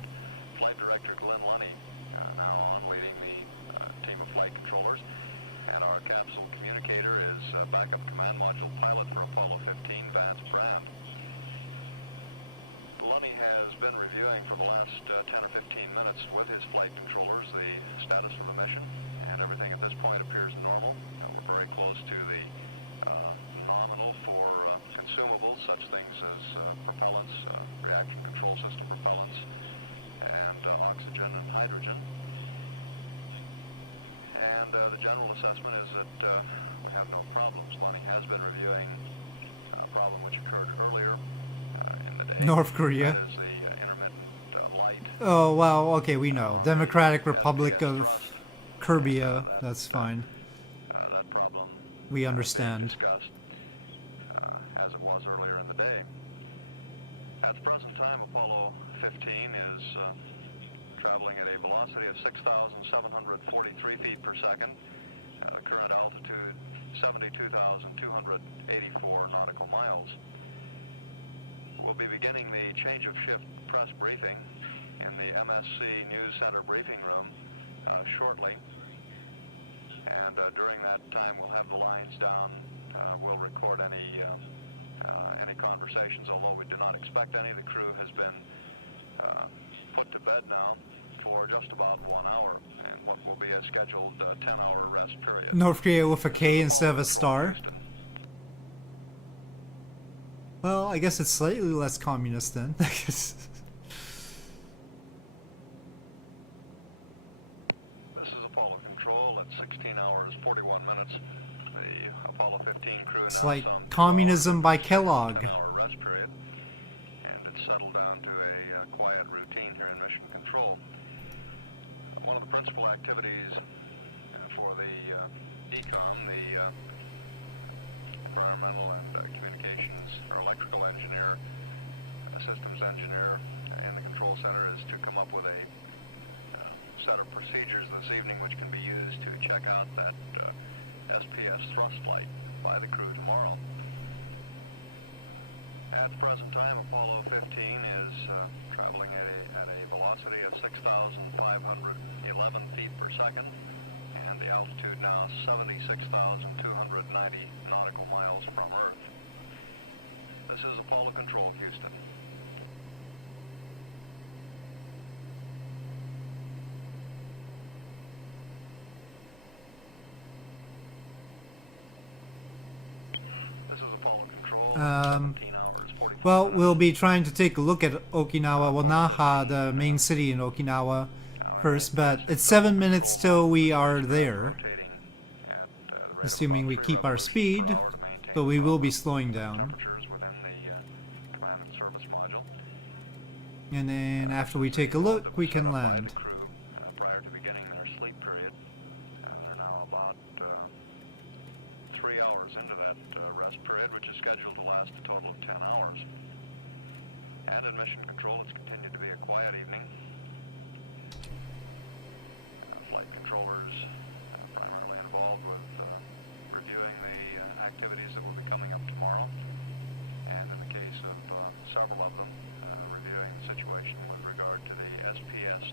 North Korea. Oh, well, okay, we know. Democratic Republic of Serbia, that's fine. We understand. As it was earlier in the day. At the present time, Apollo 15 is traveling at a velocity of 6,743 feet per second. Current altitude 72,284 nautical miles. We'll be beginning the change of shift press briefing in the MSC News Center briefing room shortly. And during that time, we'll have the lines down. We'll record any conversations, although we do not expect any. The crew has been put to bed now for just about 1 hour, and what will be a scheduled 10-hour rest period. North Korea with a K instead of a star. Well, I guess it's slightly less communist then. This is Apollo Control at 16 hours 41 minutes. The Apollo 15 crew. It's like communism by Kellogg. Rest period, and it's settled down to a quiet routine here in Mission Control. One of the principal activities for the econ, the environmental and communications or electrical engineer, the systems engineer, and the control center is to come up with a set of procedures this evening which can be used to check out that SPS thrust light by the crew tomorrow. At the present time, Apollo 15 is traveling at a velocity of 6,511 feet per second, and the altitude now 76,290 nautical miles from Earth. This is Apollo Control, Houston. This is Apollo Control. Well, we'll be trying to take a look at Okinawa, well, Naha, the main city in Okinawa, first, but it's 7 minutes till we are there. Assuming we keep our speed, but we will be slowing down. And then after we take a look, we can land. Prior to beginning their sleep period, they're now about 3 hours into that rest period, which is scheduled to last a total of 10 hours. And in Mission Control, it's continued to be a quiet evening. Flight controllers primarily involved with reviewing the activities that will be coming up tomorrow. And in the case of several of them, reviewing the situation with regard to the SPS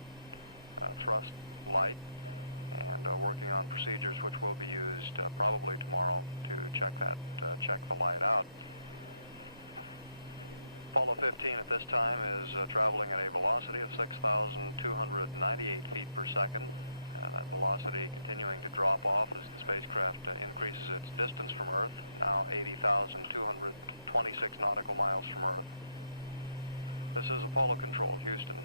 thrust light, and working on procedures which will be used probably tomorrow to check the light out. Apollo 15 at this time is traveling at a velocity of 6,298 feet per second. That velocity continuing to drop off as the spacecraft increases its distance from Earth, now 80,226 nautical miles from Earth. This is Apollo Control, Houston.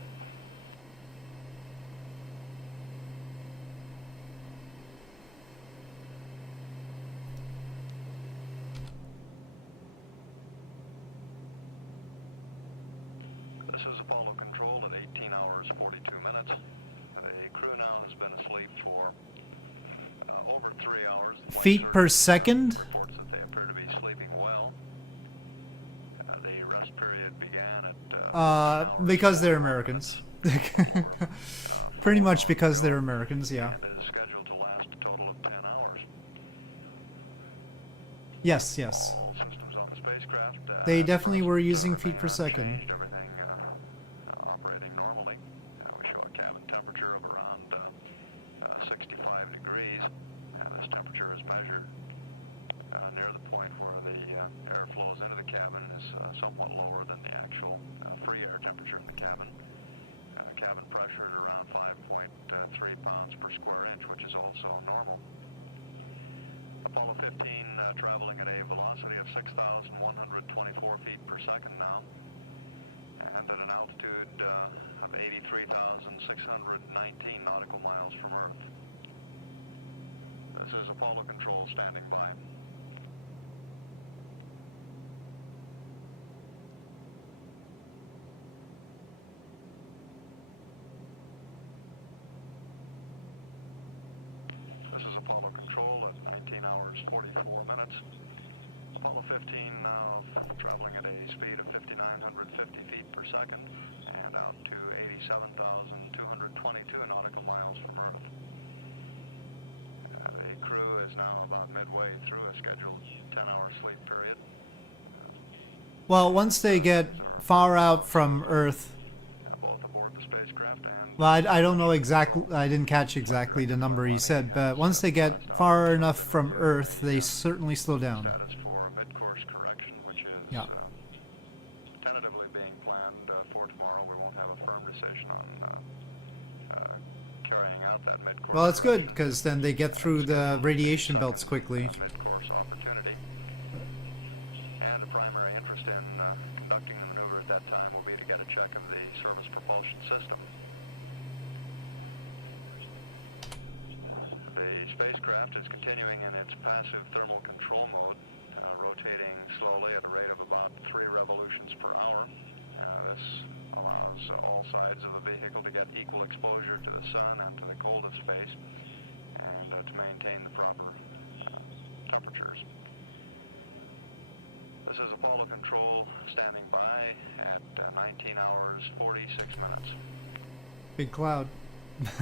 This is Apollo Control at 18 hours 42 minutes. The crew now has been asleep for over 3 hours. Feet per second? Reports that they appear to be sleeping well. The rest period began at Because they're Americans. Pretty much because they're Americans, yeah. It is scheduled to last a total of 10 hours. Yes, yes. All systems on the spacecraft. They definitely were using feet per second. Everything operating normally. We show a cabin temperature of around 65 degrees. This temperature is measured near the point where the air flows into the cabin is somewhat lower than the actual free air temperature in the cabin. Cabin pressure at around 5.3 pounds per square inch, which is also normal. Apollo 15 traveling at a velocity of 6,124 feet per second now, and at an altitude of 83,619 nautical miles from Earth. This is Apollo Control standing by. This is Apollo Control at 19 hours 44 minutes. Apollo 15 now traveling at a speed of 5,950 feet per second and out to 87,222 nautical miles from Earth. The crew is now about midway through a scheduled 10-hour sleep period. Well, once they get far out from Earth, Both aboard the spacecraft and well, I don't know exactly, I didn't catch exactly the number he said, but once they get far enough from Earth, they certainly slow down. status for mid-course correction, which is Yeah. tentatively being planned for tomorrow. We won't have a firm decision on carrying out that mid-course. Well, it's good, because then they get through the radiation belts quickly. Mid-course opportunity. And the primary interest in conducting the maneuver at that time will be to get a check of the service propulsion system. The spacecraft is continuing in its passive thermal control mode, rotating slowly at a rate of about 3 revolutions per hour. This allows all sides of the vehicle to get equal exposure to the sun and to the cold of space, and to maintain the proper temperatures. This is Apollo Control standing by at 19 hours 46 minutes. Big cloud. This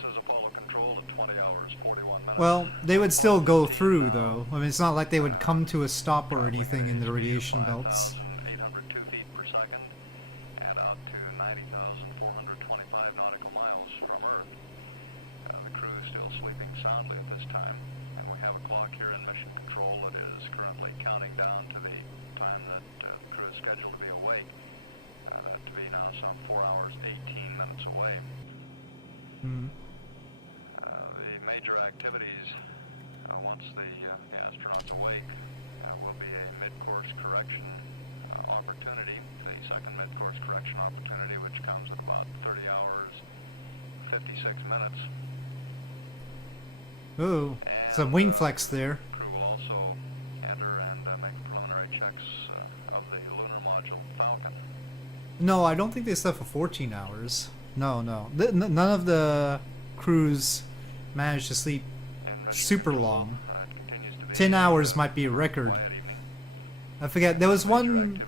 is Apollo Control at 20 hours 41 minutes. Well, they would still go through, though. I mean, it's not like they would come to a stop or anything in the radiation belts. 802 feet per second and out to 90,425 nautical miles from Earth. The crew is still sleeping soundly at this time, and we have a clock here in mission control that is currently counting down to the time that the crew is scheduled to be awake, to be now some 4 hours 18 minutes away. Hmm. The major activities once the astronauts awake will be a mid-course correction opportunity, the second mid-course correction opportunity, which comes at about 30 hours 56 minutes. Ooh, some wing flex there. Crew will also enter and make preliminary checks of the lunar module Falcon. No, I don't think they slept for 14 hours. No, no. None of the crews managed to sleep super long. 10 hours might be a record. I forget. There was one...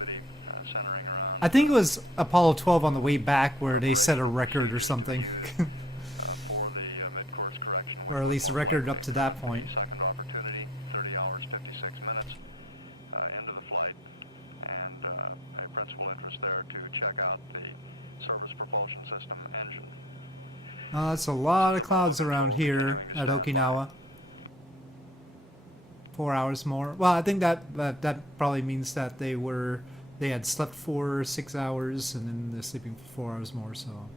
I think it was Apollo 12 on the way back where they set a record or something. Or at least a record up to that point. Second opportunity, 30 hours 56 minutes into the flight, and a principal interest there to check out the service propulsion system engine. That's a lot of clouds around here at Okinawa. 4 hours more. Well, I think that probably means that they had slept for 6 hours and then they're sleeping for 4 hours more. So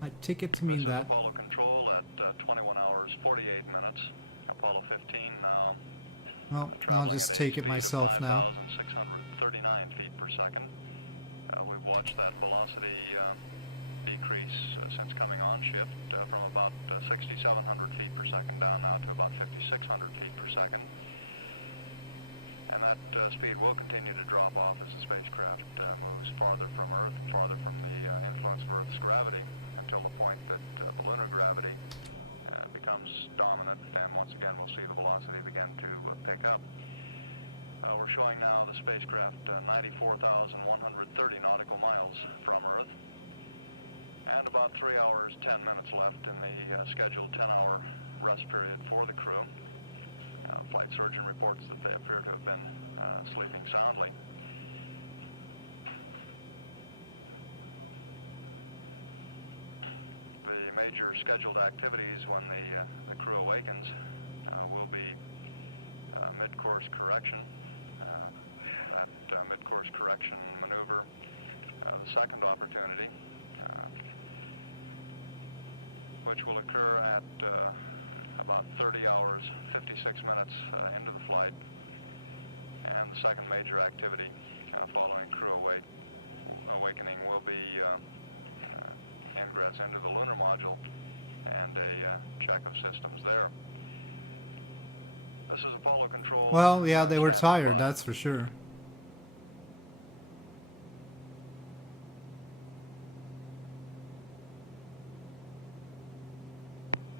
I take it to mean that. Apollo Control at 21 hours 48 minutes. Apollo 15 now. Well, I'll just take it myself now. 639 feet per second. We've watched that velocity decrease since coming on shift from about 6,700 feet per second down now to about 5,600 feet per second. And that speed will continue to drop off as the spacecraft moves farther from Earth, farther from the influence of Earth's gravity, until the point that the lunar gravity becomes dominant. spacecraft 94,130 nautical miles from Earth. And about 3 hours, 10 minutes left in the scheduled 10-hour rest period for the crew. Flight surgeon reports that they appear to have been sleeping soundly. The major scheduled activities when the crew awakens will be mid-course correction. That mid-course correction maneuver, the second opportunity, which will occur at about 30 hours, 56 minutes into the flight. And the second major activity following crew awakening will be ingress into the lunar module and a check of systems there. This is Apollo Control. Well, yeah, they were tired, that's for sure.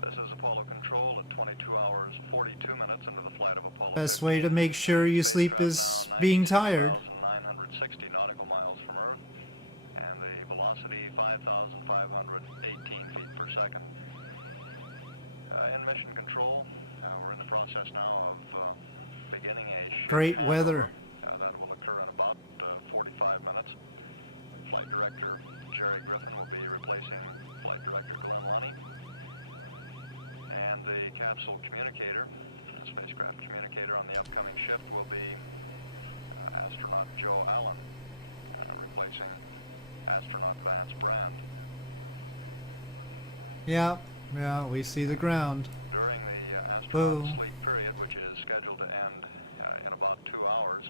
This is Apollo Control at 22 hours, 42 minutes into the flight of Apollo. Best way to make sure you sleep is being tired. 960 nautical miles from Earth, and the velocity 5,518 feet per second. In mission control, we're in the process now of beginning a Great weather. that will occur in about 45 minutes. Flight Director Jerry Griffin will be replacing Flight Director Glenn Lunny. And the capsule communicator, the spacecraft communicator on the upcoming shift will be astronaut Joe Allen, replacing astronaut Vance Brand. Yeah, we see the ground. During the astronaut Boom. sleep period, which is scheduled to end in about 2 hours,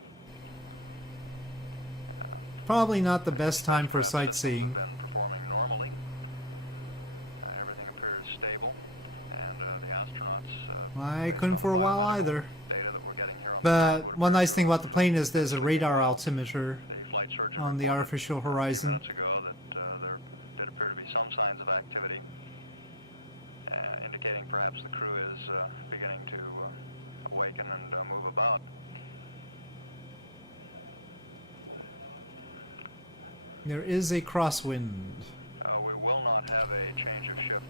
Probably not the best time for sightseeing. been performing normally. Everything appears stable, and the astronauts I couldn't for a while either. data that we're getting here on But one nice thing about the plane is there's a radar altimeter the flight surgeon on the artificial horizon. minutes ago that there did appear to be some signs of activity, indicating perhaps the crew is beginning to awaken and move about. There is a crosswind. We will not have a change of shift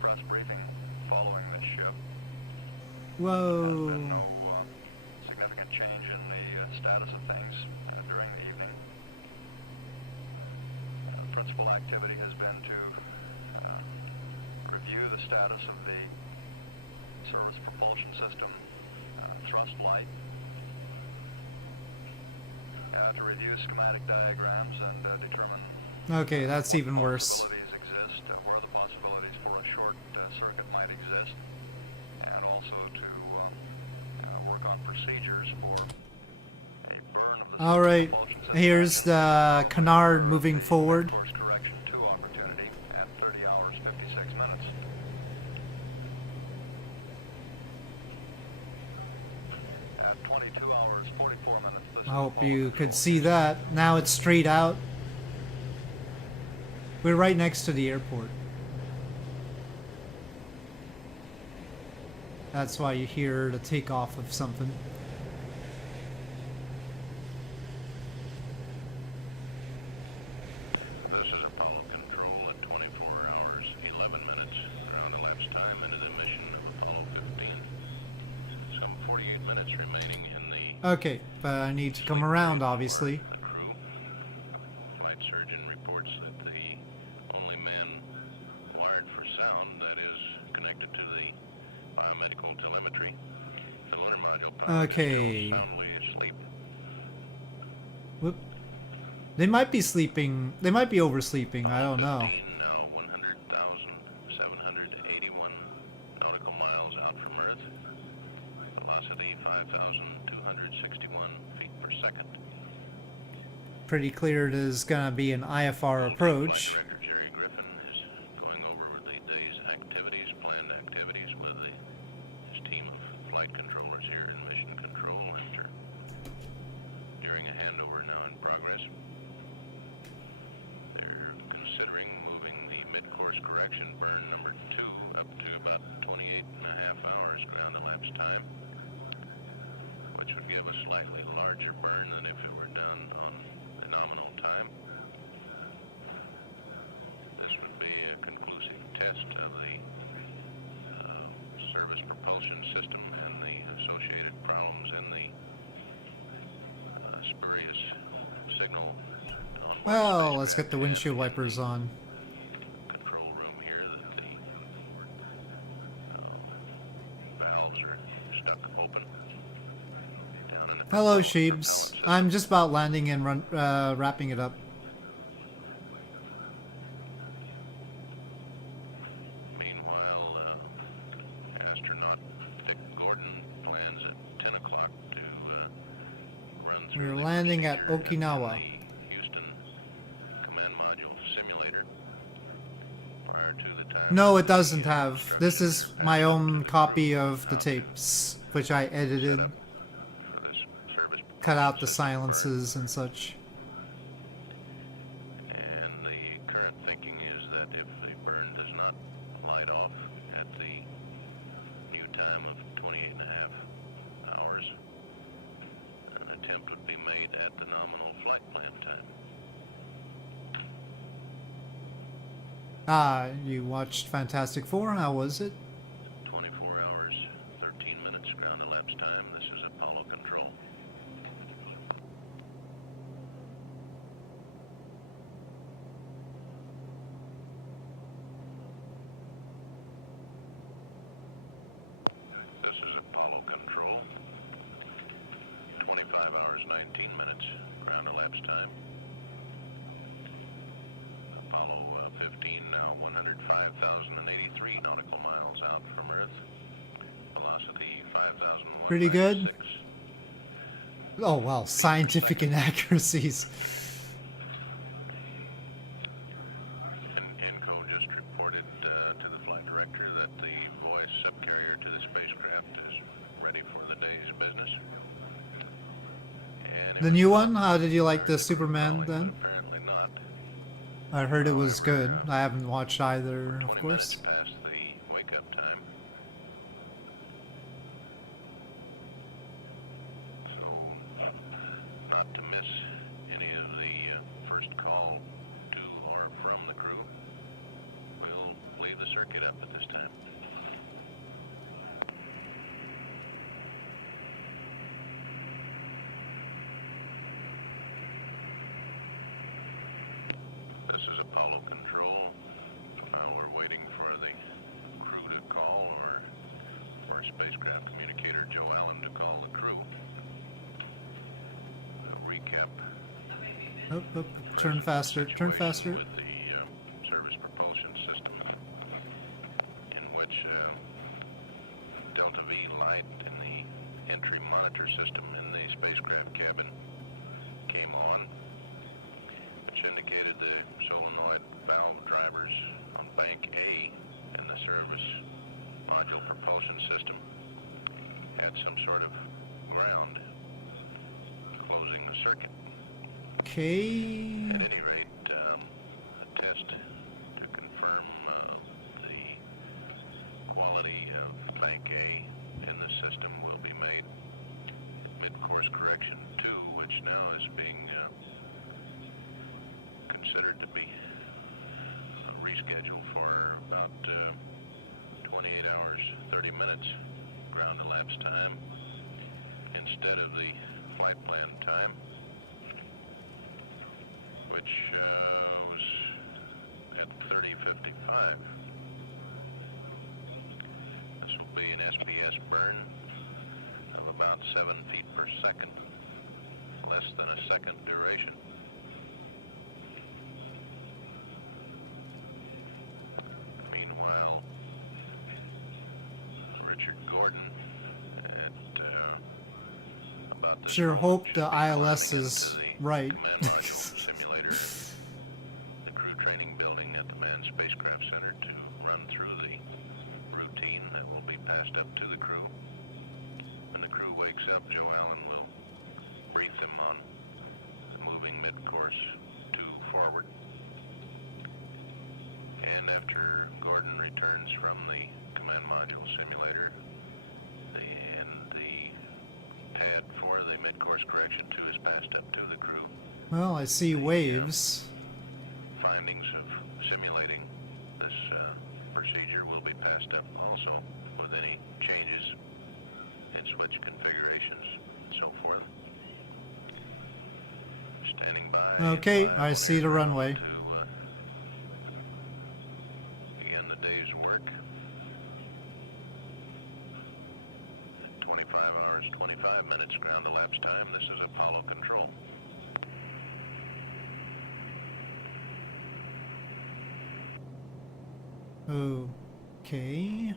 press briefing following this shift. Whoa. No significant change in the status of things during the evening. Principal activity has been to review the status of the service propulsion system, thrust light, to review schematic diagrams and determine Okay, that's even worse. possibilities exist, where the possibilities for a short circuit might exist, and also to work on procedures for a burn of the Alright, propulsion system. here's the canard moving forward. Course correction 2 opportunity at 30 hours 56 minutes. At 22 hours 44 minutes. This I hope you could see that. Now it's straight out. We're right next to the airport. That's why you hear the takeoff of something. This is Apollo Control at 24 hours, 11 minutes, around elapsed time into the mission of Apollo 15. Some 48 minutes remaining in the Okay, but I need to come around, obviously. crew. Flight surgeon reports that the only man wired for sound, that is, connected to the biomedical telemetry, the lunar module Okay. soundly asleep. Whoop. They might be sleeping. They might be oversleeping. I don't know. Now 100,781 nautical miles out from Earth. Velocity 5,261 feet per second. Pretty clear it is gonna be an IFR approach. Flight Director Jerry Griffin is going over the day's activities, planned activities with his team of flight controllers here in Mission Control Center. During a handover now in progress, they're considering moving the mid-course correction burn number 2 up to about 28.5 hours ground elapsed time, which would give a slightly larger burn than if it were done on a nominal time. This would be a conclusive test of the service propulsion system and the associated problems in the spurious signal. Well, let's get the windshield wipers on. Control room here that the valves are stuck open. Down in the Hello, Sheebs. I'm just about landing and wrapping it up. Meanwhile, astronaut Dick Gordon plans at 10 o'clock to run through We're the landing at procedure in Okinawa. the Houston Command Module simulator prior to the time. No, it doesn't have. This is my own copy of the tapes, which I edited, For this service cut out the silences and such. And the current thinking is that if the burn does not light off at the new time of 28.5 hours, an attempt would be made at the nominal flight plan time. Ah, you watched Fantastic Four? How was it? 24 hours, 13 minutes ground elapsed time. This is Apollo Control. This is Apollo Control. 25 hours, 19 minutes ground elapsed time. Apollo 15 now 105,083 nautical miles out from Earth. Velocity 5,000. Pretty good. Oh, well, scientific inaccuracies. INCO just reported to the flight director that the voice subcarrier to the spacecraft is ready for the day's business. And The new one? How did you like the Superman then? apparently not. I heard it was good. I haven't watched either, of 20 course. minutes past the wake-up time. So, not to miss any of the first call to or from the crew, we'll leave the circuit up at this time. This is Apollo Control. We're waiting for the crew to call or spacecraft communicator Joe Allen to call the crew. Recap. Oh, turn faster, turn faster. With the service propulsion system, in which Delta V light in the entry monitor system in the spacecraft cabin came on, which indicated the solenoid valve drivers on bank A in the service module propulsion system had some sort of ground closing the circuit. Okay. At any rate, a test to confirm the quality of bank A in the system will be made. Mid-course correction 2, which now is being considered to be rescheduled for about 28 hours, 30 minutes ground elapsed time instead of the flight plan time, which was at 30:55. This will be an SPS burn of about 7 feet per second, less than a second duration. Meanwhile, Richard Gordon at about the Sure hope the ILS is right. Command Module simulator, the crew training building at the Manned Spacecraft Center to run through the routine that will be passed up to the crew. When the crew wakes up, Joe Allen will brief them on moving mid-course 2 forward. And after Gordon returns from the Command Module simulator and the pad for the mid-course correction 2 is passed up to the crew. Well, I see waves. Findings of simulating this procedure will be passed up also with any changes in switch configurations and so forth. Standing by. Okay, I see the runway. To begin the day's work. 25 hours, 25 minutes ground elapsed time. This is Apollo Control. Okay.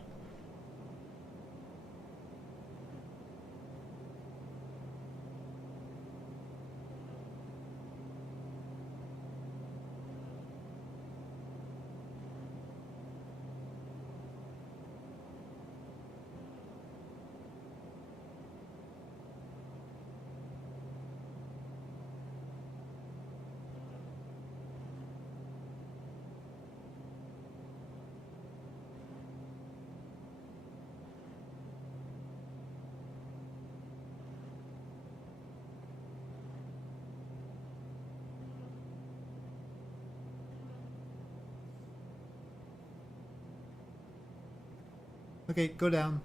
Okay, go down.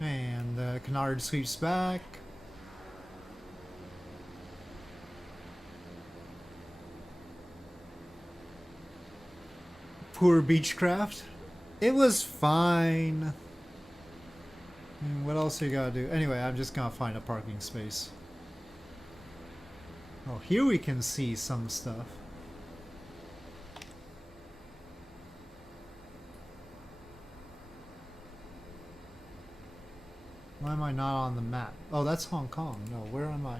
And the canard sweeps back. Poor Beechcraft. It was fine. What else you gotta do? Anyway, I'm just gonna find a parking space. Oh, here we can see some stuff. Why am I not on the map? Oh, that's Hong Kong. No, where am I?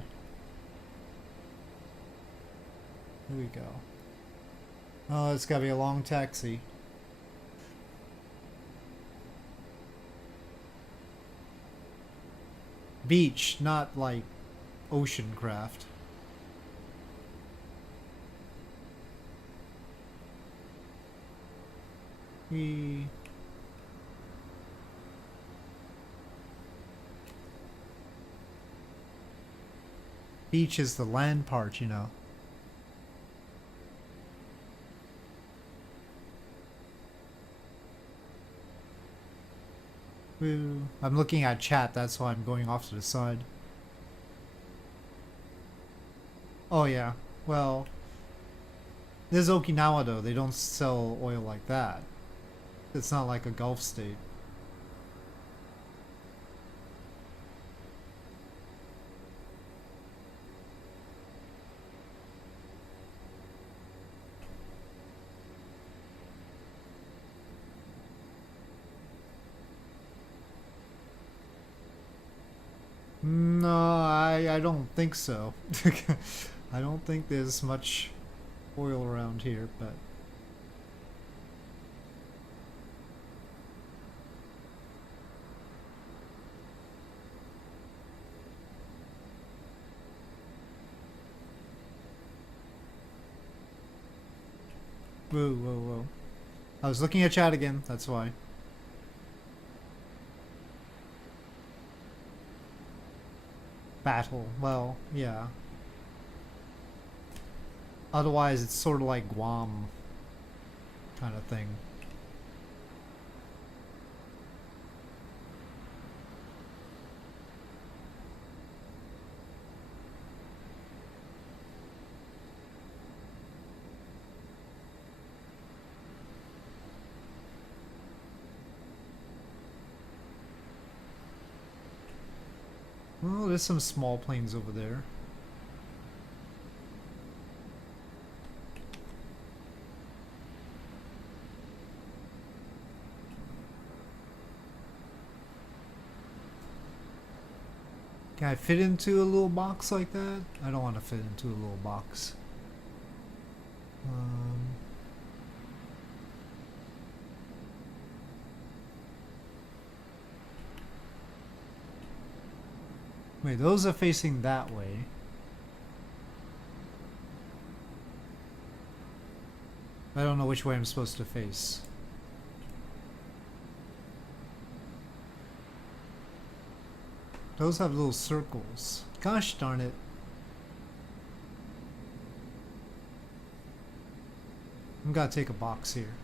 Here we go. Oh, it's gotta be a long taxi. Beach, not like ocean craft. Beach is the land part, you know. I'm looking at chat, that's why I'm going off to the side. Oh yeah, well, this is Okinawa though, they don't sell oil like that. It's not like a Gulf state. No, I don't think so. I don't think there's much oil around here, but... Whoa, whoa, whoa. I was looking at chat again, that's why. Battle, well, yeah. Otherwise, it's sort of like Guam kind of thing. Well, there's some small planes over there. Can I fit into a little box like that? I don't want to fit into a little box. Wait, those are facing that way. I don't know which way I'm supposed to face. Those have little circles. Gosh darn it. I'm gonna take a box here.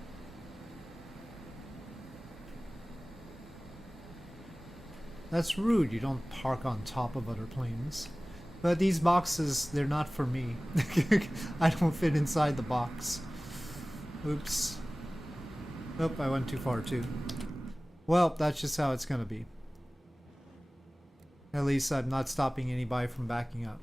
That's rude. You don't park on top of other planes. But these boxes, they're not for me. I don't fit inside the box. Oops. Nope, I went too far too. Well, that's just how it's gonna be. At least I'm not stopping anybody from backing up.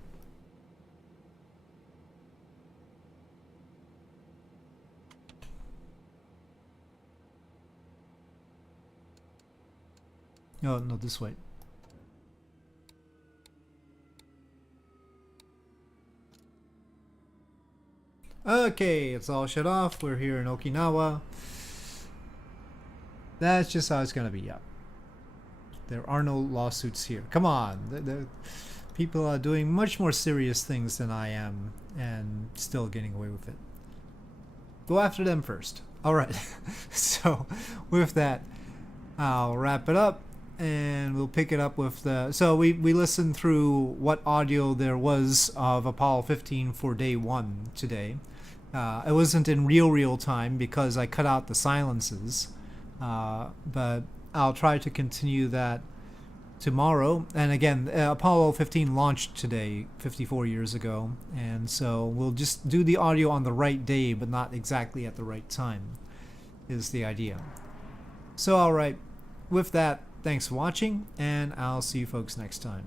Oh, no, this way. Okay, it's all shut off. We're here in Okinawa. That's just how it's gonna be, yeah. There are no lawsuits here. Come on. The people are doing much more serious things than I am and still getting away with it. Go after them first. Alright. So, with that, I'll wrap it up. And we'll pick it up with the... So we listened through what audio there was of Apollo 15 for day 1 today. It wasn't in real time because I cut out the silences. But I'll try to continue that tomorrow. And again, Apollo 15 launched today, 54 years ago. And so we'll just do the audio on the right day, but not exactly at the right time, is the idea. So alright, with that, thanks for watching, and I'll see you folks next time.